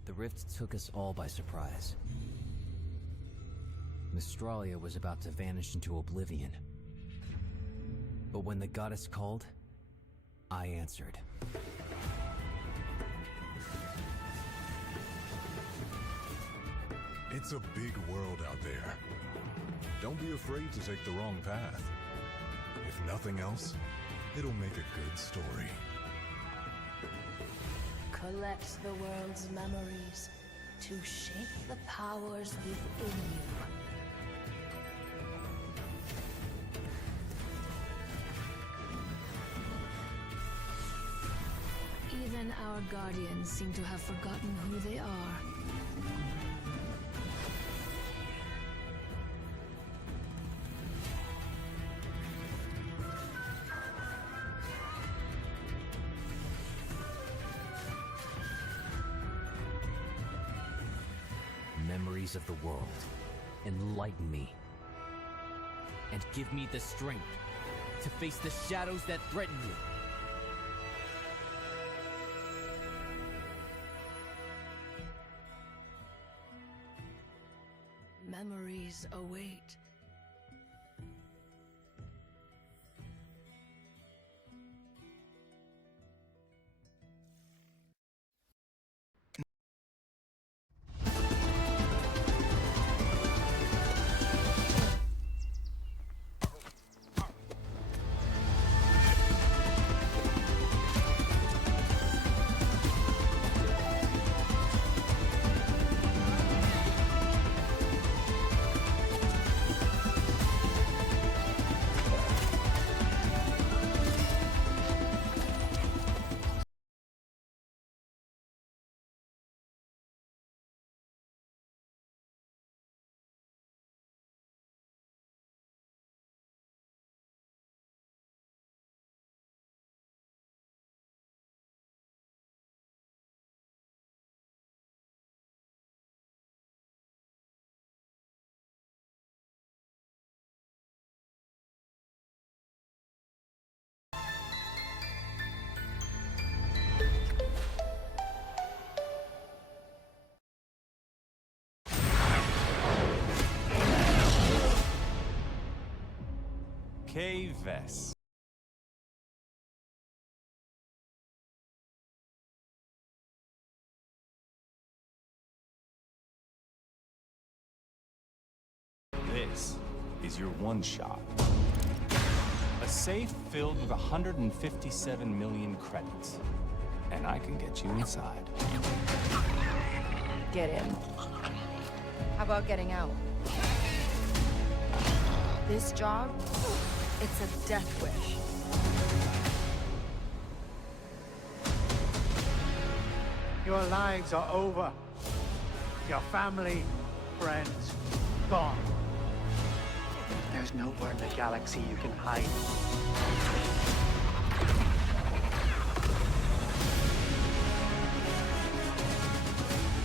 The rift took us all by surprise. Mistralia was about to vanish into oblivion. But when the goddess called, I answered. It's a big world out there. Don't be afraid to take the wrong path. If nothing else, it'll make a good story. Collect the world's memories to shape the powers within you. Even our guardians seem to have forgotten who they are. Memories of the world, enlighten me, and give me the strength to face the shadows that threaten you. Memories await. K-Vess. This is your one shot. A safe filled with 157 million credits. And I can get you inside. Get in. How about getting out? This job, it's a death wish. Your lives are over. Your family, friends, gone. There's nowhere in the galaxy you can hide.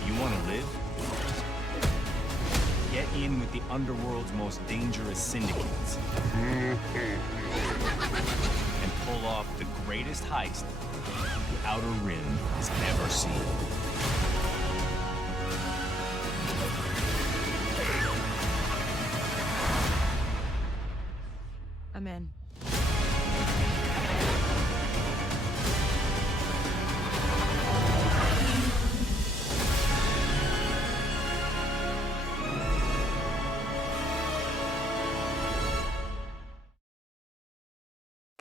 You want to live? Get in with the underworld's most dangerous syndicates. And pull off the greatest heist the Outer Rim has ever seen.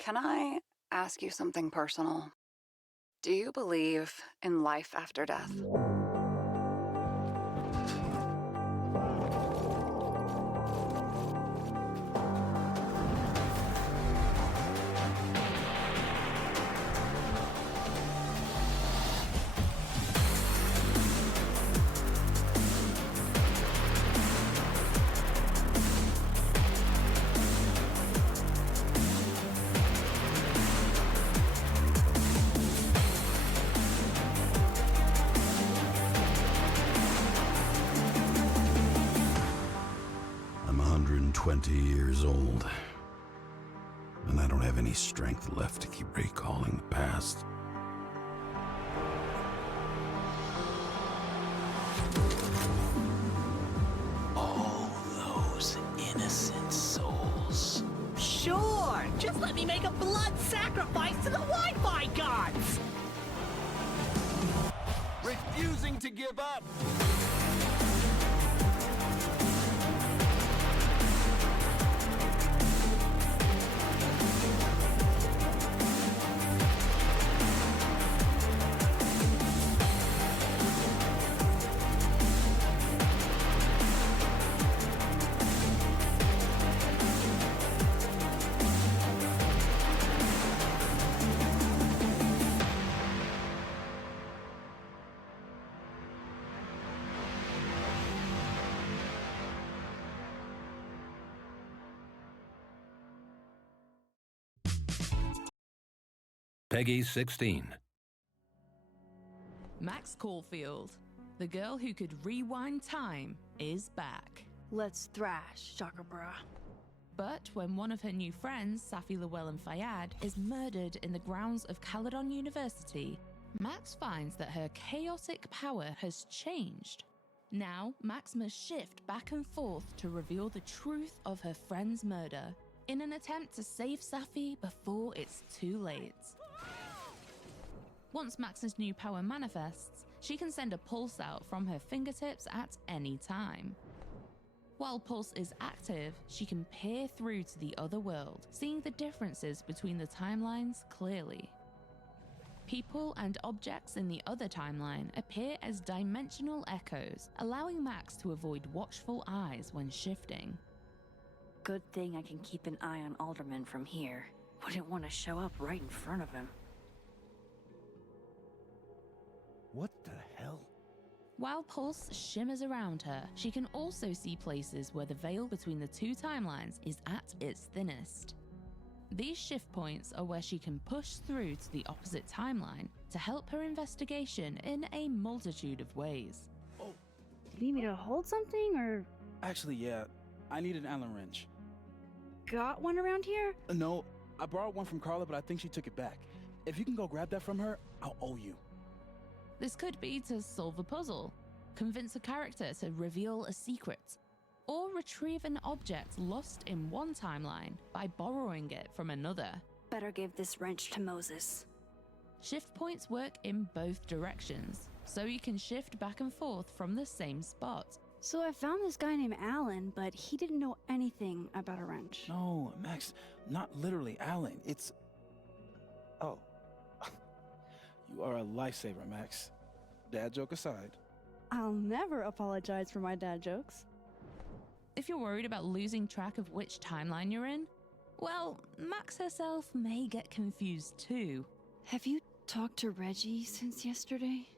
Can I ask you something personal? Do you believe in life after death? I'm 120 years old, and I don't have any strength left to keep recalling the past. All those innocent souls. Sure! Just let me make a blood sacrifice to the Wi-Fi gods! Refusing to give up! Peggy 16. Max Caulfield, the girl who could rewind time, is back. Let's thrash, Chakra. But when one of her new friends, Safi Llewellyn Fayyad, is murdered in the grounds of Caledon University, Max finds that her chaotic power has changed. Now, Max must shift back and forth to reveal the truth of her friend's murder, in an attempt to save Safi before it's too late. Once Max's new power manifests, she can send a pulse out from her fingertips at any time. While Pulse is active, she can peer through to the other world, seeing the differences between the timelines clearly. People and objects in the other timeline appear as dimensional echoes, allowing Max to avoid watchful eyes when shifting. Good thing I can keep an eye on Alderman from here. Wouldn't want to show up right in front of him. What the hell? While Pulse shimmers around her, she can also see places where the veil between the two timelines is at its thinnest. These shift points are where she can push through to the opposite timeline to help her investigation in a multitude of ways. Do you need me to hold something, or...? Actually, yeah. I need an Allen wrench. Got one around here? No, I borrowed one from Carla, but I think she took it back. If you can go grab that from her, I'll owe you. This could be to solve a puzzle, convince a character to reveal a secret, or retrieve an object lost in one timeline by borrowing it from another. Better give this wrench to Moses. Shift points work in both directions, so you can shift back and forth from the same spot. So I found this guy named Alan, but he didn't know anything about a wrench. No, Max, not literally Alan. It's... Oh. You are a lifesaver, Max. Dad joke aside. I'll never apologize for my dad jokes. If you're worried about losing track of which timeline you're in, well, Max herself may get confused too. Have you talked to Reggie since yesterday?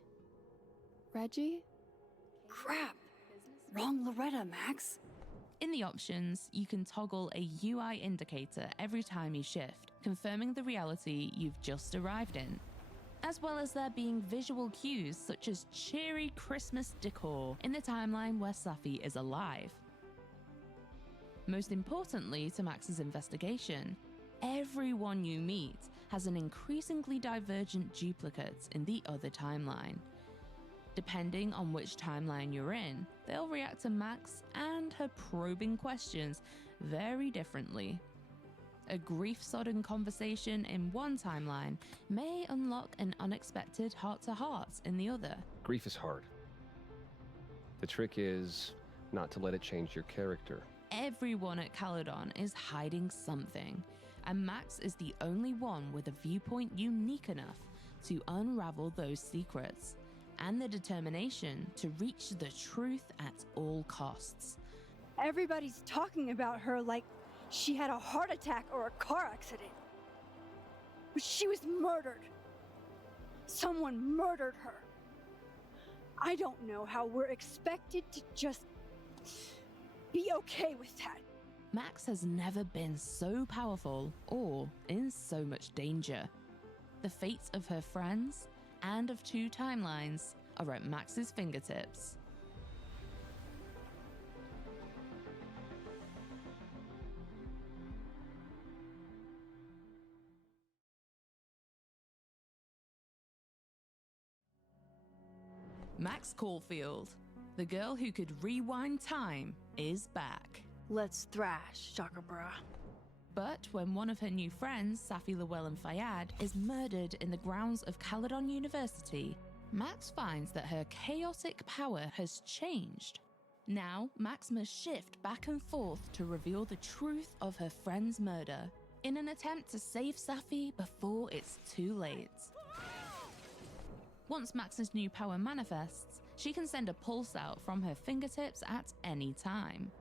Reggie? Crap! Wrong Loretta, Max. In the options, you can toggle a UI indicator every time you shift, confirming the reality you've just arrived in, as well as there being visual cues such as cheery Christmas decor in the timeline where Safi is alive. Most importantly to Max's investigation, everyone you meet has an increasingly divergent duplicate in the other timeline. Depending on which timeline you're in, they'll react to Max and her probing questions very differently. A grief-sodden conversation in one timeline may unlock an unexpected heart-to-heart in the other. Grief is hard. The trick is not to let it change your character. Everyone at Caledon is hiding something, and Max is the only one with a viewpoint unique enough to unravel those secrets and the determination to reach the truth at all costs. Everybody's talking about her like she had a heart attack or a car accident. But she was murdered. Someone murdered her. I don't know how we're expected to just be okay with that. Max has never been so powerful or in so much danger. The fates of her friends and of two timelines are at Max's fingertips. Max Caulfield, the girl who could rewind time, is back. Let's thrash, Chakabra. But when one of her new friends, Safi Llewellyn Fayyad, is murdered in the grounds of Caledon University, Max finds that her chaotic power has changed. Now, Max must shift back and forth to reveal the truth of her friend's murder, in an attempt to save Safi before it's too late. Once Max's new power manifests, she can send a pulse out from her fingertips at any time.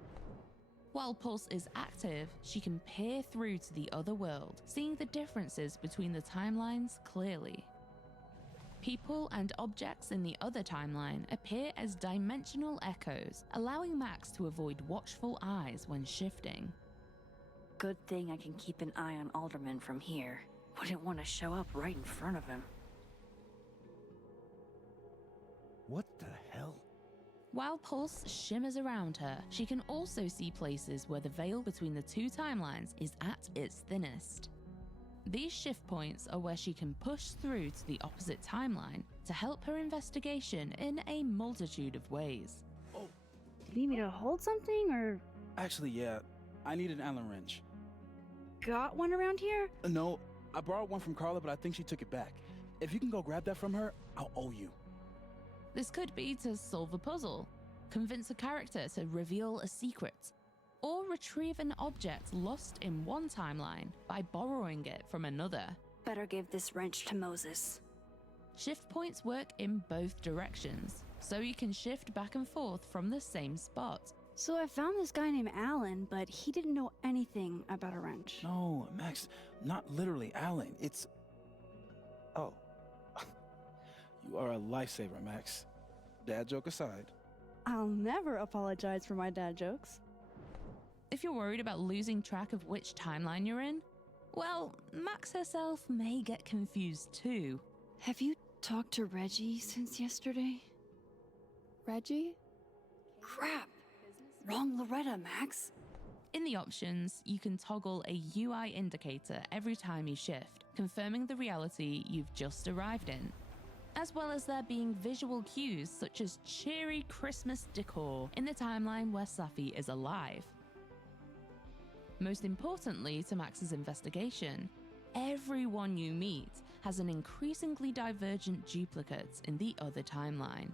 While Pulse is active, she can peer through to the other world, seeing the differences between the timelines clearly. People and objects in the other timeline appear as dimensional echoes, allowing Max to avoid watchful eyes when shifting. Good thing I can keep an eye on Alderman from here. Wouldn't want to show up right in front of him. What the hell? While Pulse shimmers around her, she can also see places where the veil between the two timelines is at its thinnest. These shift points are where she can push through to the opposite timeline to help her investigation in a multitude of ways. Do you need me to hold something, or...? Actually, yeah. I need an Allen wrench. Got one around here? No, I borrowed one from Carla, but I think she took it back. If you can go grab that from her, I'll owe you. This could be to solve a puzzle, convince a character to reveal a secret, or retrieve an object lost in one timeline by borrowing it from another. Better give this wrench to Moses. Shift points work in both directions, so you can shift back and forth from the same spot. So I found this guy named Alan, but he didn't know anything about a wrench. No, Max, not literally Alan. It's... Oh. You are a lifesaver, Max. Dad joke aside. I'll never apologize for my dad jokes. If you're worried about losing track of which timeline you're in, well, Max herself may get confused too. Have you talked to Reggie since yesterday? Reggie? Crap! Wrong Loretta, Max. In the options, you can toggle a UI indicator every time you shift, confirming the reality you've just arrived in, as well as there being visual cues such as cheery Christmas decor in the timeline where Safi is alive. Most importantly to Max's investigation, everyone you meet has an increasingly divergent duplicate in the other timeline.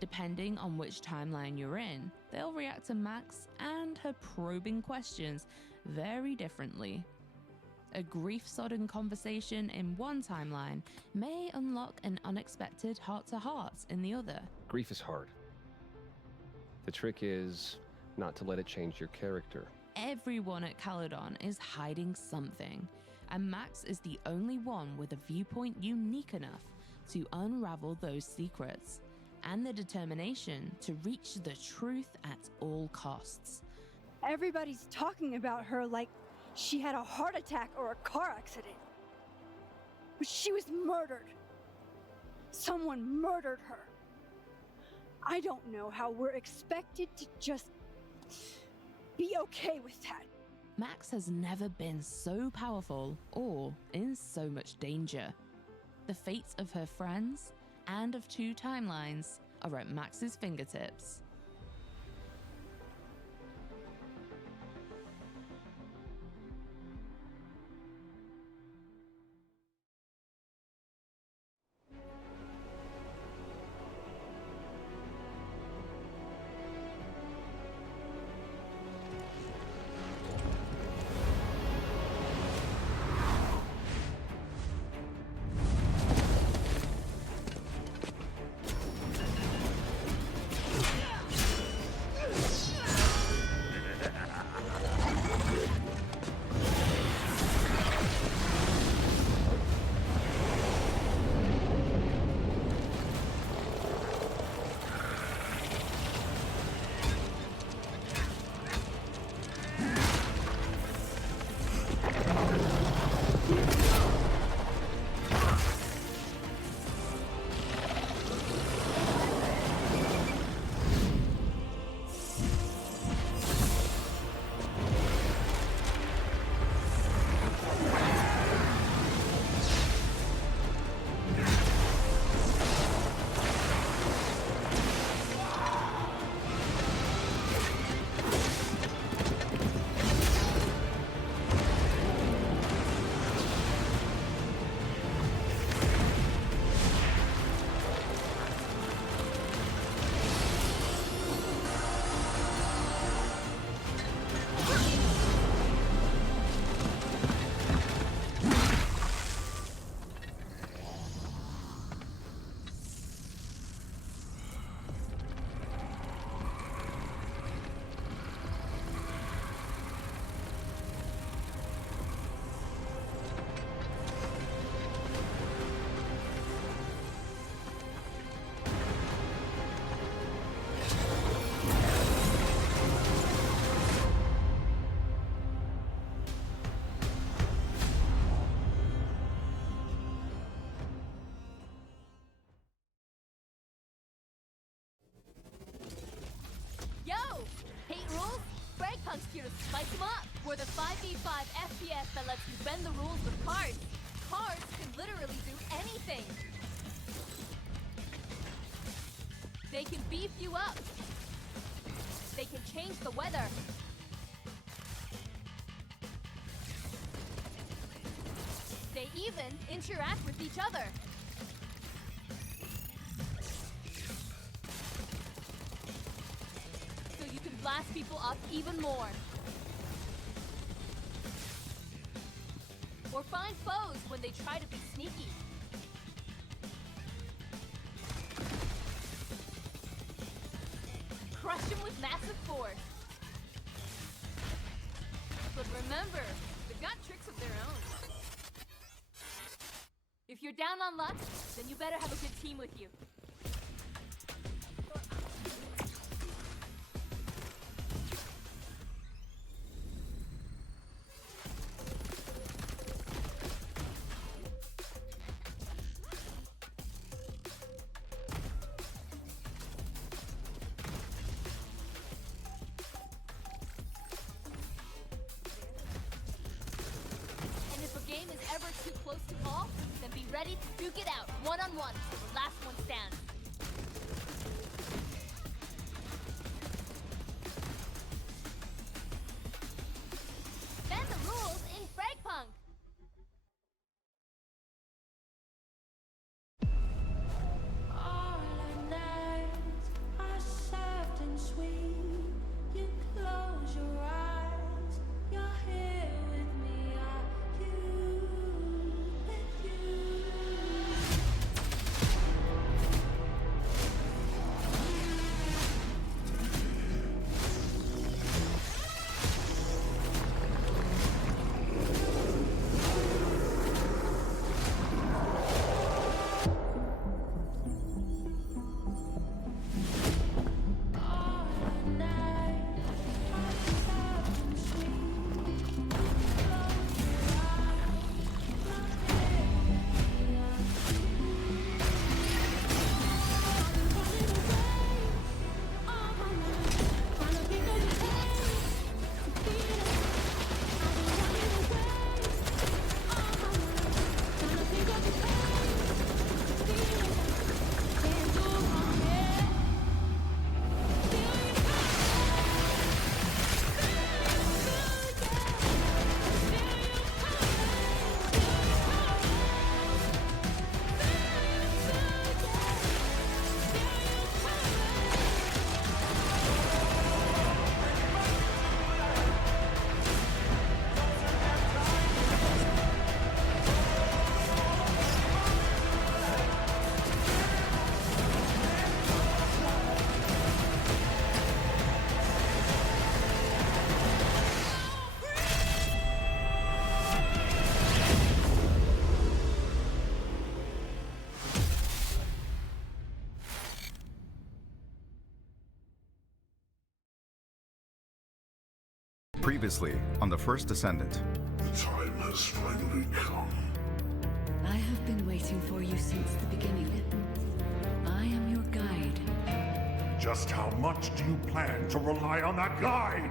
Depending on which timeline you're in, they'll react to Max and her probing questions very differently. A grief-sodden conversation in one timeline may unlock an unexpected heart-to-heart in the other. Grief is hard. The trick is not to let it change your character. Everyone at Caledon is hiding something, and Max is the only one with a viewpoint unique enough to unravel those secrets, and the determination to reach the truth at all costs. Everybody's talking about her like she had a heart attack or a car accident. But she was murdered. Someone murdered her. I don't know how we're expected to just be okay with that. Max has never been so powerful or in so much danger. The fates of her friends and of two timelines are at Max's fingertips. Fragpunk's here to spice them up. We're the 5v5 FPS that lets you bend the rules with cards. Cards can literally do anything. They can beef you up. They can change the weather. They even interact with each other. So you can blast people up even more. Or find foes when they try to be sneaky. Crush them with massive force. But remember, they've got tricks of their own. If you're down on luck, then you better have a good team with you. Too close to call, then be ready to duke it out one-on-one till the last one stands. Bend the rules in Fragpunk! All our nights are soft and sweet. You close your eyes, you're here with me. Are you with you? Previously on the First Descendant. The time has finally come. I have been waiting for you since the beginning. I am your guide. Just how much do you plan to rely on that guide?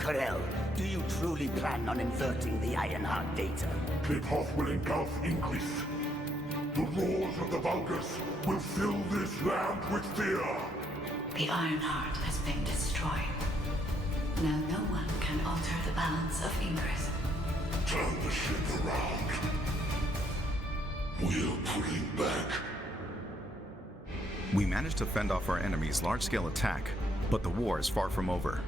Corel, do you truly plan on inverting the Ironheart data? Kiphoff will engulf Ingress. The roars of the Vulgus will fill this land with fear. The Ironheart has been destroyed. Now no one can alter the balance of Ingress. Turn the ship around. We're putting back. We managed to fend off our enemy's large-scale attack, but the war is far from over.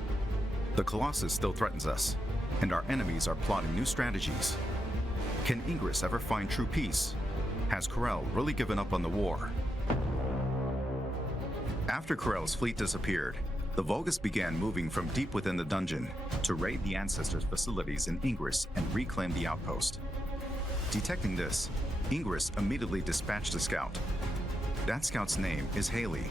The Colossus still threatens us, and our enemies are plotting new strategies. Can Ingress ever find true peace? Has Corel really given up on the war? After Corel's fleet disappeared, the Vulgus began moving from deep within the dungeon to raid the Ancestors' facilities in Ingress and reclaim the outpost. Detecting this, Ingress immediately dispatched a scout. That scout's name is Haley.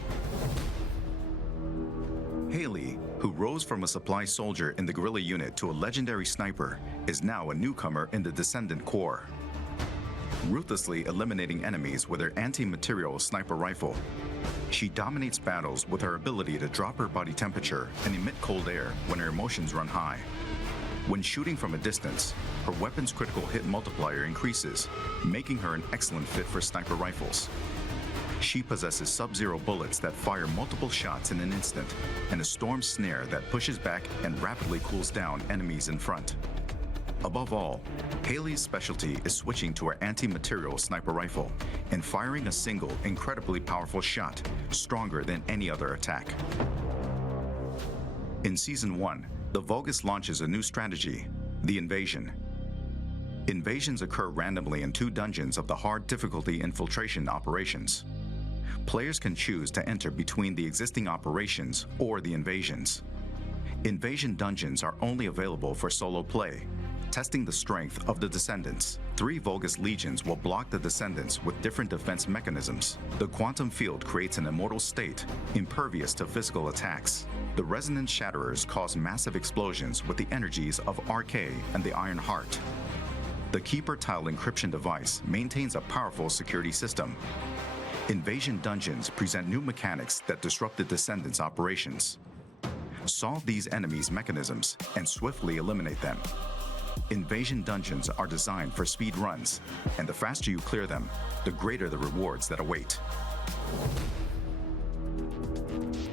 Haley, who rose from a supply soldier in the guerrilla unit to a legendary sniper, is now a newcomer in the Descendant Corps. Ruthlessly eliminating enemies with her anti-material sniper rifle, She dominates battles with her ability to drop her body temperature and emit cold air when her emotions run high. When shooting from a distance, her weapon's critical hit multiplier increases, making her an excellent fit for sniper rifles. She possesses sub-zero bullets that fire multiple shots in an instant, and a storm snare that pushes back and rapidly cools down enemies in front. Above all, Haley's specialty is switching to her anti-material sniper rifle and firing a single, incredibly powerful shot, stronger than any other attack. In Season 1, the Vulgus launches a new strategy, the Invasion. Invasions occur randomly in 2 dungeons of the hard difficulty infiltration operations. Players can choose to enter between the existing operations or the invasions. Invasion dungeons are only available for solo play, testing the strength of the Descendants. 3 Vulgus legions will block the Descendants with different defense mechanisms. The quantum field creates an immortal state, impervious to physical attacks. The Resonance Shatterers cause massive explosions with the energies of RK and the Iron Heart. The Keeper Tile encryption device maintains a powerful security system. Invasion dungeons present new mechanics that disrupt the Descendants' operations. Solve these enemies' mechanisms and swiftly eliminate them. Invasion dungeons are designed for speed runs, and the faster you clear them, the greater the rewards that await.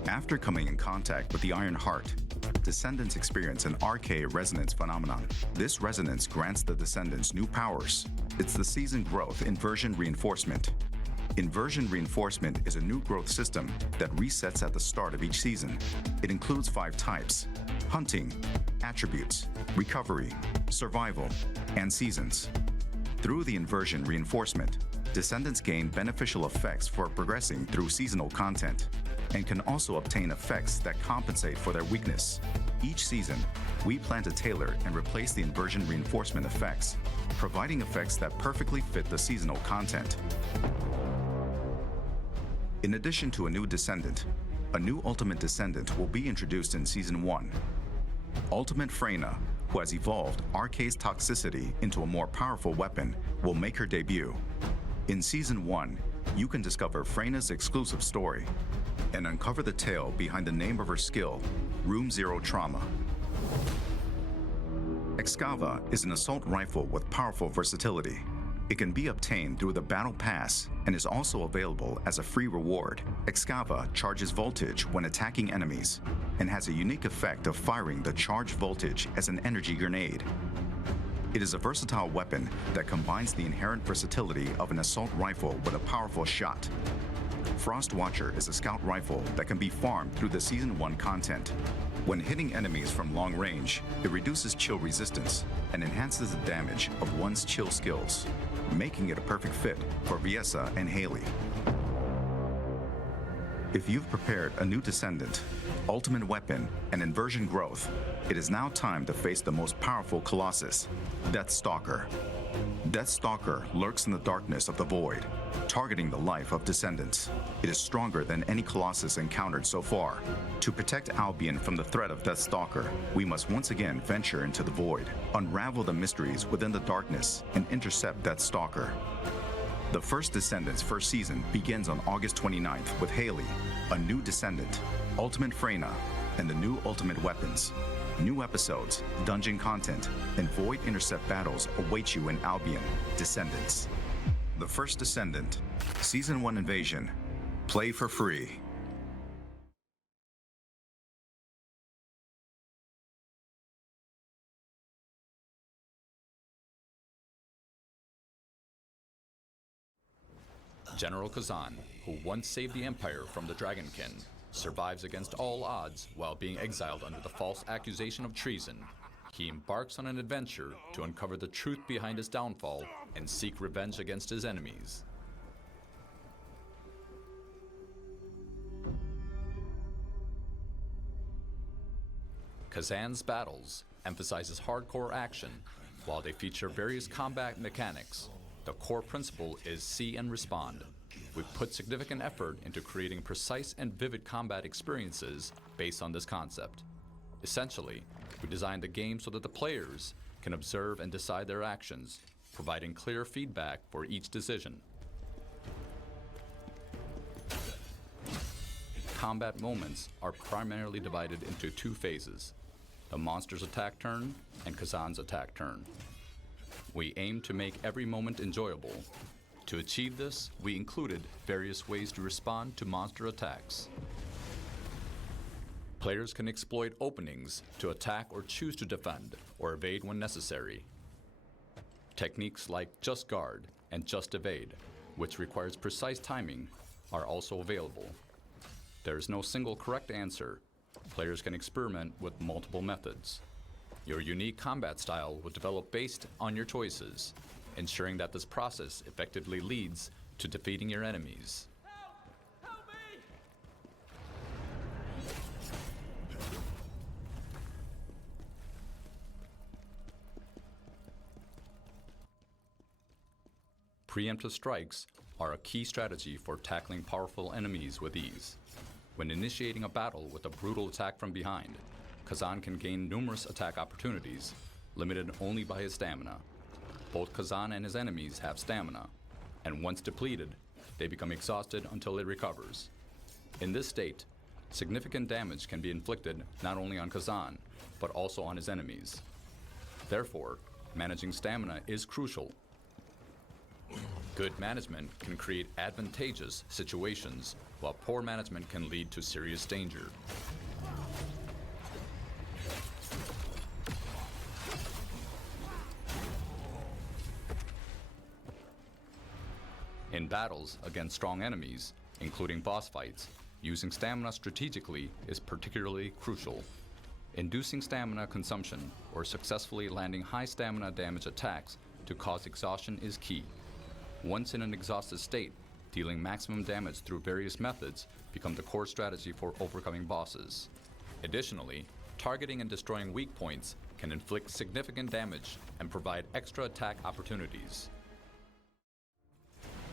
After coming in contact with the Iron Heart, Descendants experience an RK resonance phenomenon. This resonance grants the Descendants new powers. It's the season growth inversion reinforcement. Inversion reinforcement is a new growth system that resets at the start of each season. It includes 5 types: hunting, attributes, recovery, survival, and seasons. Through the inversion reinforcement, Descendants gain beneficial effects for progressing through seasonal content, and can also obtain effects that compensate for their weakness. Each season, we plan to tailor and replace the inversion reinforcement effects, providing effects that perfectly fit the seasonal content. In addition to a new Descendant, a new Ultimate Descendant will be introduced in Season 1. Ultimate Freyna, who has evolved RK's toxicity into a more powerful weapon, will make her debut. In Season 1, you can discover Freyna's exclusive story and uncover the tale behind the name of her skill, Room Zero Trauma. Excava is an assault rifle with powerful versatility. It can be obtained through the Battle Pass and is also available as a free reward. Excava charges voltage when attacking enemies and has a unique effect of firing the charged voltage as an energy grenade. It is a versatile weapon that combines the inherent versatility of an assault rifle with a powerful shot. Frost Watcher is a scout rifle that can be farmed through the Season 1 content. When hitting enemies from long range, it reduces chill resistance and enhances the damage of one's chill skills, making it a perfect fit for Viessa and Haley. If you've prepared a new Descendant, ultimate weapon, and inversion growth, it is now time to face the most powerful Colossus, Deathstalker. Deathstalker lurks in the darkness of the void, targeting the life of Descendants. It is stronger than any Colossus encountered so far. To protect Albion from the threat of Deathstalker, we must once again venture into the void, unravel the mysteries within the darkness, and intercept Deathstalker. The first Descendants first season begins on August 29th with Haley, a new Descendant, Ultimate Freyna, and the new Ultimate Weapons. New episodes, dungeon content, and void intercept battles await you in Albion, Descendants. The first Descendant, Season 1 Invasion. Play for free. General Kazan, who once saved the Empire from the Dragonkin, survives against all odds while being exiled under the false accusation of treason. He embarks on an adventure to uncover the truth behind his downfall and seek revenge against his enemies. Kazan's battles emphasizes hardcore action, while they feature various combat mechanics. The core principle is see and respond. We've put significant effort into creating precise and vivid combat experiences based on this concept. Essentially, we designed the game so that the players can observe and decide their actions, providing clear feedback for each decision. combat moments are primarily divided into two phases: the monster's attack turn and Kazan's attack turn. We aim to make every moment enjoyable. To achieve this, we included various ways to respond to monster attacks. Players can exploit openings to attack or choose to defend or evade when necessary. Techniques like Just Guard and Just Evade, which requires precise timing, are also available. There is no single correct answer. Players can experiment with multiple methods. Your unique combat style will develop based on your choices, ensuring that this process effectively leads to defeating your enemies. Preemptive strikes are a key strategy for tackling powerful enemies with ease. When initiating a battle with a brutal attack from behind, Kazan can gain numerous attack opportunities, limited only by his stamina. Both Kazan and his enemies have stamina, and once depleted, they become exhausted until it recovers. In this state, significant damage can be inflicted not only on Kazan, but also on his enemies. Therefore, managing stamina is crucial. Good management can create advantageous situations, while poor management can lead to serious danger. In battles against strong enemies, including boss fights, using stamina strategically is particularly crucial. Inducing stamina consumption or successfully landing high stamina damage attacks to cause exhaustion is key. Once in an exhausted state, dealing maximum damage through various methods become the core strategy for overcoming bosses. Additionally, targeting and destroying weak points can inflict significant damage and provide extra attack opportunities.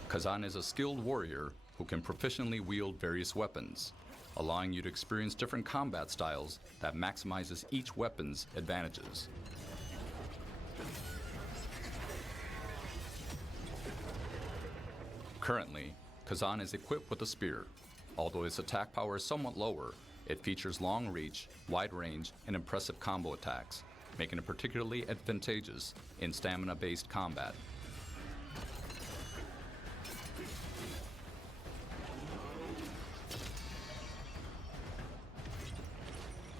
Kazan is a skilled warrior who can proficiently wield various weapons, allowing you to experience different combat styles that maximizes each weapon's advantages. Currently, Kazan is equipped with a spear. Although its attack power is somewhat lower, it features long reach, wide range, and impressive combo attacks, making it particularly advantageous in stamina-based combat.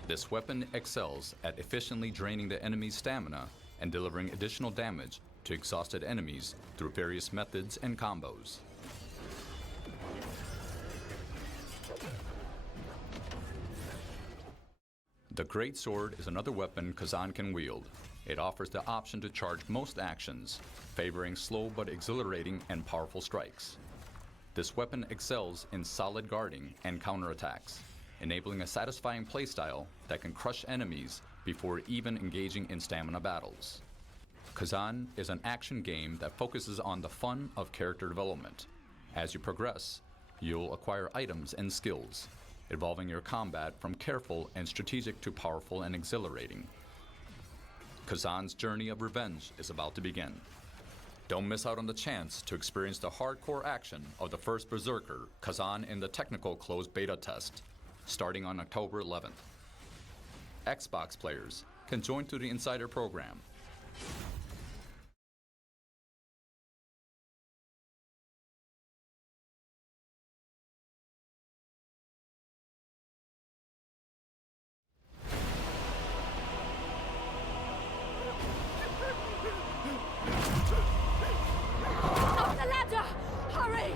This weapon excels at efficiently draining the enemy's stamina and delivering additional damage to exhausted enemies through various methods and combos. The Great Sword is another weapon Kazan can wield. It offers the option to charge most actions, favoring slow but exhilarating and powerful strikes. This weapon excels in solid guarding and counterattacks, enabling a satisfying playstyle that can crush enemies before even engaging in stamina battles. Kazan is an action game that focuses on the fun of character development. As you progress, you'll acquire items and skills, evolving your combat from careful and strategic to powerful and exhilarating. Kazan's journey of revenge is about to begin. Don't miss out on the chance to experience the hardcore action of the first Berserker, Kazan, in the technical closed beta test, starting on October 11th. Xbox players can join through the Insider program. Up the ladder! Hurry!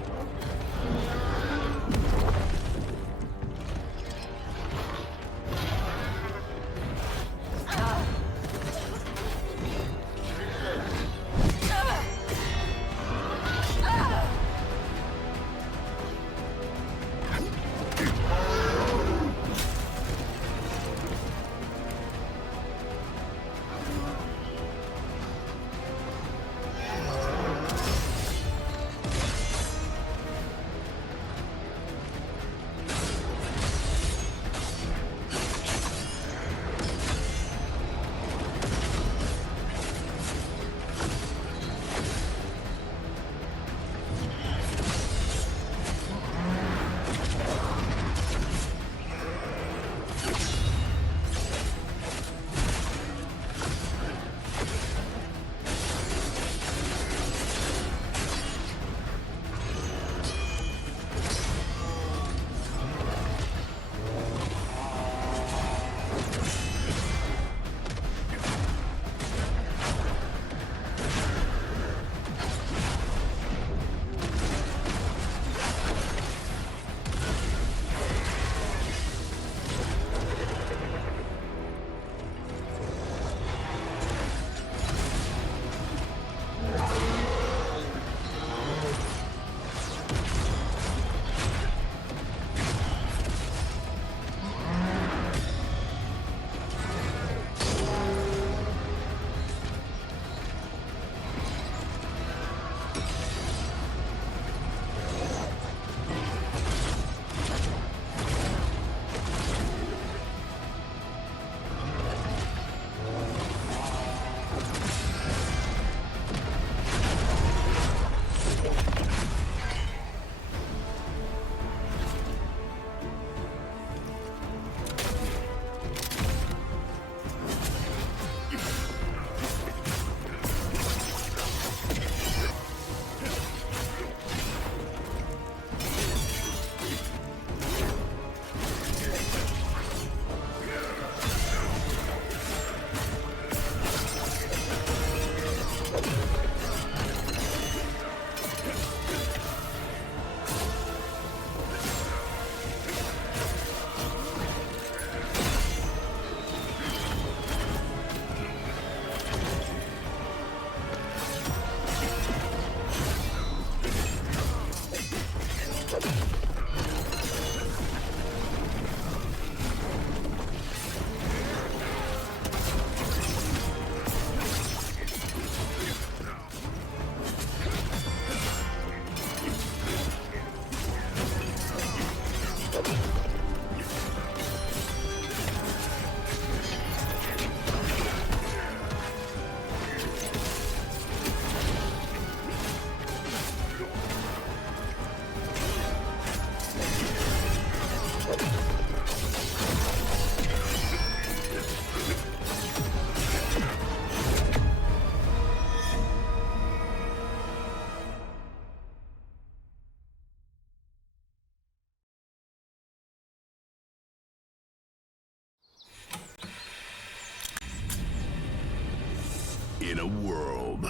in a world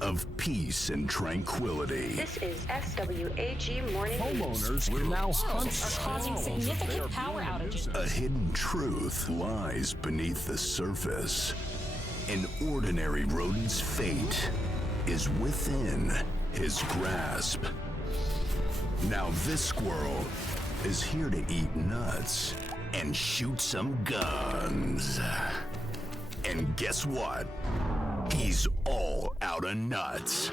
of peace and tranquility. This is SWAG Morning Homeowners will now hunt are causing significant power outages. A hidden truth lies beneath the surface. An ordinary rodent's fate is within his grasp. Now this squirrel is here to eat nuts and shoot some guns. And guess what? He's all out of nuts.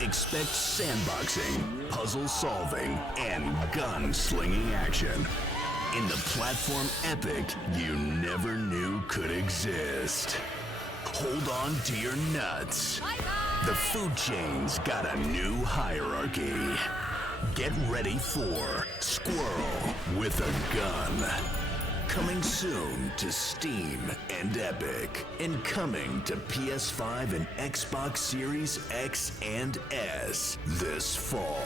Expect sandboxing, puzzle solving, and gun-slinging action in the platform epic you never knew could exist. Hold on to your nuts. The food chain's got a new hierarchy. Get ready for Squirrel with a Gun. Coming soon to Steam and Epic. And coming to PS5 and Xbox Series X and S this fall.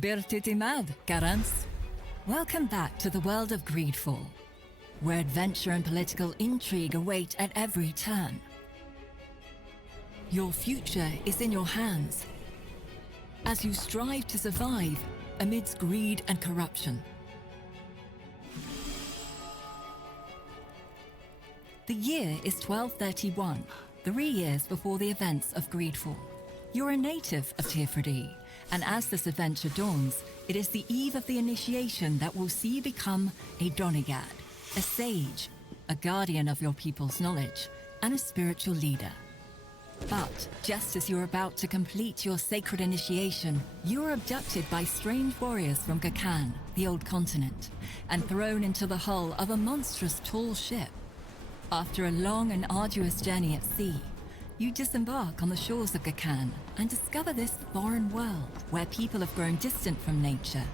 Birtitimad, Karans. Welcome back to the world of Greedfall, where adventure and political intrigue await at every turn. Your future is in your hands as you strive to survive amidst greed and corruption. The year is 1231, 3 years before the events of Greedfall. You're a native of Tirfredi, and as this adventure dawns, it is the eve of the initiation that will see you become a Donigad, a sage, a guardian of your people's knowledge, and a spiritual leader. But just as you're about to complete your sacred initiation, you are abducted by strange warriors from Gakan, the old continent, and thrown into the hull of a monstrous tall ship. After a long and arduous journey at sea, you disembark on the shores of Gakan and discover this foreign world where people have grown distant from nature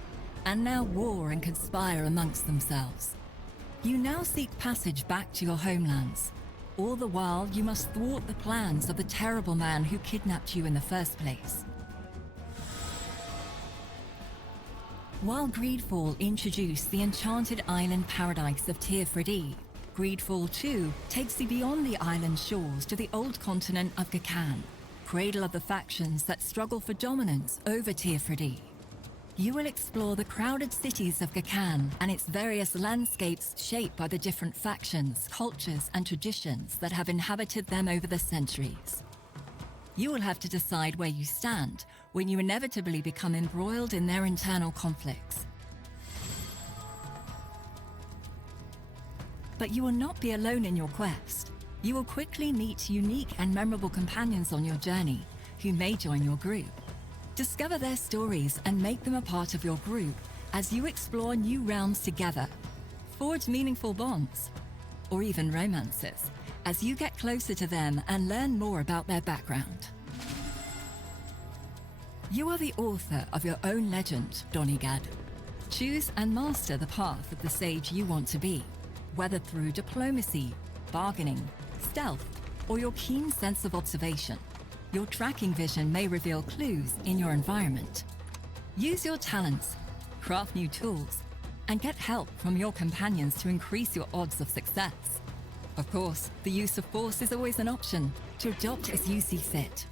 and now war and conspire amongst themselves. You now seek passage back to your homelands. All the while, you must thwart the plans of the terrible man who kidnapped you in the first place. While Greedfall introduced the enchanted island paradise of Tirfredi, Greedfall 2 takes you beyond the island shores to the old continent of Gakan, cradle of the factions that struggle for dominance over Tirfredi. You will explore the crowded cities of Gakan and its various landscapes shaped by the different factions, cultures, and traditions that have inhabited them over the centuries. You will have to decide where you stand when you inevitably become embroiled in their internal conflicts. But you will not be alone in your quest. You will quickly meet unique and memorable companions on your journey who may join your group. Discover their stories and make them a part of your group as you explore new realms together. Forge meaningful bonds, or even romances, as you get closer to them and learn more about their background. You are the author of your own legend, Donigad. Choose and master the path of the sage you want to be, whether through diplomacy, bargaining, stealth, or your keen sense of observation. Your tracking vision may reveal clues in your environment. Use your talents, craft new tools, and get help from your companions to increase your odds of success. Of course, the use of force is always an option, to adopt as you see fit.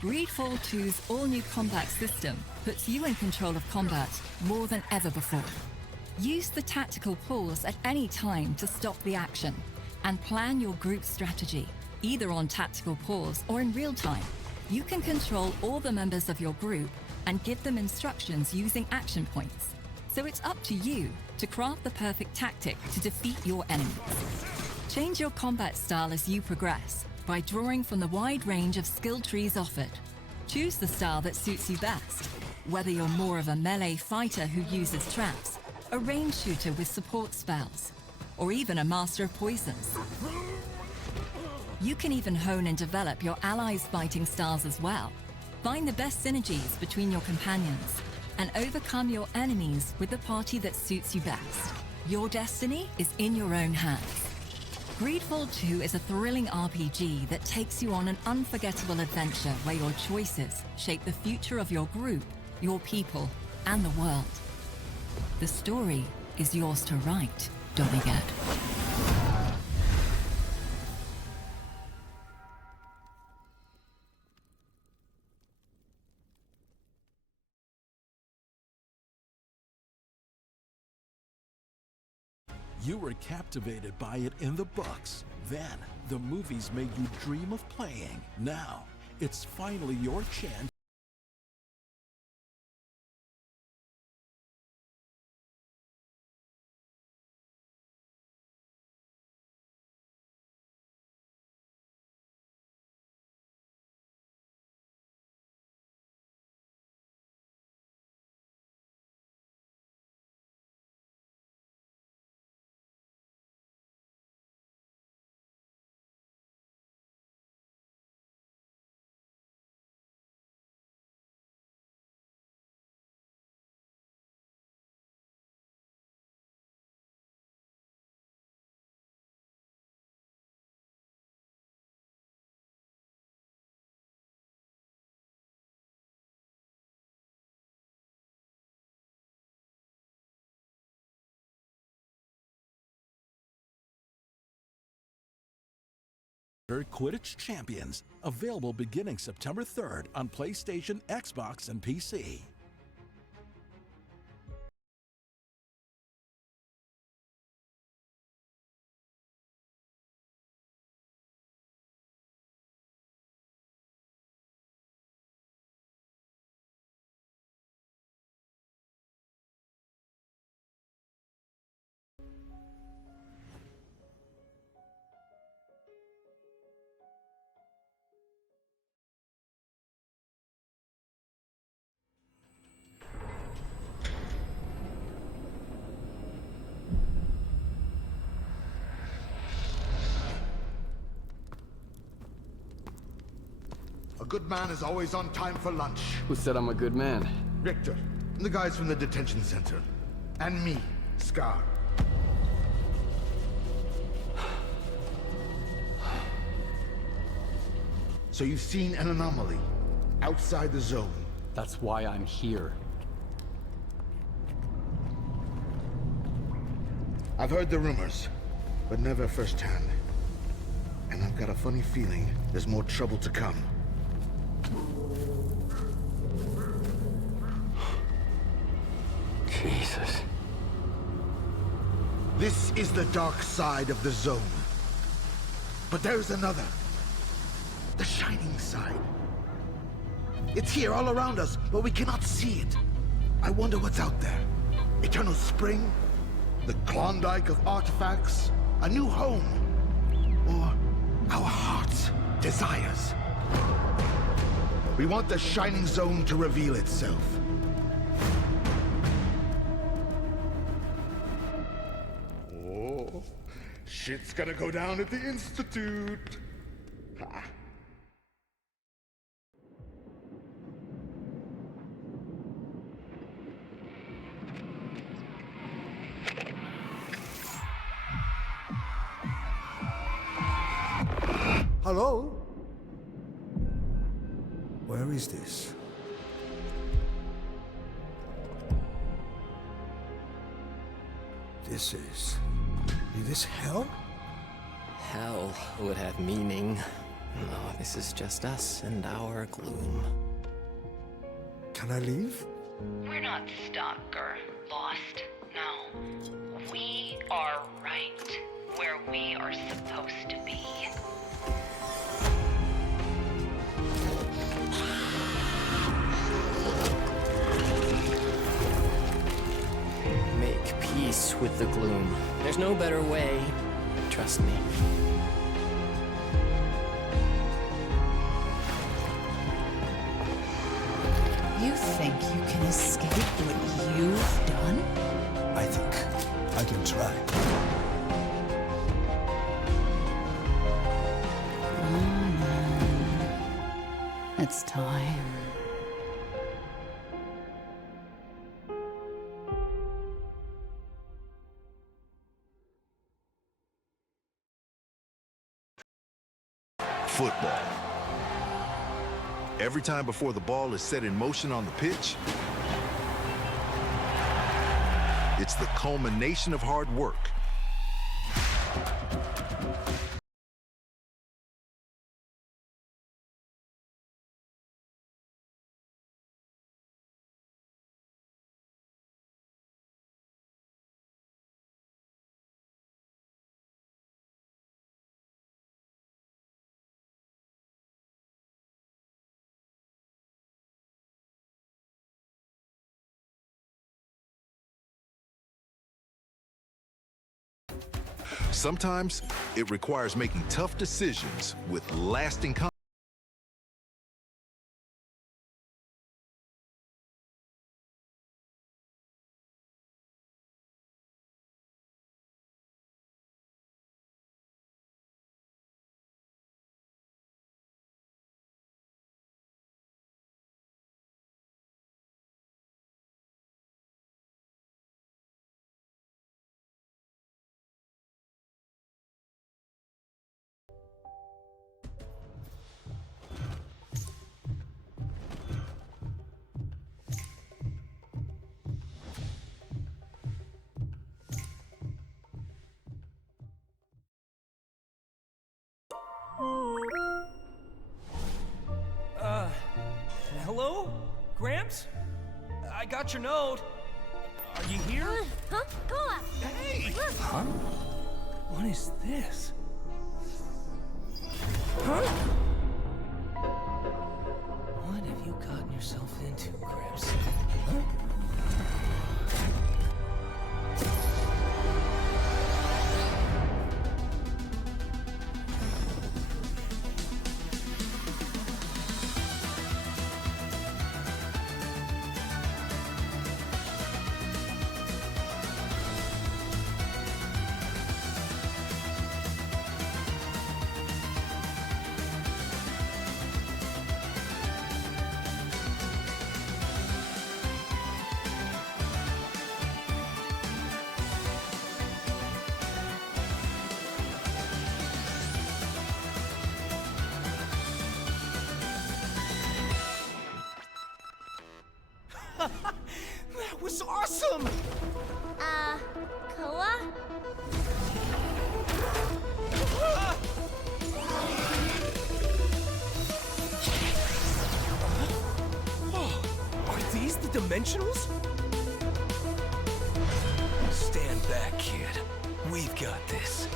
Greedfall 2's all-new combat system puts you in control of combat more than ever before. Use the tactical pause at any time to stop the action, and plan your group strategy, either on tactical pause or in real time. You can control all the members of your group and give them instructions using action points. So it's up to you to craft the perfect tactic to defeat your enemies. Change your combat style as you progress by drawing from the wide range of skill trees offered. Choose the style that suits you best, whether you're more of a melee fighter who uses traps, a ranged shooter with support spells, or even a master of poisons. You can even hone and develop your allies' fighting styles as well. Find the best synergies between your companions and overcome your enemies with the party that suits you best. Your destiny is in your own hands. Greedfall 2 is a thrilling RPG that takes you on an unforgettable adventure where your choices shape the future of your group, your people, and the world. The story is yours to write, Donigad. You were captivated by it in the books. Then, the movies made you dream of playing. Now, it's finally your chance Quidditch Champions, available beginning September 3rd on PlayStation, Xbox, and PC. A good man is always on time for lunch. Who said I'm a good man? Richter, and the guys from the detention center. And me, Scar. So you've seen an anomaly outside the zone. That's why I'm here. I've heard the rumors, but never firsthand. And I've got a funny feeling there's more trouble to come. Jesus. This is the dark side of the zone. But there's another. The shining side. It's here all around us, but we cannot see it. I wonder what's out there. Eternal spring? The Klondike of artifacts? A new home? Or our heart's desires? We want the shining zone to reveal itself. Oh, shit's gonna go down at the Institute. Ha. Hello? Where is this? Is this hell? Hell would have meaning. No, this is just us and our gloom. Can I leave? We're not stuck or lost. No. We are right where we are supposed to be. Make peace with the gloom. There's no better way. Trust me. You think you can escape what you've done? I think I can try. It's time. Football. Every time before the ball is set in motion on the pitch, it's the culmination of hard work. Sometimes it requires making tough decisions with lasting consequences. Gramps! I got your note. Are you here? Huh? Koa! Hey! Look! Huh? What is this? Huh? What have you gotten yourself into, Gramps? Huh? That was awesome! Koa? Oh, are these the Dimensionals? Stand back, kid. We've got this.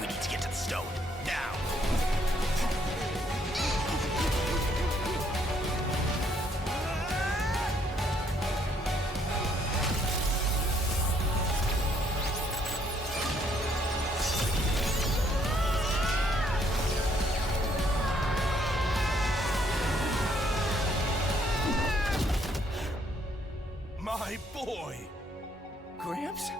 We need to get to the stone, now! My boy! Gramps?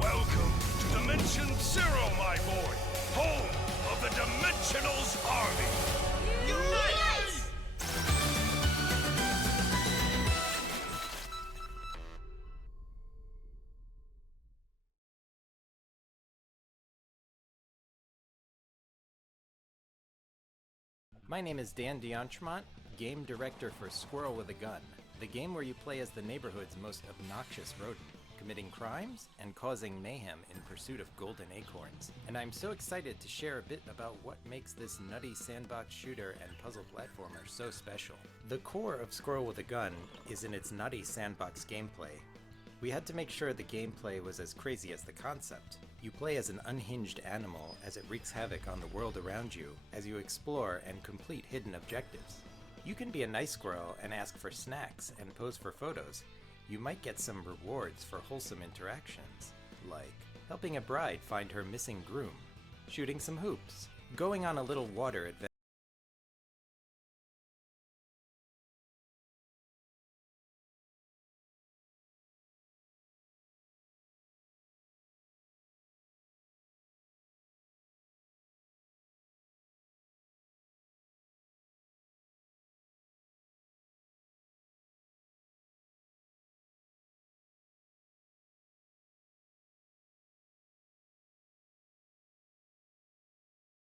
Welcome to Dimension Zero, my boy! Home of the Dimensionals Army! Unite! My name is Dan D'Entremont, game director for Squirrel with a Gun, the game where you play as the neighborhood's most obnoxious rodent, committing crimes and causing mayhem in pursuit of golden acorns. And I'm so excited to share a bit about what makes this nutty sandbox shooter and puzzle platformer so special. The core of Squirrel with a Gun is in its nutty sandbox gameplay. We had to make sure the gameplay was as crazy as the concept. You play as an unhinged animal as it wreaks havoc on the world around you as you explore and complete hidden objectives. You can be a nice squirrel and ask for snacks and pose for photos. You might get some rewards for wholesome interactions, like helping a bride find her missing groom, shooting some hoops, going on a little water adventure.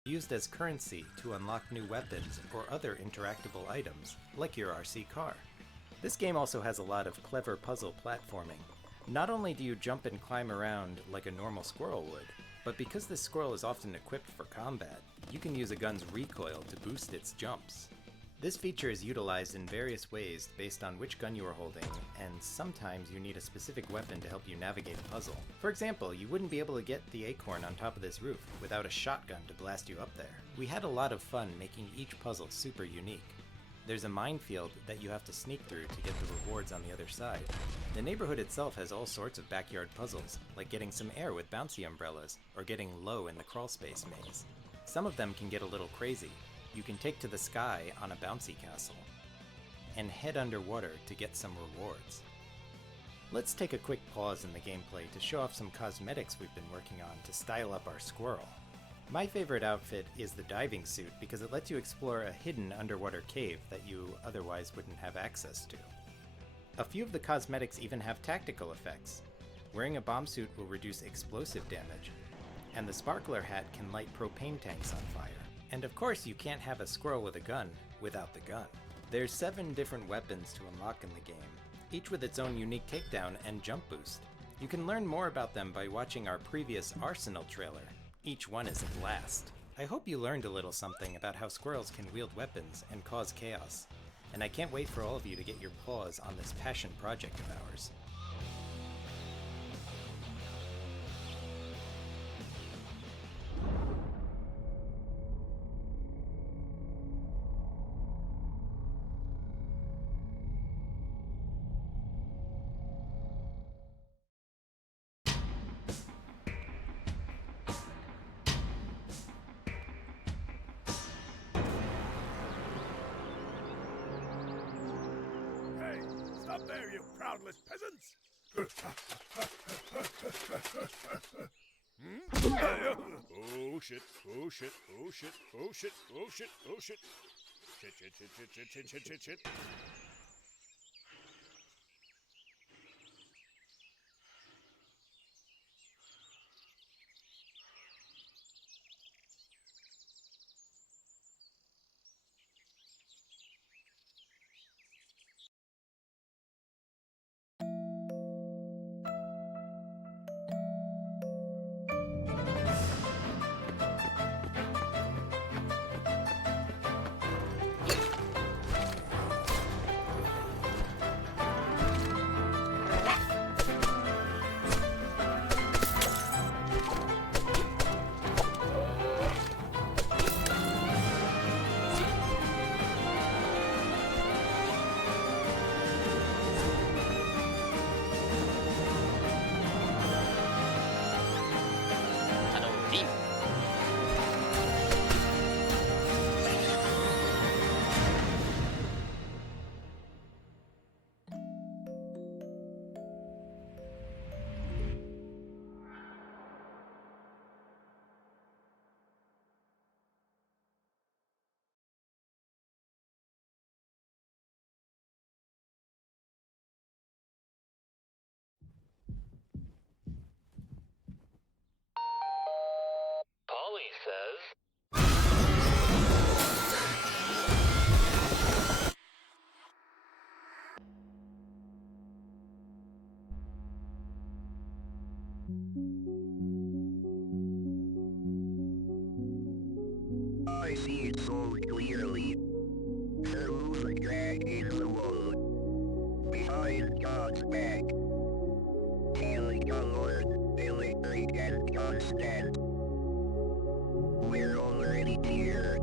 Used as currency to unlock new weapons or other interactable items, like your RC car. This game also has a lot of clever puzzle platforming. Not only do you jump and climb around like a normal squirrel would, but because this squirrel is often equipped for combat, you can use a gun's recoil to boost its jumps. This feature is utilized in various ways based on which gun you are holding, and sometimes you need a specific weapon to help you navigate a puzzle. For example, you wouldn't be able to get the acorn on top of this roof without a shotgun to blast you up there. We had a lot of fun making each puzzle super unique. There's a minefield that you have to sneak through to get the rewards on the other side. The neighborhood itself has all sorts of backyard puzzles, like getting some air with bouncy umbrellas, or getting low in the crawlspace maze. Some of them can get a little crazy. You can take to the sky on a bouncy castle, and head underwater to get some rewards. Let's take a quick pause in the gameplay to show off some cosmetics we've been working on to style up our squirrel. My favorite outfit is the diving suit because it lets you explore a hidden underwater cave that you otherwise wouldn't have access to. A few of the cosmetics even have tactical effects. Wearing a bomb suit will reduce explosive damage, and the sparkler hat can light propane tanks on fire. And of course you can't have a squirrel with a gun without the gun. There's 7 different weapons to unlock in the game, each with its own unique takedown and jump boost. You can learn more about them by watching our previous Arsenal trailer. Each one is a blast. I hope you learned a little something about how squirrels can wield weapons and cause chaos, and I can't wait for all of you to get your paws on this passion project of ours. Hey, stop there, you proudless peasants! Oh shit, oh shit, oh shit, oh shit, oh shit, oh shit. Shit, shit, shit, shit, shit, shit, shit, shit, shit. Polly says... I see it so clearly. Who's the guy in the wall? Behind God's back. Healing color, electric and constant. We're already here.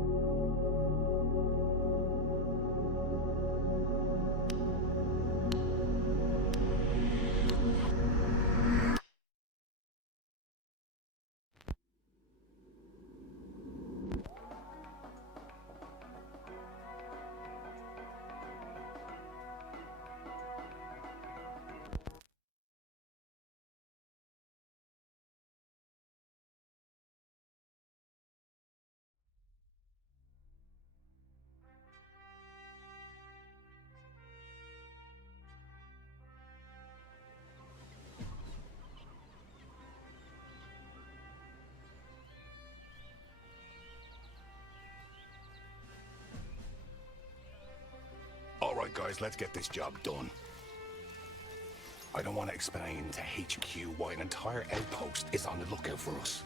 Alright guys, let's get this job done. I don't want to explain to HQ why an entire outpost is on the lookout for us.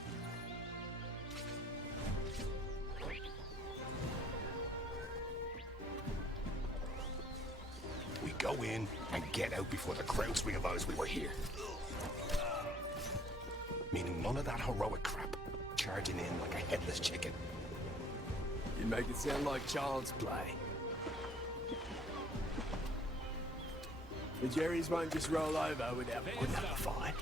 in and get out before the crowds realize we were here. Meaning none of that heroic crap, charging in like a headless chicken. You make it sound like child's play. The Jerrys won't just roll over without putting up a fight.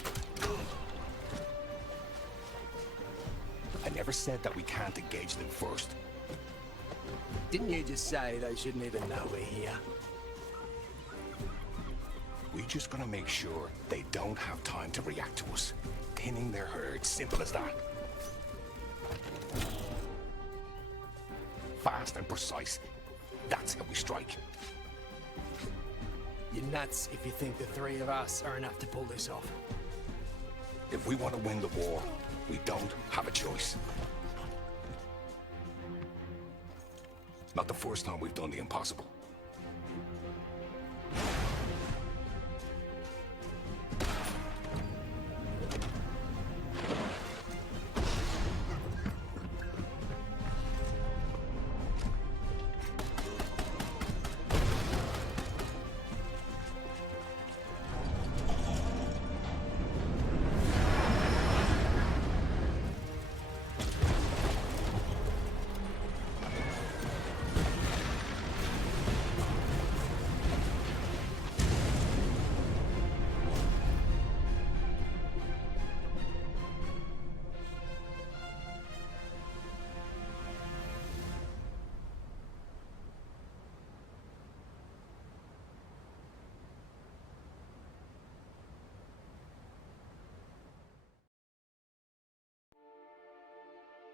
I never said that we can't engage them first. Didn't you just say they shouldn't even know we're here? We just gotta make sure they don't have time to react to us. Pinning their herd, simple as that. Fast and precise. That's how we strike. You're nuts if you think the three of us are enough to pull this off. If we want to win the war, we don't have a choice. Not the first time we've done the impossible.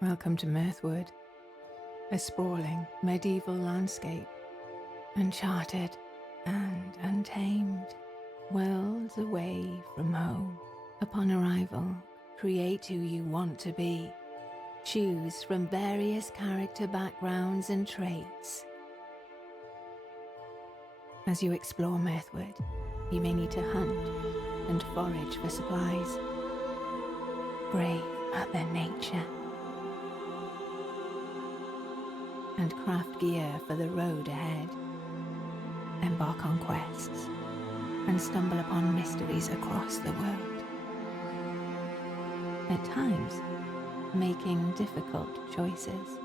Welcome to Mirthwood, a sprawling medieval landscape, uncharted and untamed, worlds away from home. Upon arrival, create who you want to be. Choose from various character backgrounds and traits. As you explore Mirthwood, you may need to hunt and forage for supplies. Brave at their nature. And craft gear for the road ahead. Embark on quests and stumble upon mysteries across the world. At times, making difficult choices.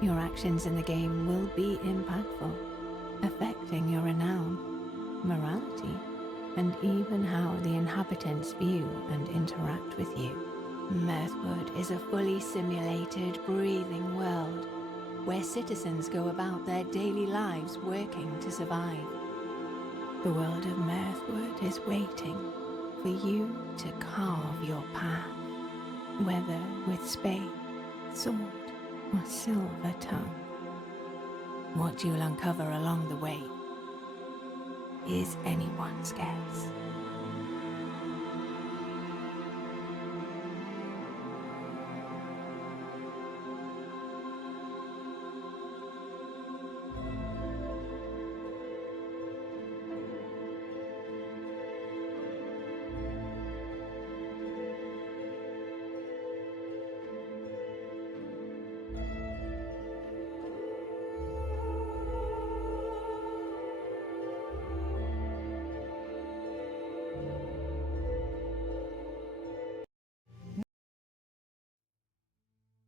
Your actions in the game will be impactful, affecting your renown, morality, and even how the inhabitants view and interact with you. Mirthwood is a fully simulated, breathing world where citizens go about their daily lives working to survive. The world of Mirthwood is waiting for you to carve your path, whether with spade, sword, or silver tongue. What you'll uncover along the way is anyone's guess.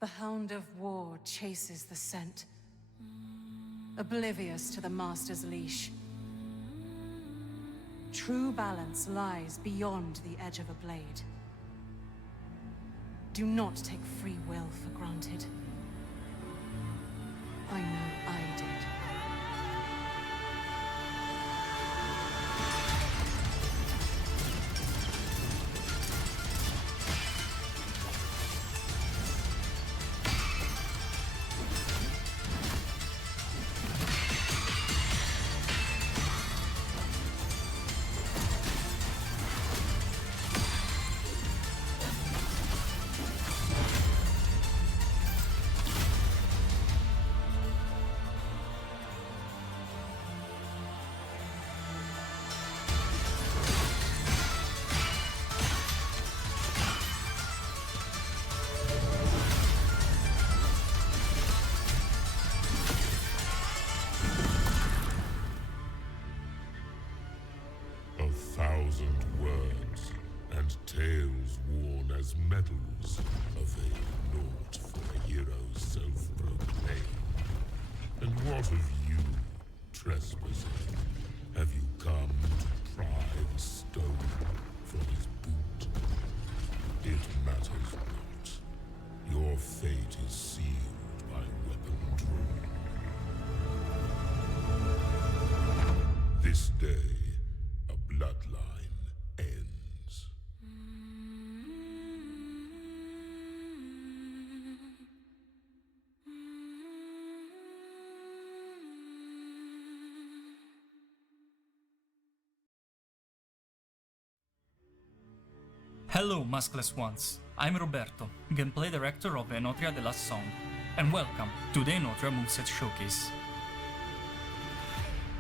The hound of war chases the scent, oblivious to the master's leash. True balance lies beyond the edge of a blade. Do not take free will for granted. I know I did. What of you, trespasser? Have you come to pry the stone from his boot? It matters not. Your fate is sealed by weapon drawn. This day, a bloodline ends. Hello, maskless ones. I'm Roberto, gameplay director of Enotria The Last Song, and welcome to the Enotria Moveset Showcase.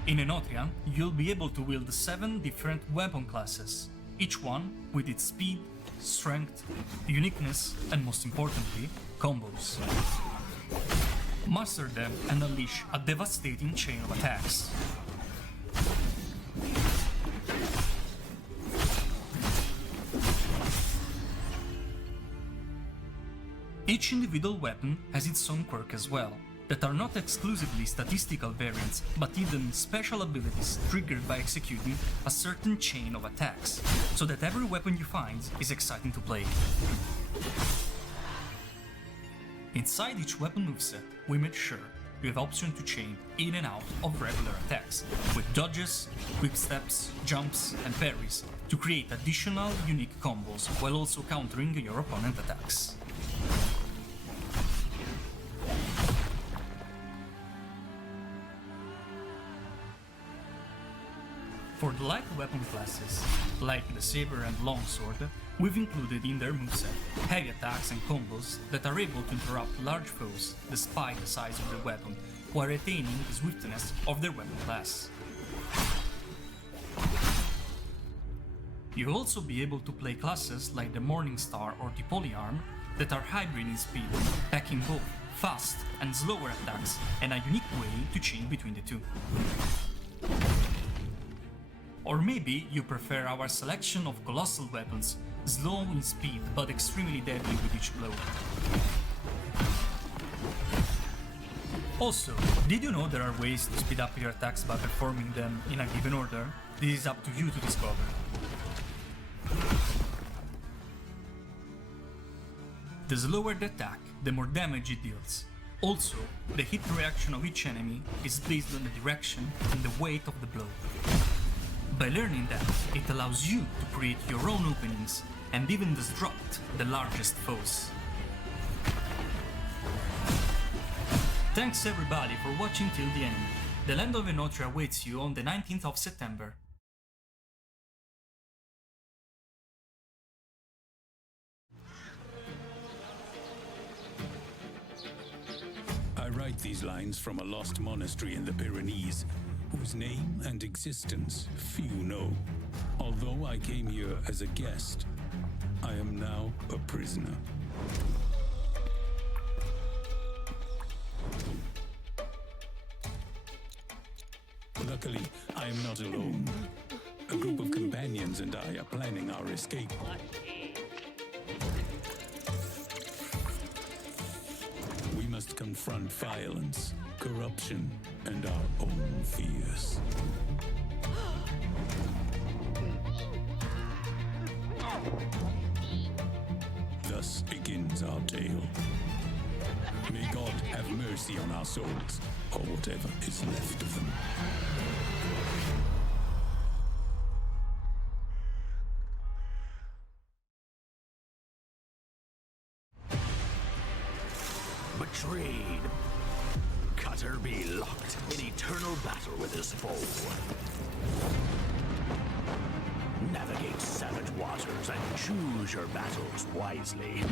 In Enotria, you'll be able to wield 7 different weapon classes, each one with its speed, strength, uniqueness, and most importantly, combos. Master them and unleash a devastating chain of attacks. Each individual weapon has its own quirk as well, that are not exclusively statistical variants, but hidden special abilities triggered by executing a certain chain of attacks, so that every weapon you find is exciting to play. Inside each weapon moveset, we made sure you have option to chain in and out of regular attacks, with dodges, quick steps, jumps, and parries, to create additional unique combos while also countering your opponent attacks. For the light weapon classes, like the saber and longsword, we've included in their moveset heavy attacks and combos that are able to interrupt large foes despite the size of their weapon, while retaining the swiftness of their weapon class. You'll also be able to play classes like the Morningstar or the Polyarm that are hybrid in speed, packing both fast and slower attacks and a unique way to chain between the two. Or maybe you prefer our selection of colossal weapons, slow in speed but extremely deadly with each blow. Also, did you know there are ways to speed up your attacks by performing them in a given order? This is up to you to discover. The slower the attack, the more damage it deals. Also, the hit reaction of each enemy is based on the direction and the weight of the blow. By learning that, it allows you to create your own openings and even disrupt the largest foes. Thanks everybody for watching till the end. The land of Enotria awaits you on the 19th of September. I write these lines from a lost monastery in the Pyrenees, whose name and existence few know. Although I came here as a guest, I am now a prisoner. Luckily, I am not alone. A group of companions and I are planning our escape. We must confront violence, corruption, and our own fears. Thus begins our tale. May God have mercy on our souls, or whatever is left of them. Betrayed. Cutter be locked in eternal battle with his foe. Navigate savage waters and choose your battles wisely.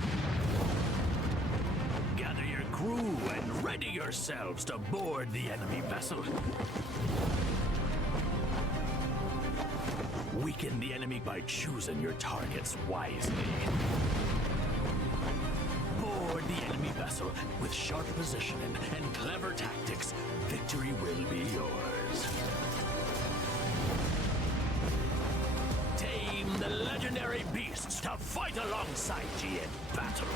Gather your crew and ready yourselves to board the enemy vessel. Weaken the enemy by choosing your targets wisely. Board the enemy vessel with sharp positioning and clever tactics. Victory will be yours. Tame the legendary beasts to fight alongside ye in battle.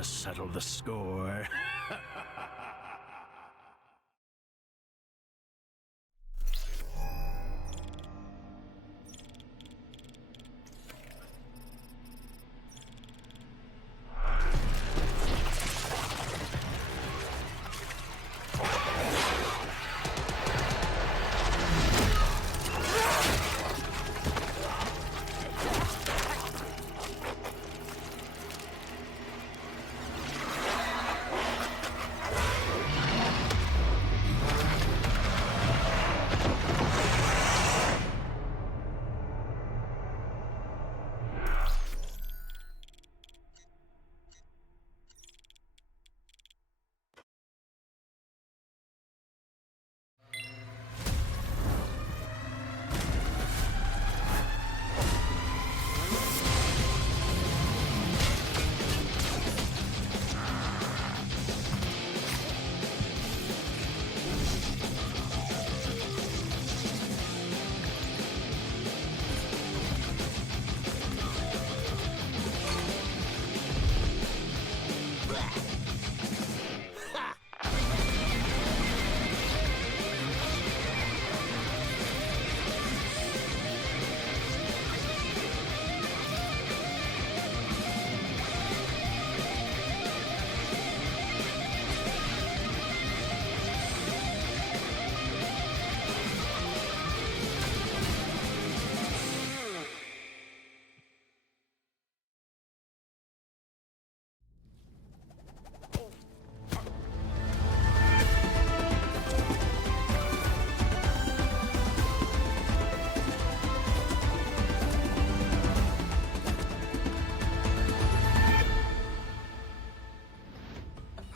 to settle the score.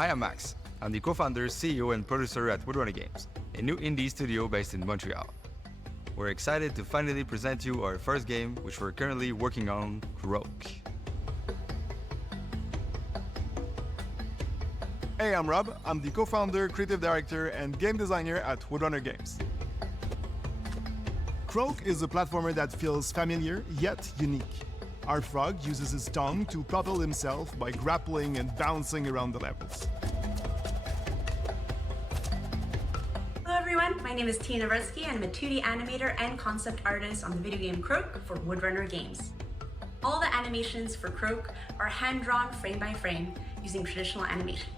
Hi, I'm Max. I'm the co-founder, CEO, and producer at Woodrunner Games, a new indie studio based in Montreal. We're excited to finally present you our first game, which we're currently working on, Croak. Hey, I'm Rob. I'm the co-founder, creative director, and game designer at Woodrunner Games. Croak is a platformer that feels familiar, yet unique. Our frog uses his tongue to propel himself by grappling and bouncing around the levels. Hello everyone, my name is Tina Vretsky. I'm a 2D animator and concept artist on the video game Croak for Woodrunner Games. All the animations for Croak are hand-drawn frame by frame using traditional animation.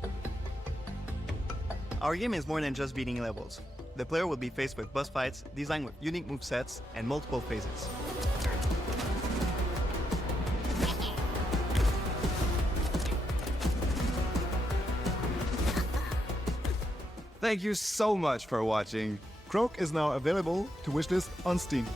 Our game is more than just beating levels. The player will be faced with boss fights designed with unique movesets and multiple phases. Thank you so much for watching. Croak is now available to wishlist on Steam.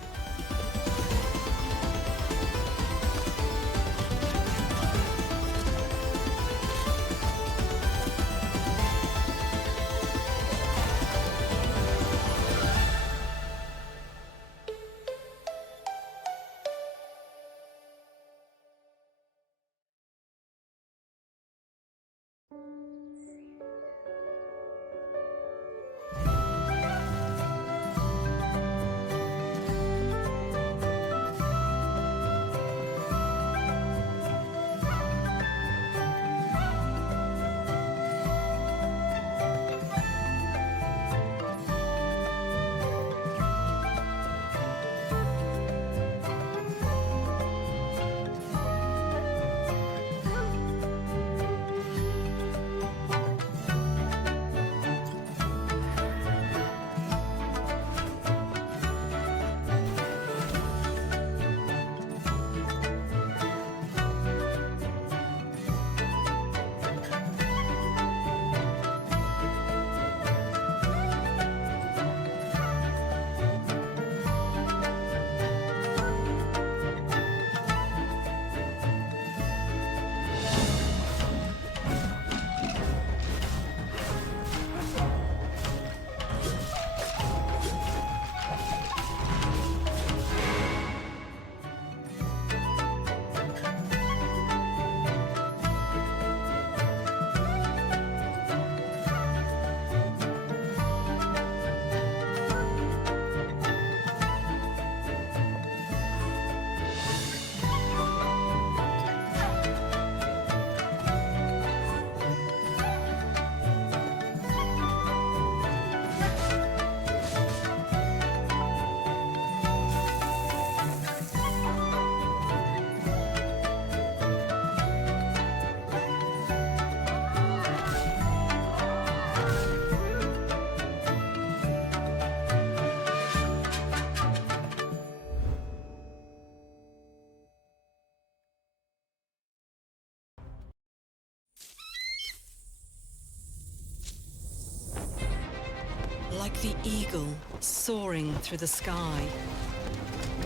Like the eagle soaring through the sky,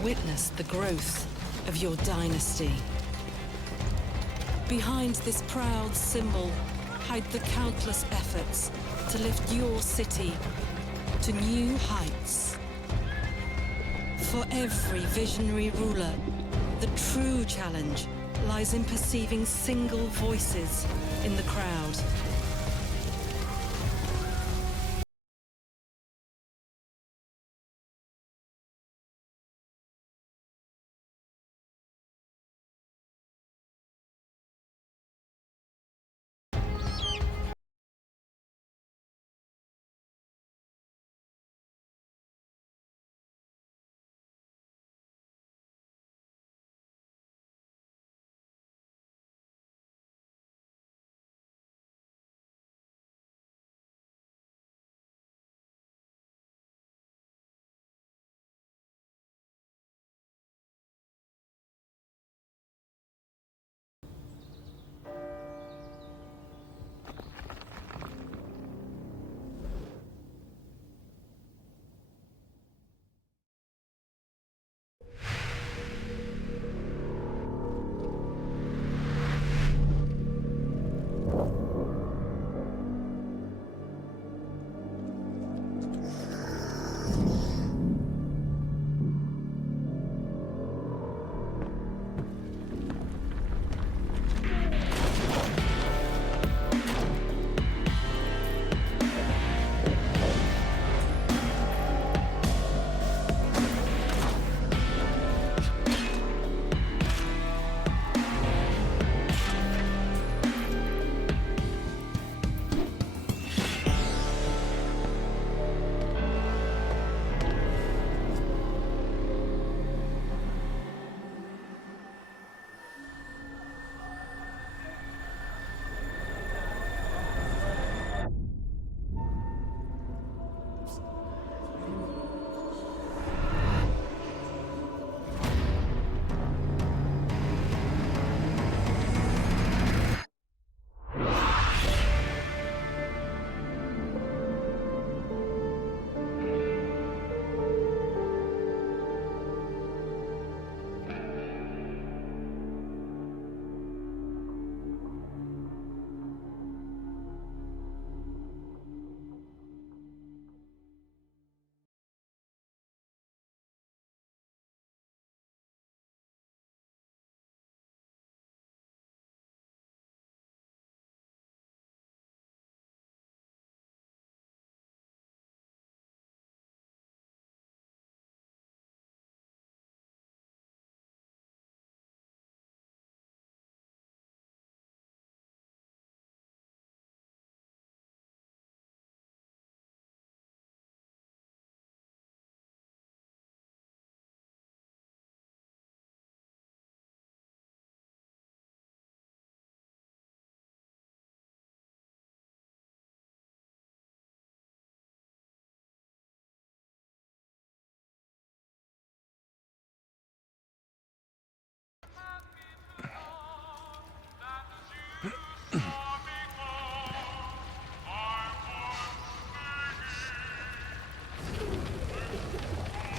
witness the growth of your dynasty. Behind this proud symbol hide the countless efforts to lift your city to new heights. For every visionary ruler, the true challenge lies in perceiving single voices in the crowd.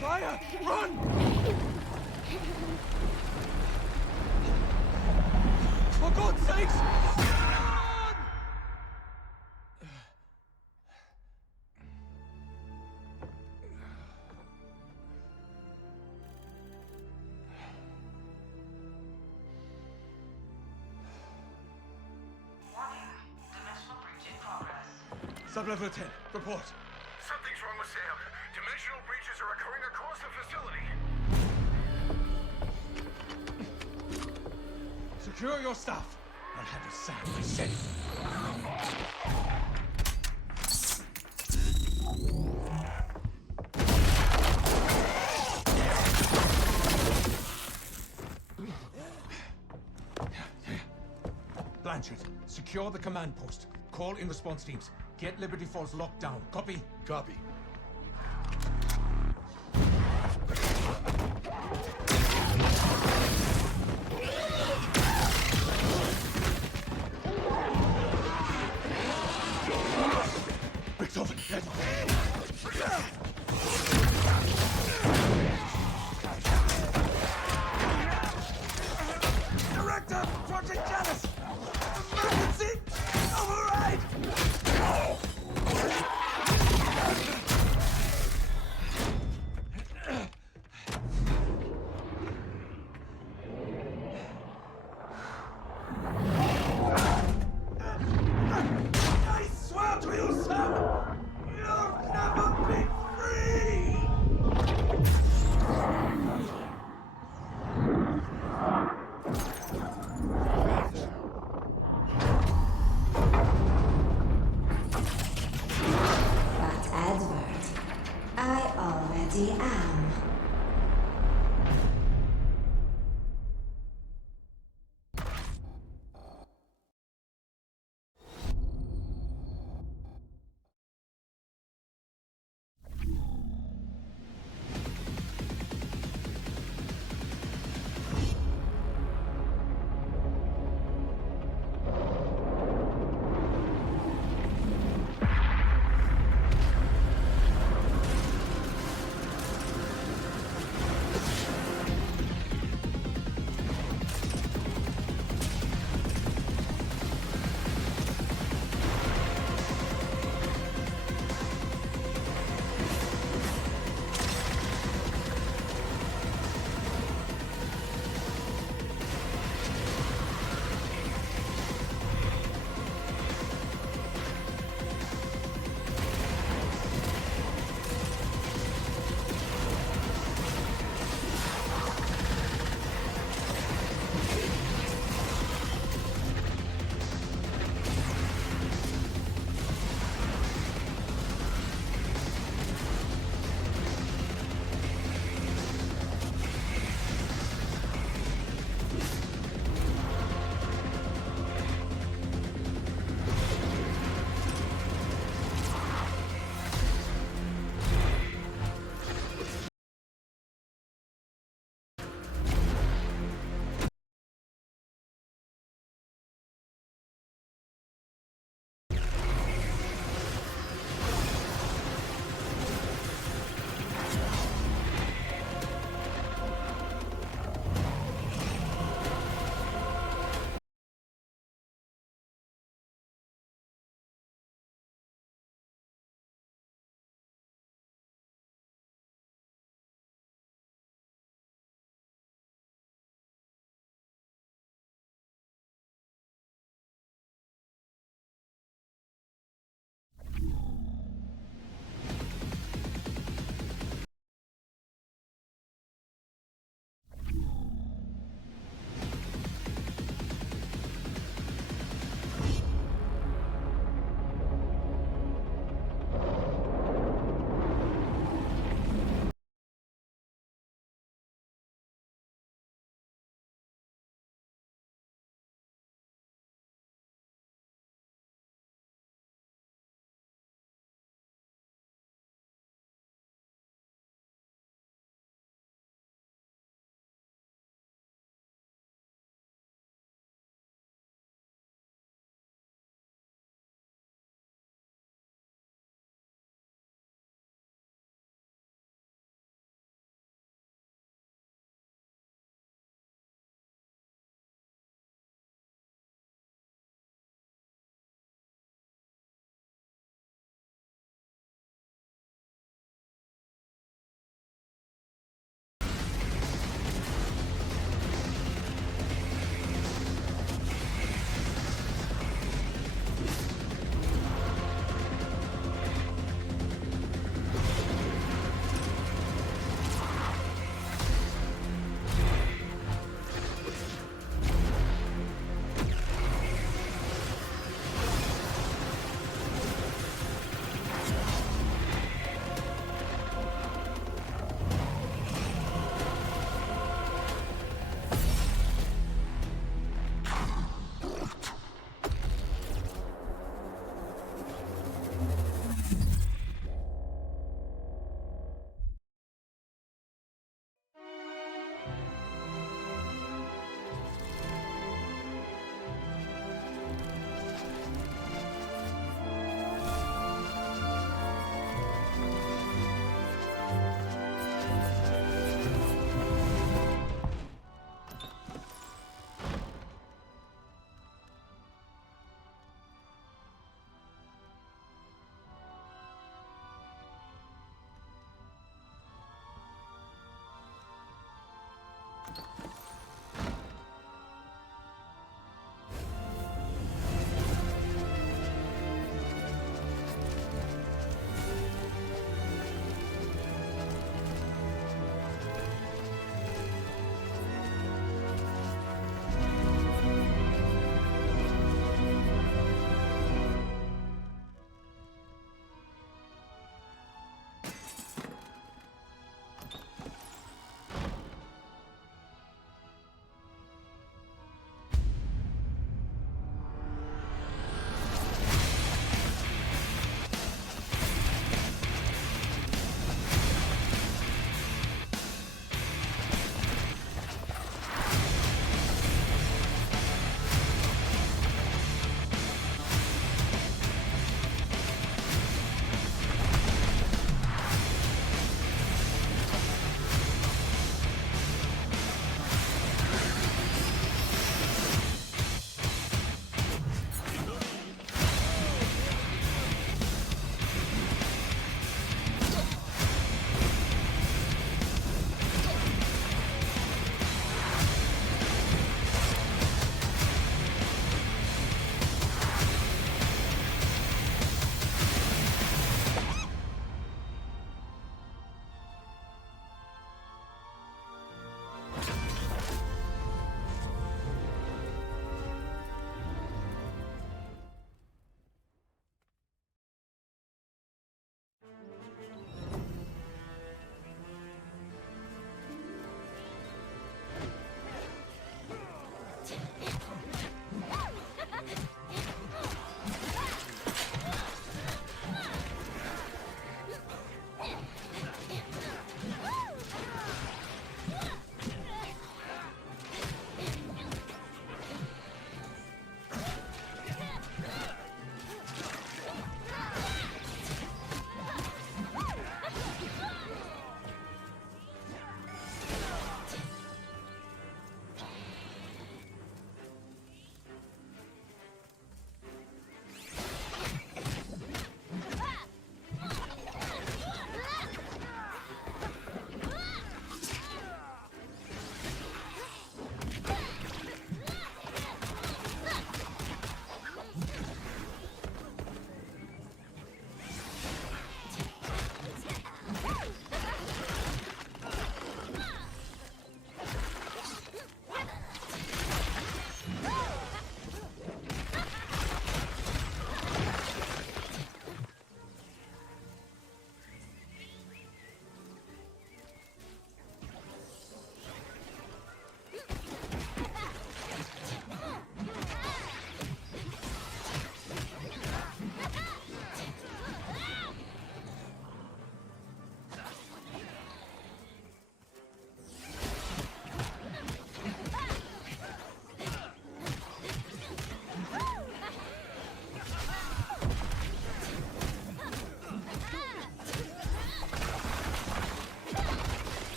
Fire! Run! For God's sakes! Run! Sub-level 10, report. Something's wrong with Sam. Dimensional breaches are occurring across the facility. Secure your stuff. I'll have you Sam myself. Blanchard, secure the command post. Call in response teams. Get Liberty Falls locked down. Copy? Copy. Brick's open. Get off.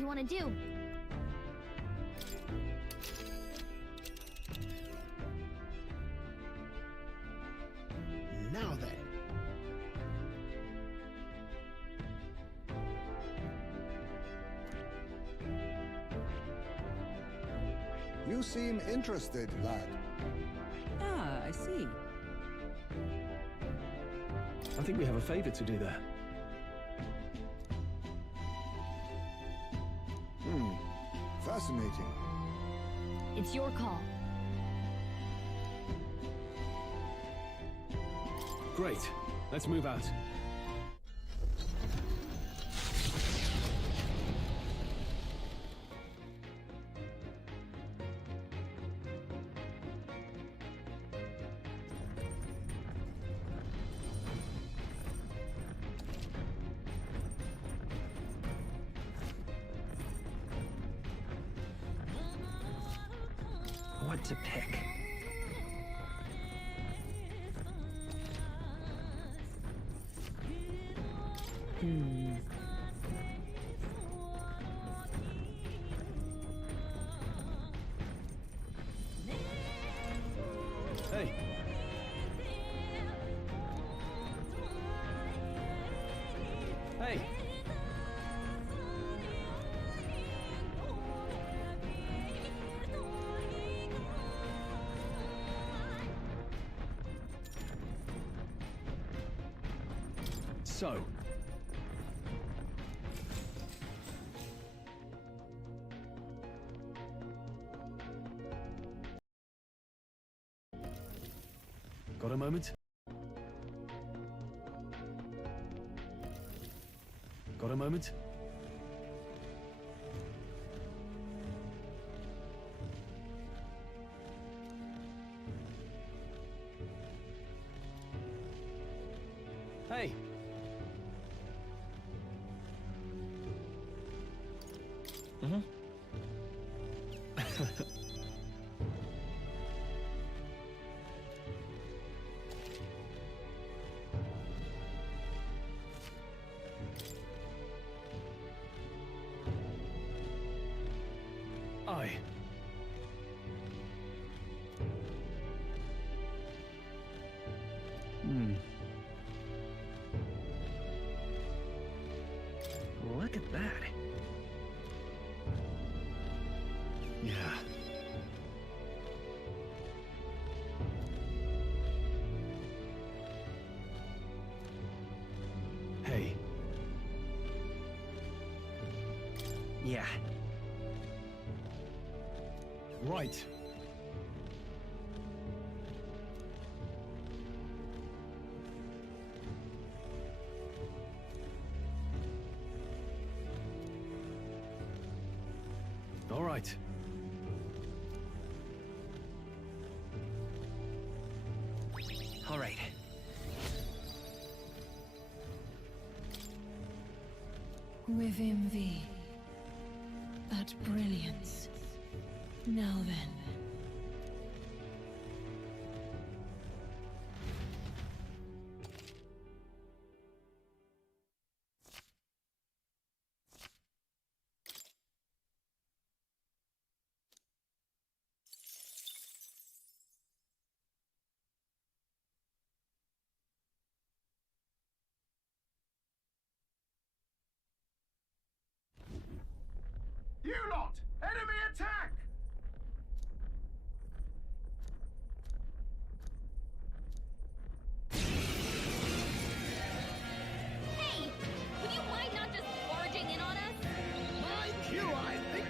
you want to do? Now then. You seem interested, lad. Ah, I see. I think we have a favor to do there. Fascinating. It's your call. Great. Let's move out. What to pick? Hey. Hey. So. Got a moment? Got a moment? Hey. Aye. Look at that. Yeah. Hey. Yeah. Right. All right. All right. With envy. That brilliance. Now then. You lot! Enemy attack! Hey! Would you mind not just barging in on us? My cue, I think.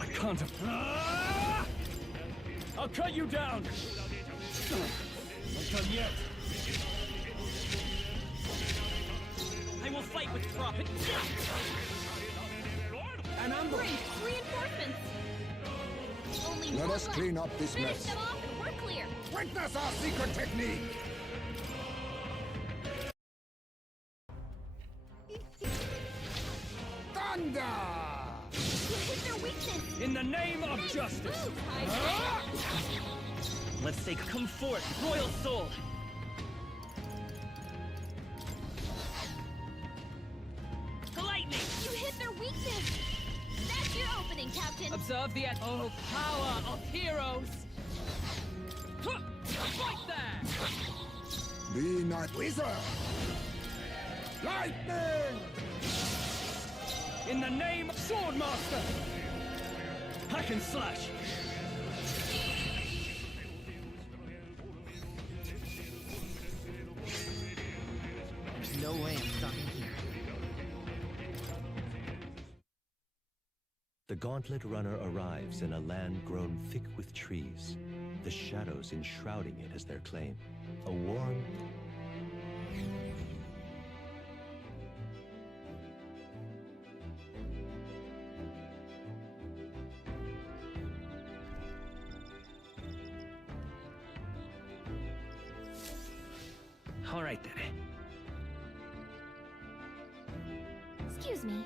I can't have... I'll cut you down! Not done yet. I will fight with profit. An ambush! Great! Reinforcements! Only Let one us left. clean up this Finish mess. them off and we're clear! Witness our secret technique! the name of justice! Let's say come forth, royal soul! The lightning! You hit their weakness! That's your opening, Captain! Observe the power of heroes! Right there! Be not wizard! Lightning! In the name of Swordmaster! Hack and slash! There's no way I'm stopping here. The Gauntlet Runner arrives in a land grown thick with trees, the shadows enshrouding it as their claim. A warm... All right then. Excuse me.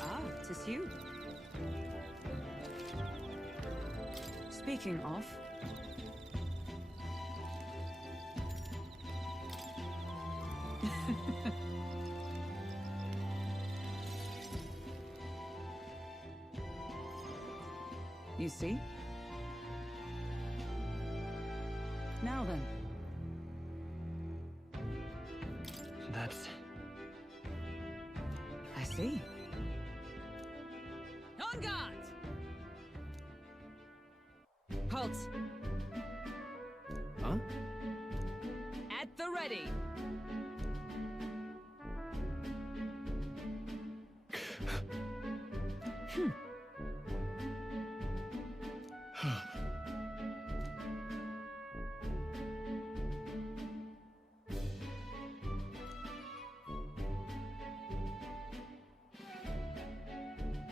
Ah, 'tis you. Speaking of... You see? Now then. That's... I see. On guard! Halt! Huh? At the ready!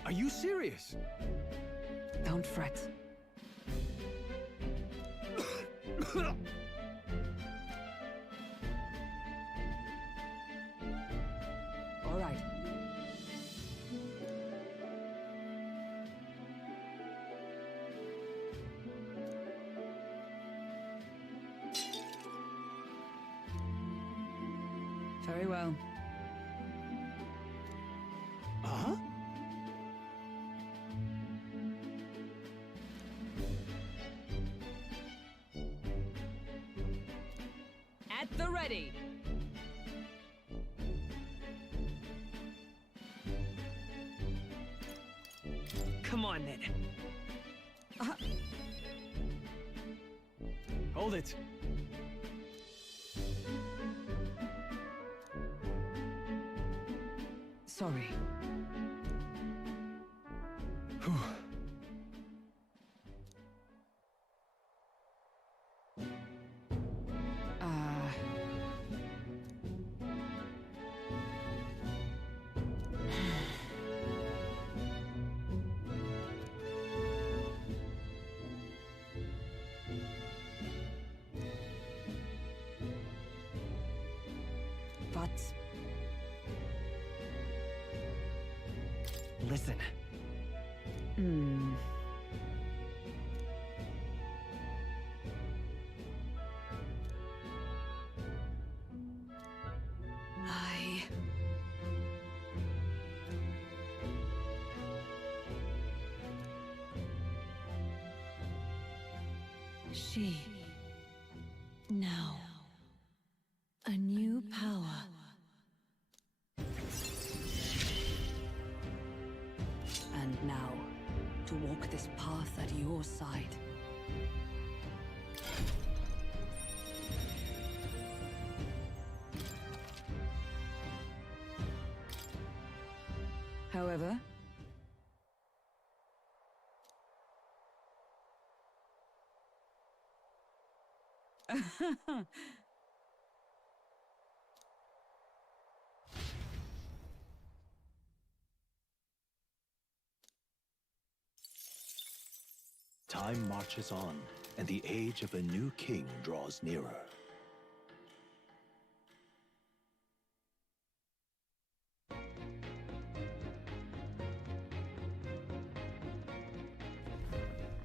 Are you serious? Don't fret. All right. Very well. Huh? At the ready! Come on then. Hold it. Sorry. But... Listen. She. Now. A new power. And now, to walk this path at your side. However, Time marches on, and the age of a new king draws nearer.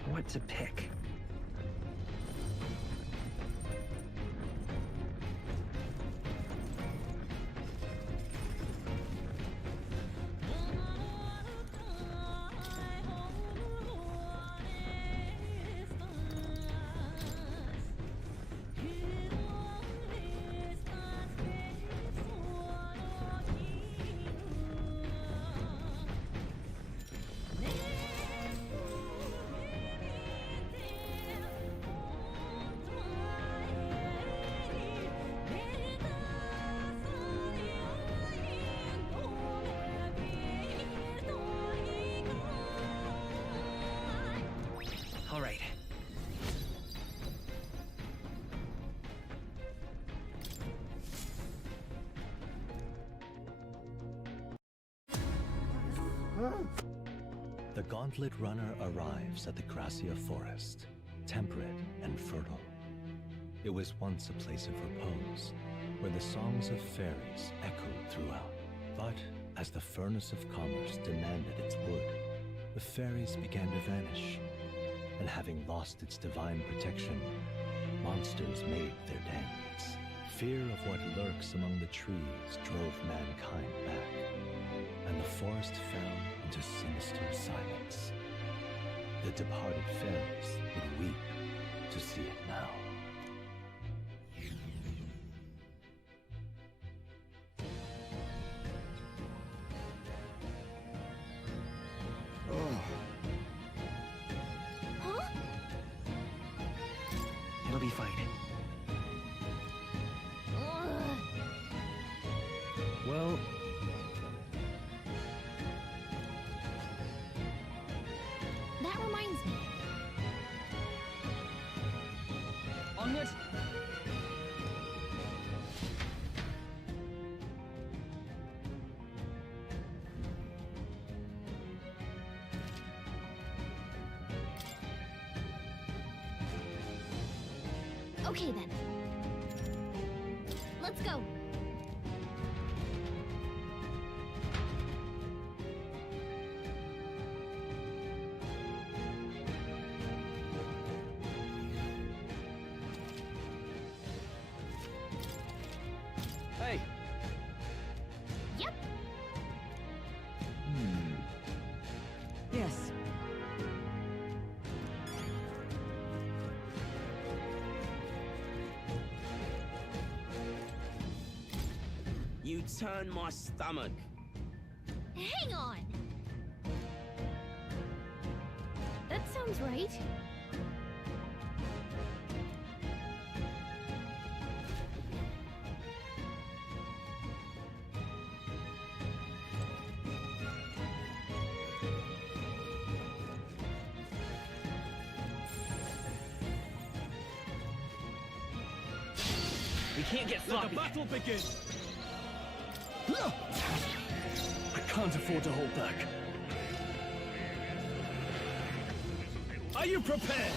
What to pick? All right. The Gauntlet Runner arrives at the Gracia Forest, temperate and fertile. It was once a place of repose, where the songs of fairies echoed throughout. But as the furnace of commerce demanded its wood, the fairies began to vanish, and having lost its divine protection, monsters made their dens. Fear of what lurks among the trees drove mankind back, and the forest fell into sinister silence. The departed fairies would weep to see it now. It'll be fine. Well, That reminds me. Onward. Okay then. Let's go. hey, Yep. yes. You turn my stomach. Hang on. That sounds right. We can't get sloppy. Let the battle begin! I can't afford to hold back. Are you prepared?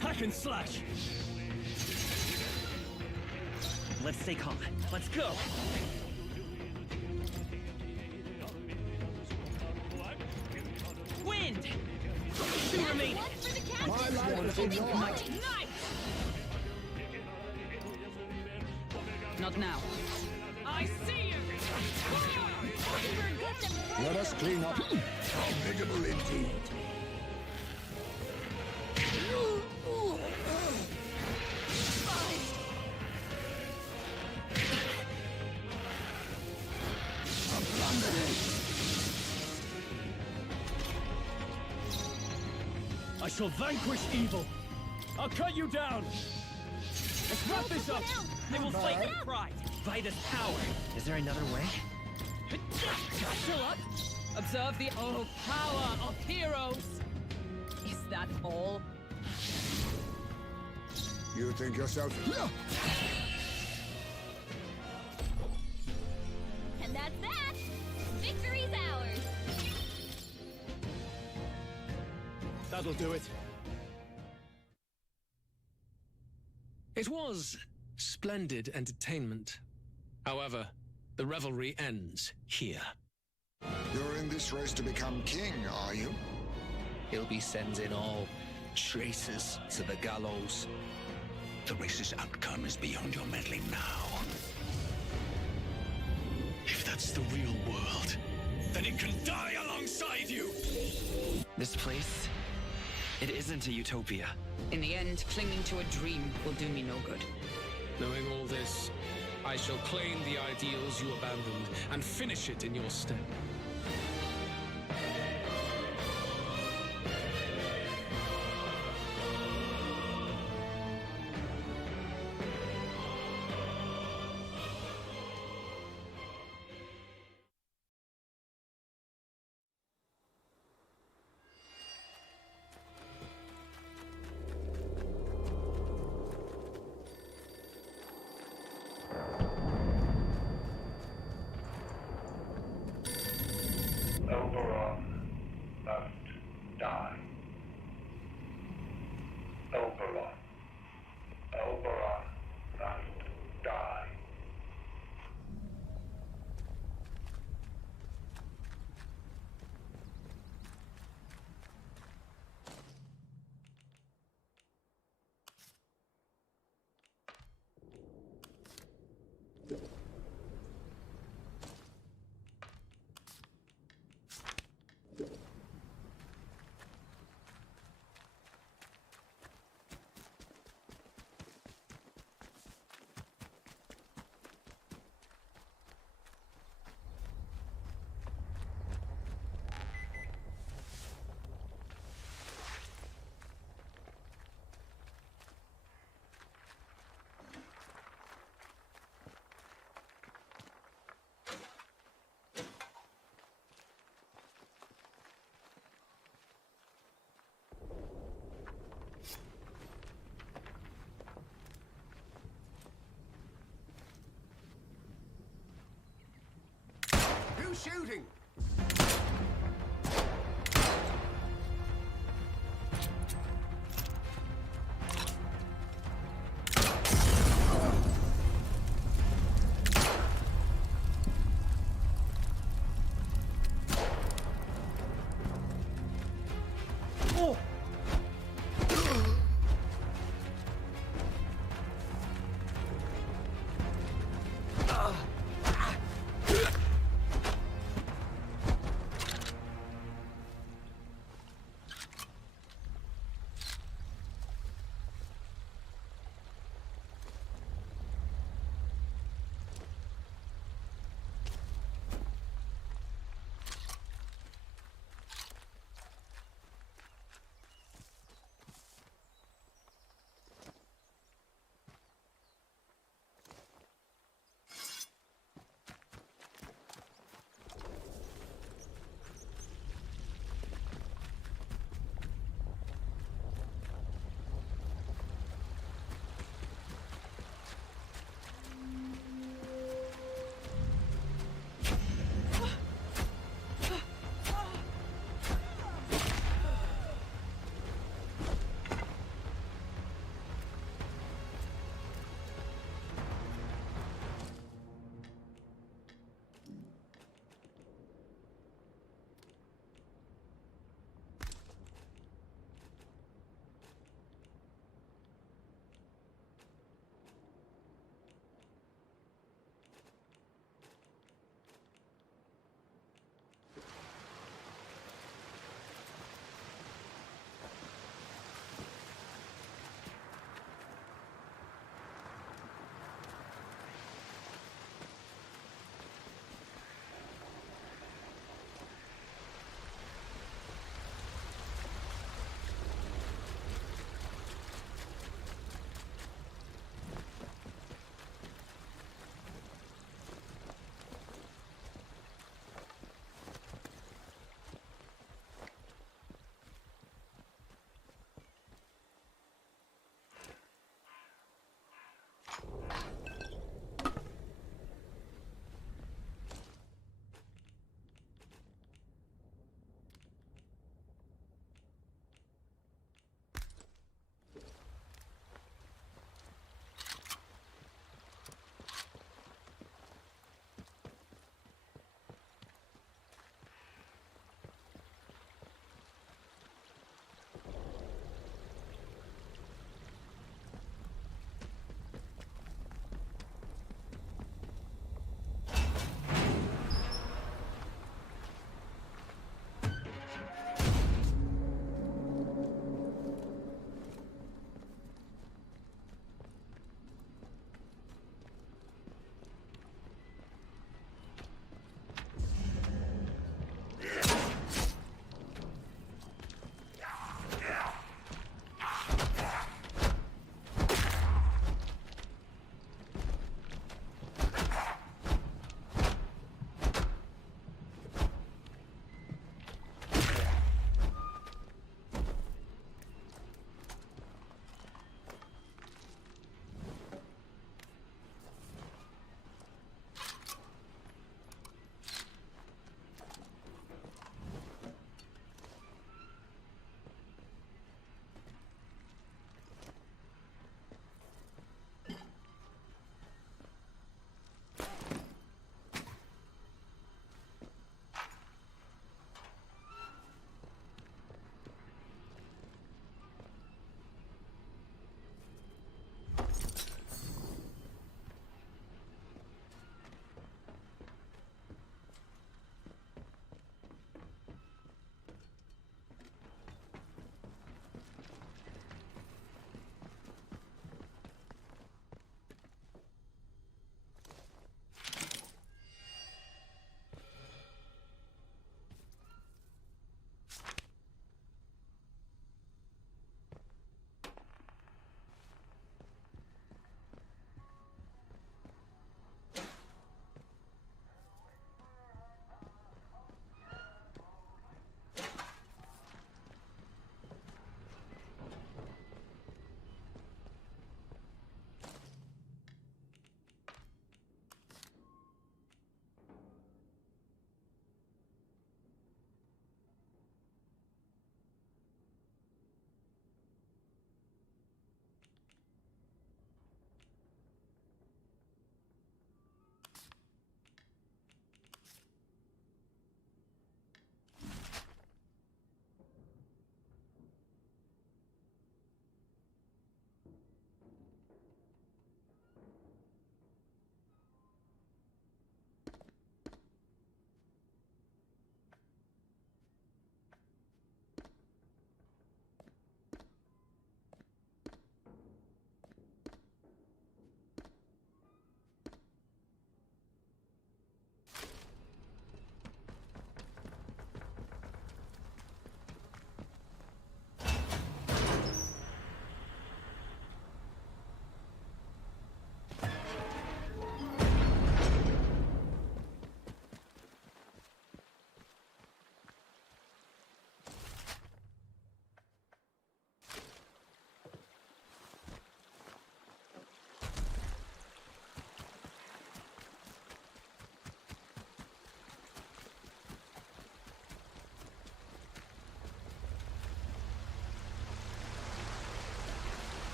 Hack and slash! Let's stay calm. Let's go. Wind! Two remaining. My life is in your hands. Not now. I see you! Let us clean up. Formidable indeed. I shall vanquish evil. I'll cut you down. Let's wrap this up. They will fight with pride. Fight as power. Is there another way? Still up? Observe the power of heroes. Is that all? You think yourself... And that's that. Victory's ours. That'll do it. It was splendid entertainment. However, the revelry ends here. You're in this race to become king, are you? He'll be sending all traitors to the gallows. The race's outcome is beyond your meddling now. If that's the real world, then it can die alongside you! This place, it isn't a utopia. In the end, clinging to a dream will do me no good. Knowing all this, I shall claim the ideals you abandoned and finish it in your stead. Who's shooting?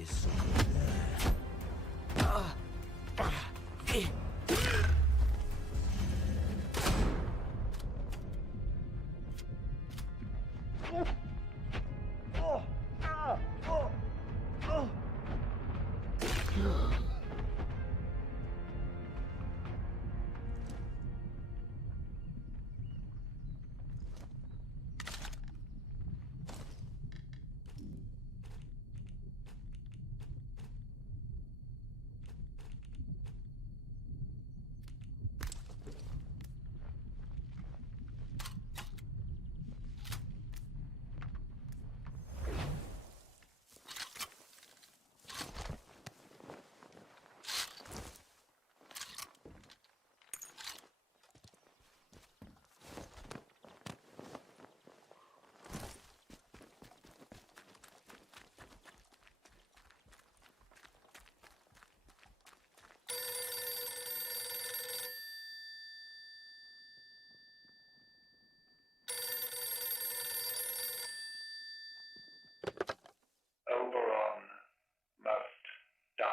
is somewhere there. Oberon must die.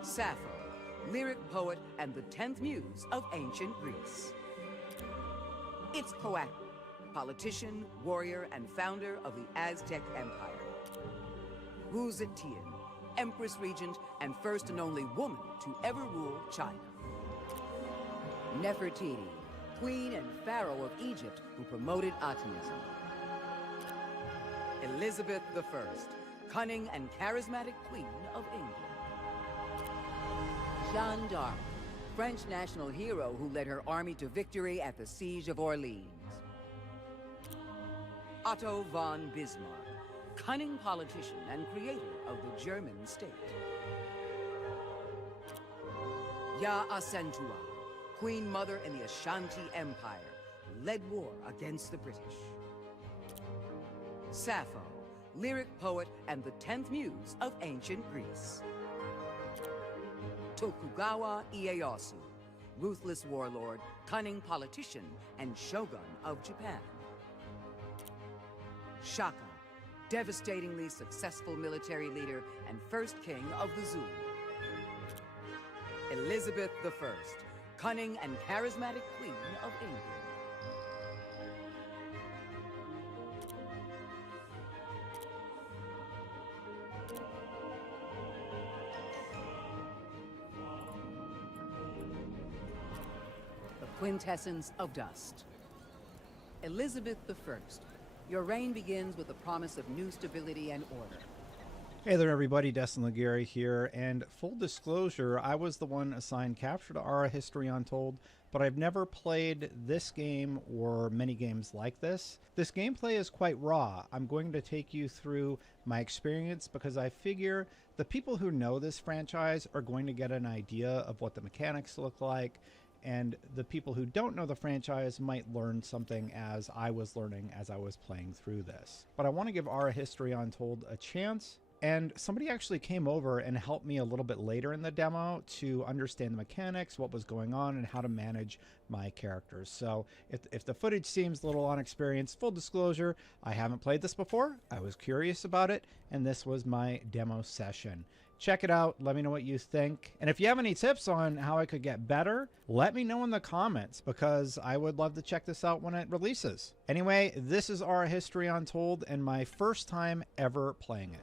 Sappho, lyric poet and the 10th muse of ancient Greece. It's Coatl, politician, warrior, and founder of the Aztec Empire. Wuzetian, Empress Regent and first and only woman to ever rule China. Nefertiti, Queen and Pharaoh of Egypt who promoted Atomism. Elizabeth I, cunning and charismatic Queen of England. Jeanne d'Arc, French national hero who led her army to victory at the Siege of Orleans. Otto von Bismarck, cunning politician and creator of the German state. Ya Acentua, Queen Mother in the Ashanti Empire, who led war against the British. Sappho, lyric poet and the 10th muse of ancient Greece. Tokugawa Ieyasu, ruthless warlord, cunning politician, and shogun of Japan. Shaka, devastatingly successful military leader and first king of the Zulu. Elizabeth I, cunning and charismatic Queen of England. The quintessence of dust. Elizabeth I, your reign begins with the promise of new stability and order. Hey there everybody, Destin Laguerre here, and full disclosure, I was the one assigned capture to Ara History Untold, but I've never played this game or many games like this. This gameplay is quite raw. I'm going to take you through my experience because I figure the people who know this franchise are going to get an idea of what the mechanics look like, and the people who don't know the franchise might learn something as I was learning as I was playing through this. But I want to give Ara History Untold a chance, and somebody actually came over and helped me a little bit later in the demo to understand the mechanics, what was going on, and how to manage my characters. So if the footage seems a little unexperienced, full disclosure, I haven't played this before. I was curious about it, and this was my demo session. Check it out. Let me know what you think. And if you have any tips on how I could get better, let me know in the comments because I would love to check this out when it releases. Anyway, this is Ara History Untold and my first time ever playing it.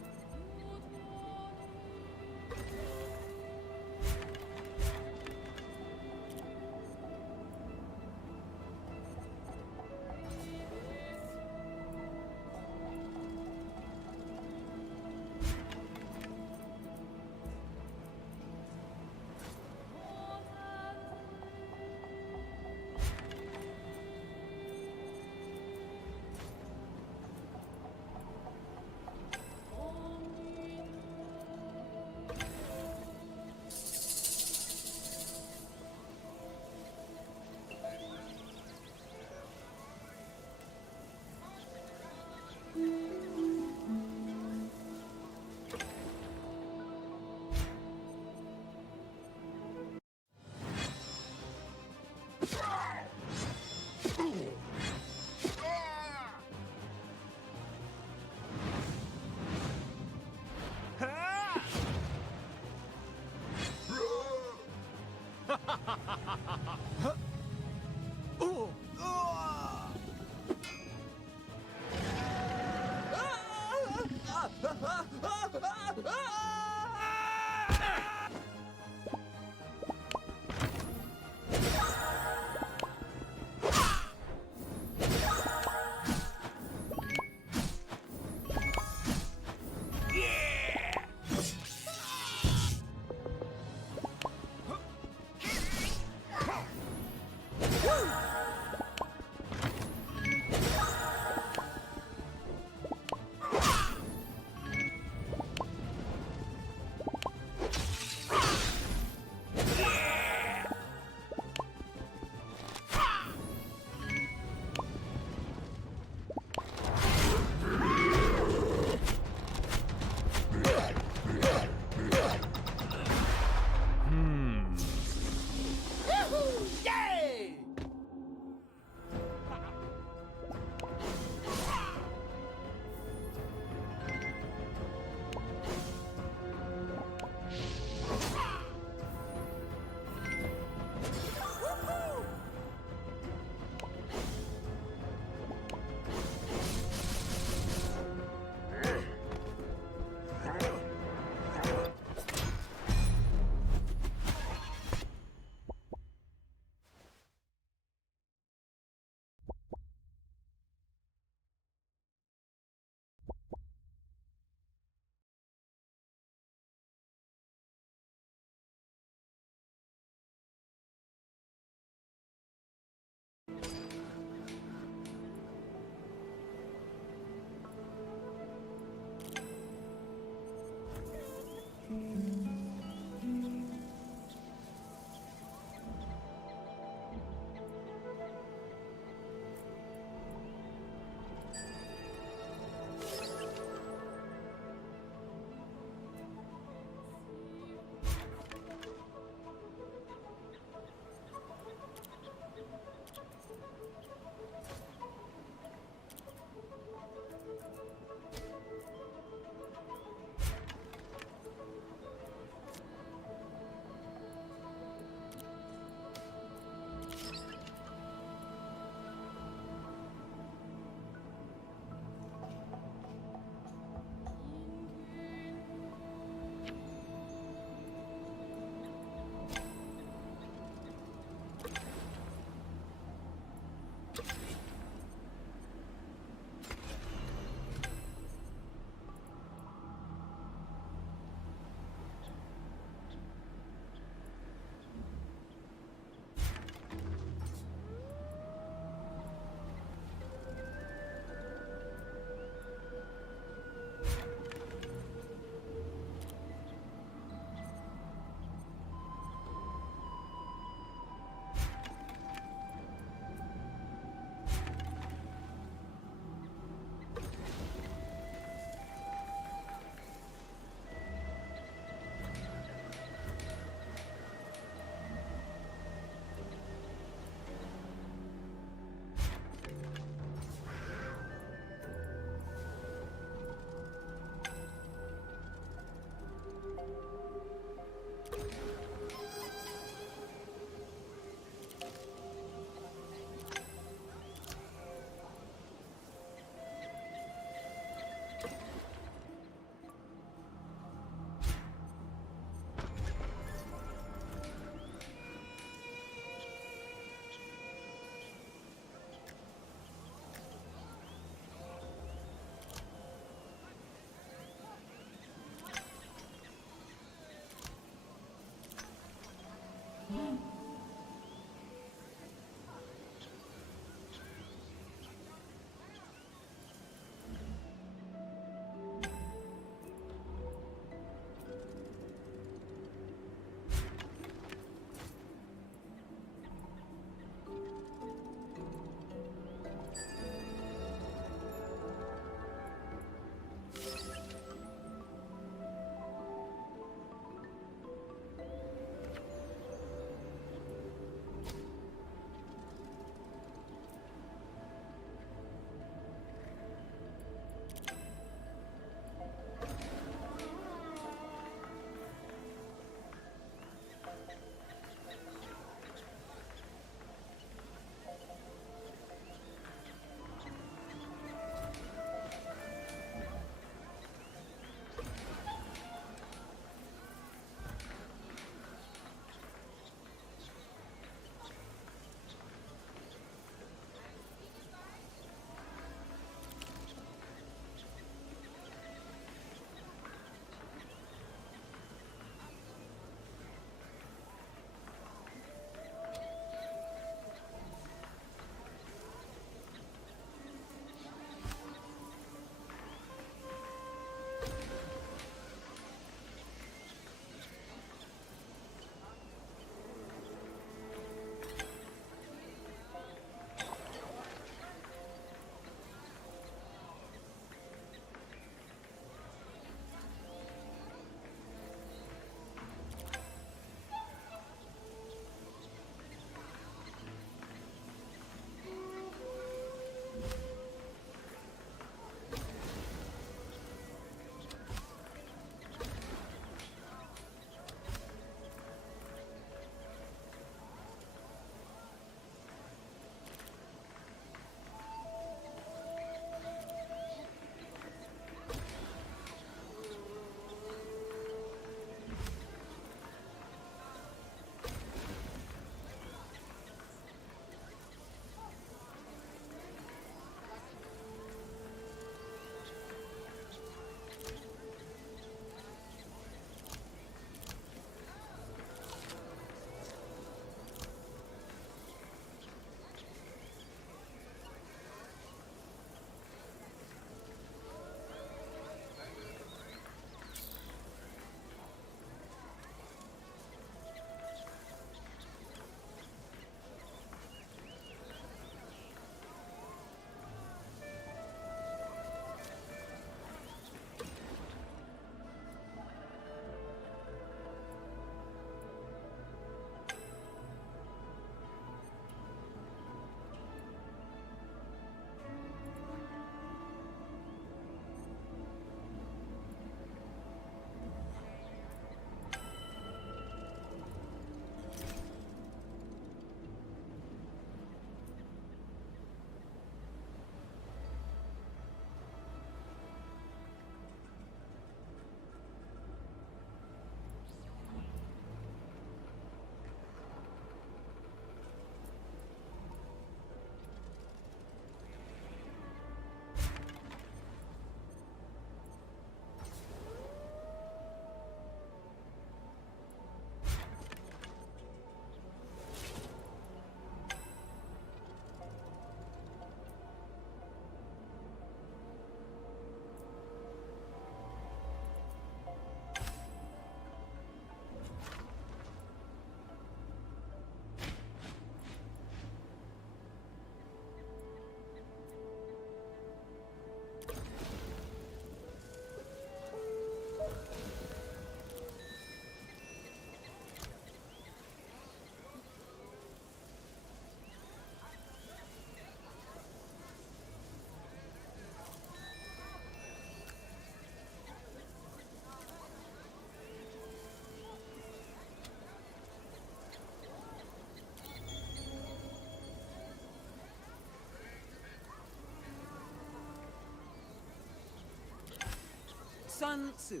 Sun Tzu,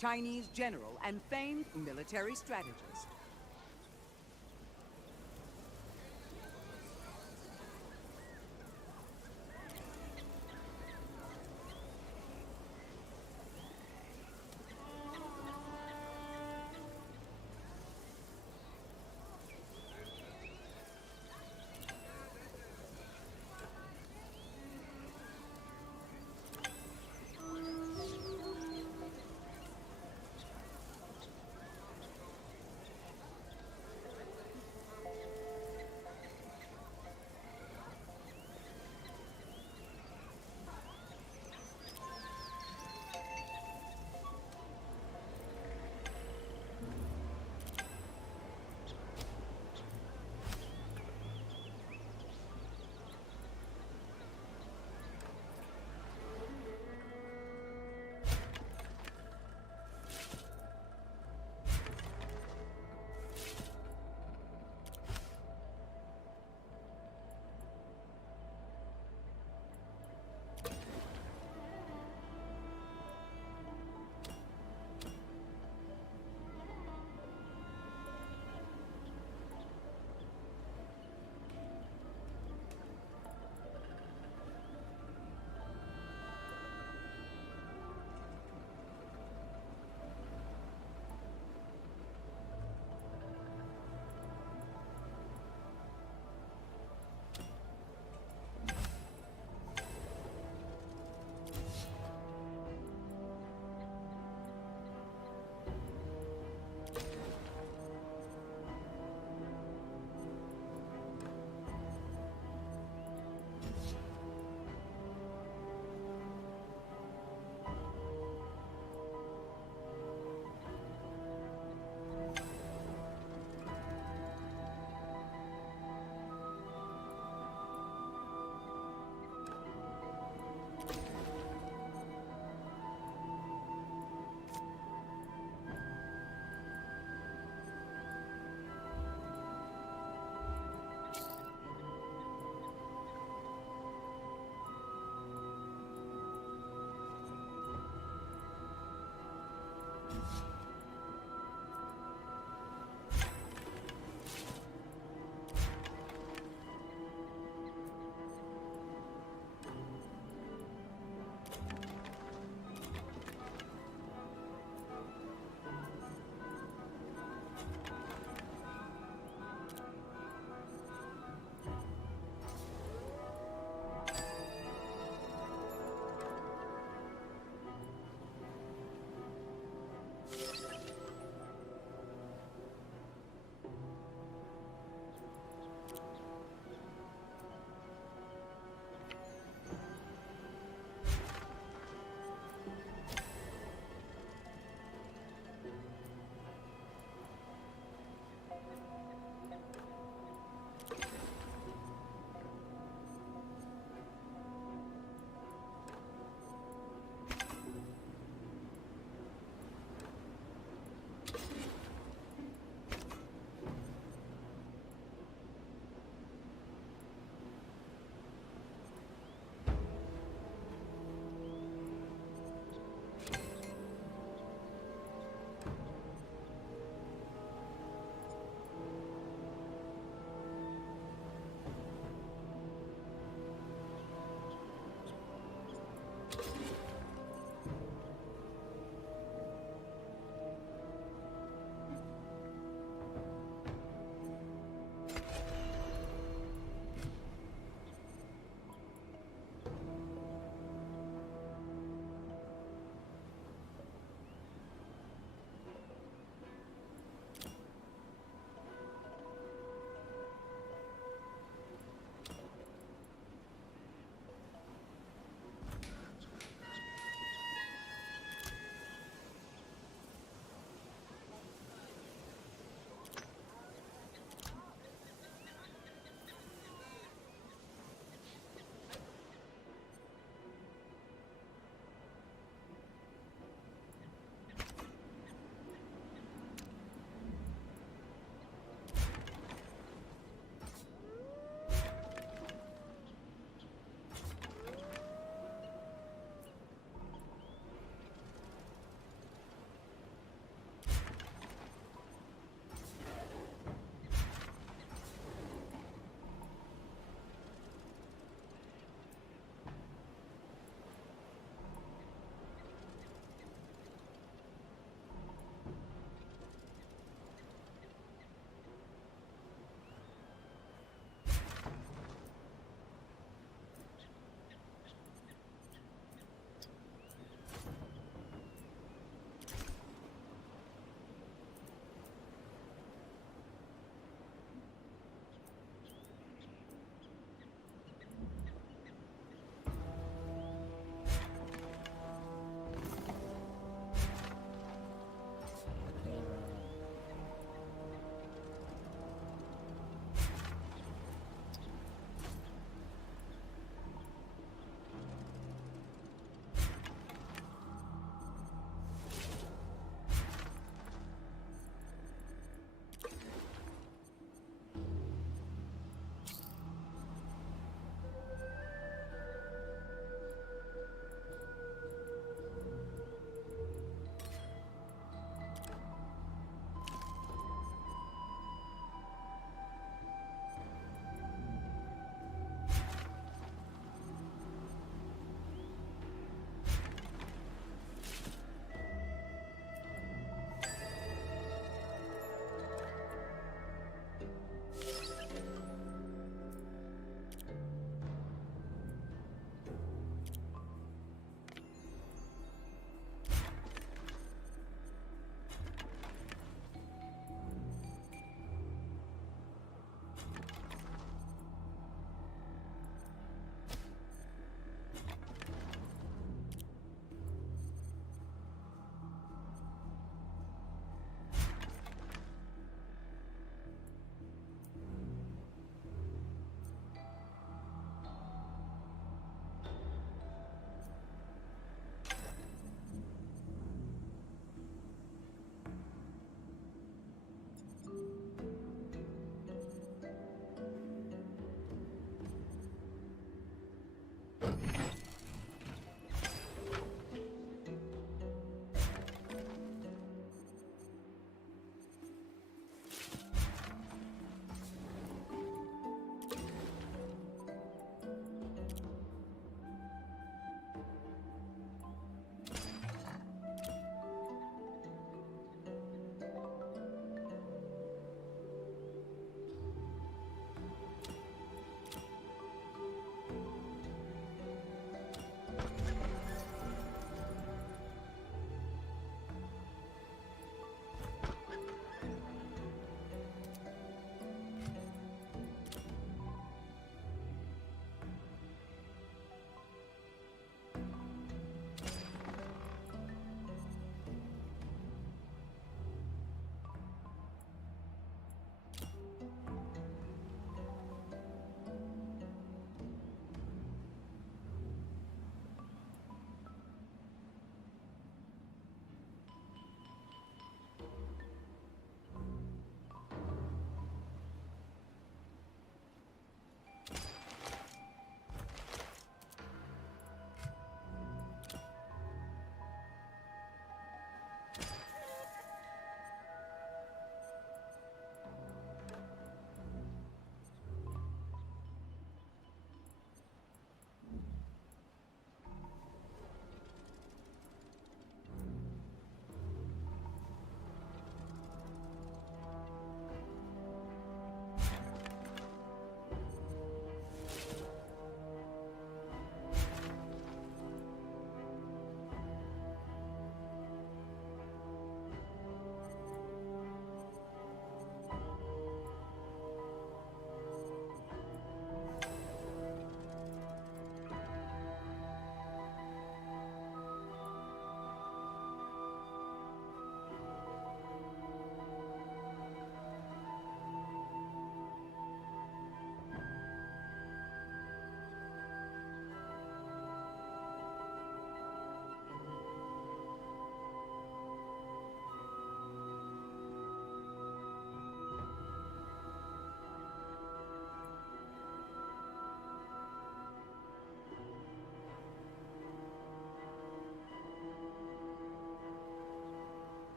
Chinese general and famed military strategist.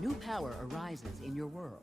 new power arises in your world.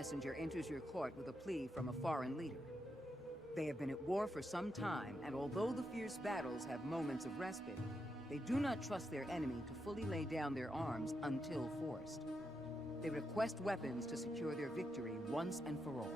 messenger enters your court with a plea from a foreign leader. They have been at war for some time, and although the fierce battles have moments of respite, they do not trust their enemy to fully lay down their arms until forced. They request weapons to secure their victory once and for all.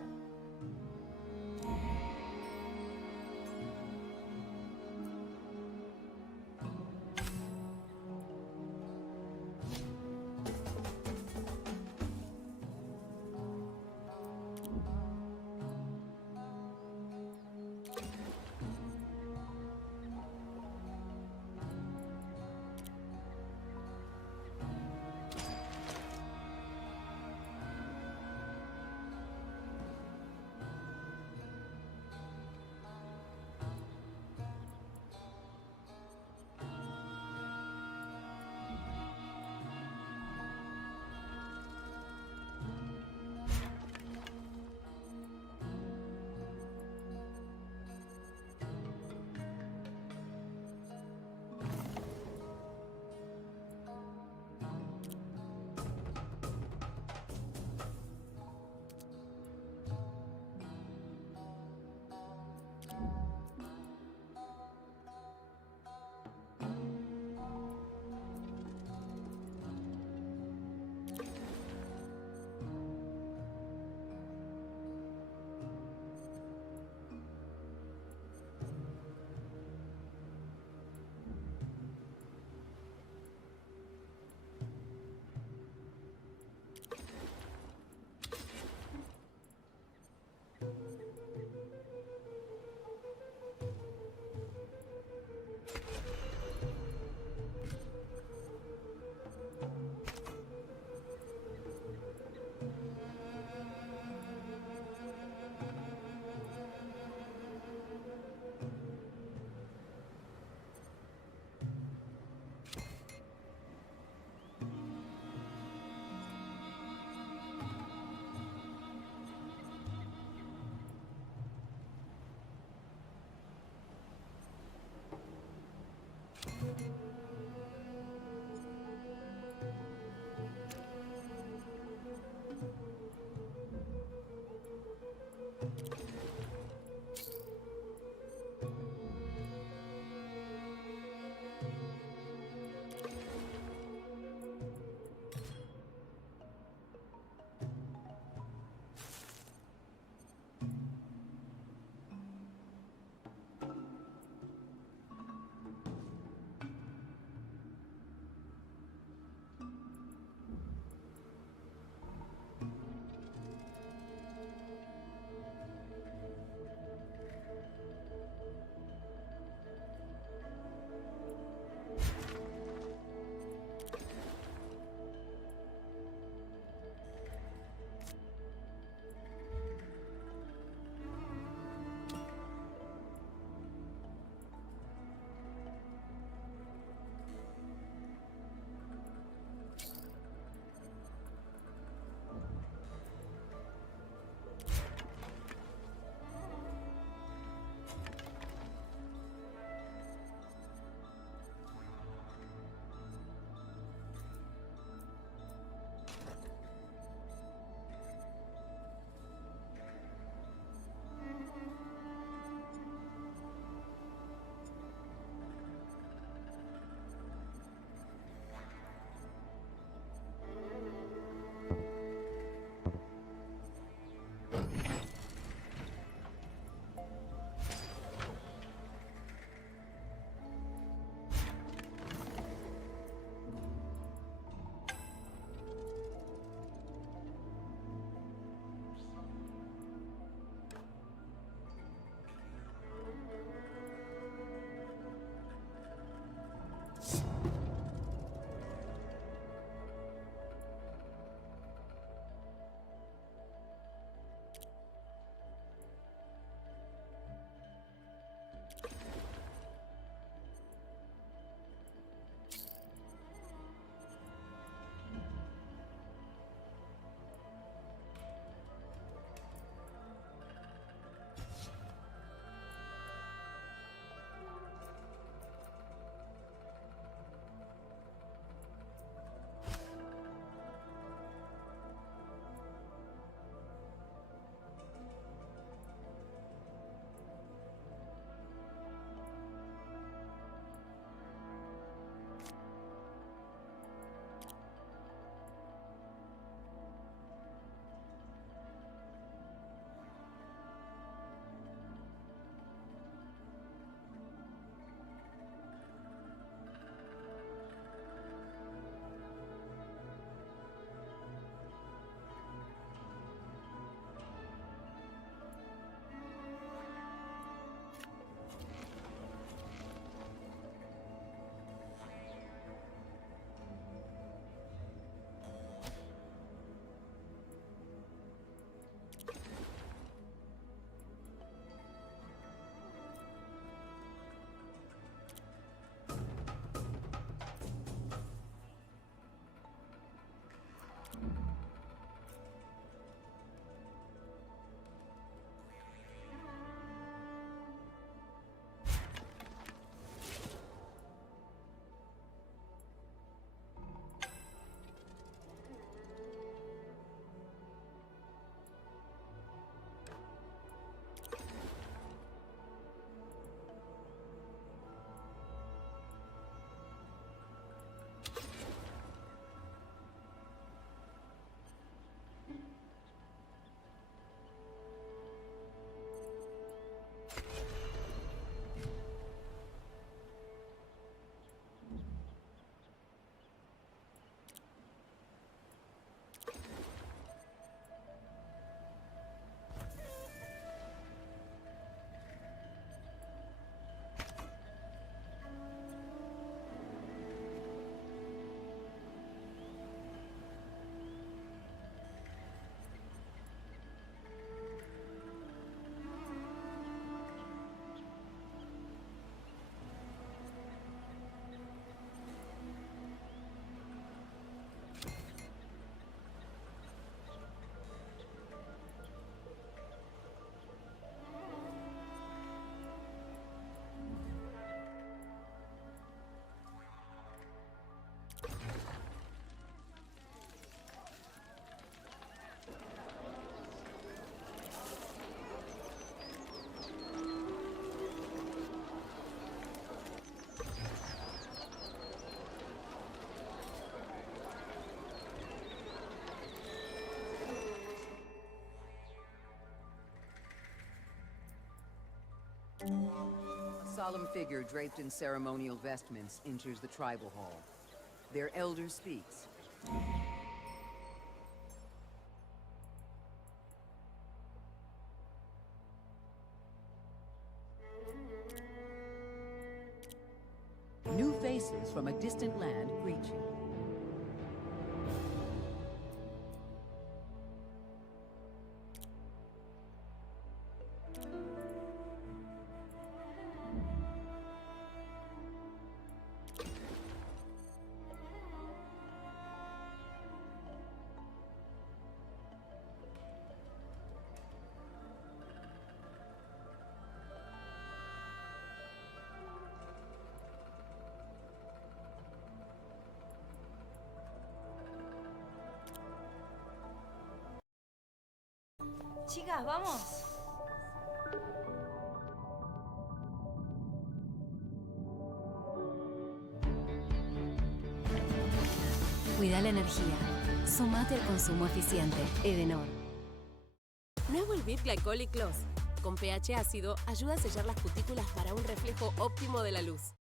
figure draped in ceremonial vestments enters the tribal hall. Their elder speaks. New faces from a distant land greet you. Chicas, vamos. Cuida la energía. Sumate al consumo eficiente. Edenor. Nuevo el Bip Glycolic Gloss. Con pH ácido ayuda a sellar las cutículas para un reflejo óptimo de la luz.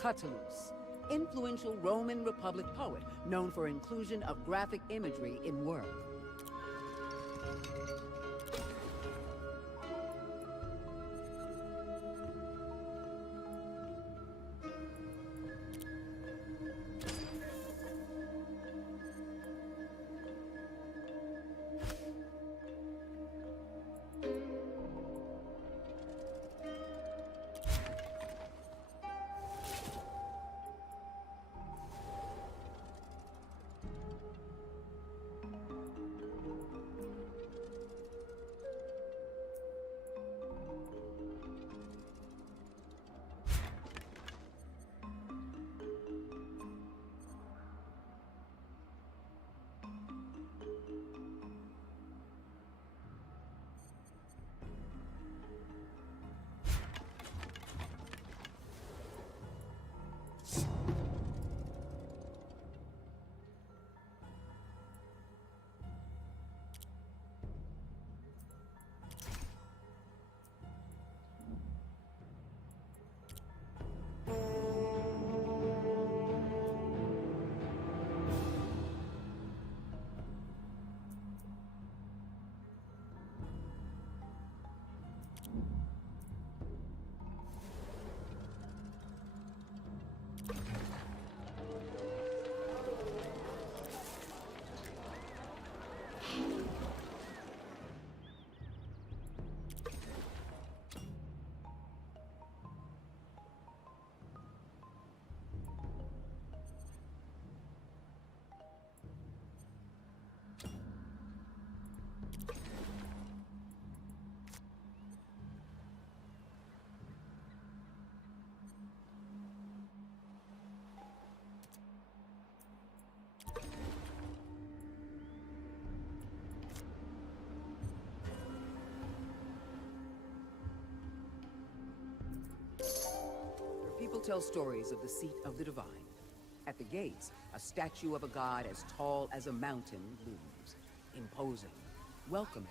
Catullus, influential Roman Republic poet known for inclusion of graphic imagery in work. tell stories of the seat of the divine. At the gates, a statue of a god as tall as a mountain looms, imposing, welcoming.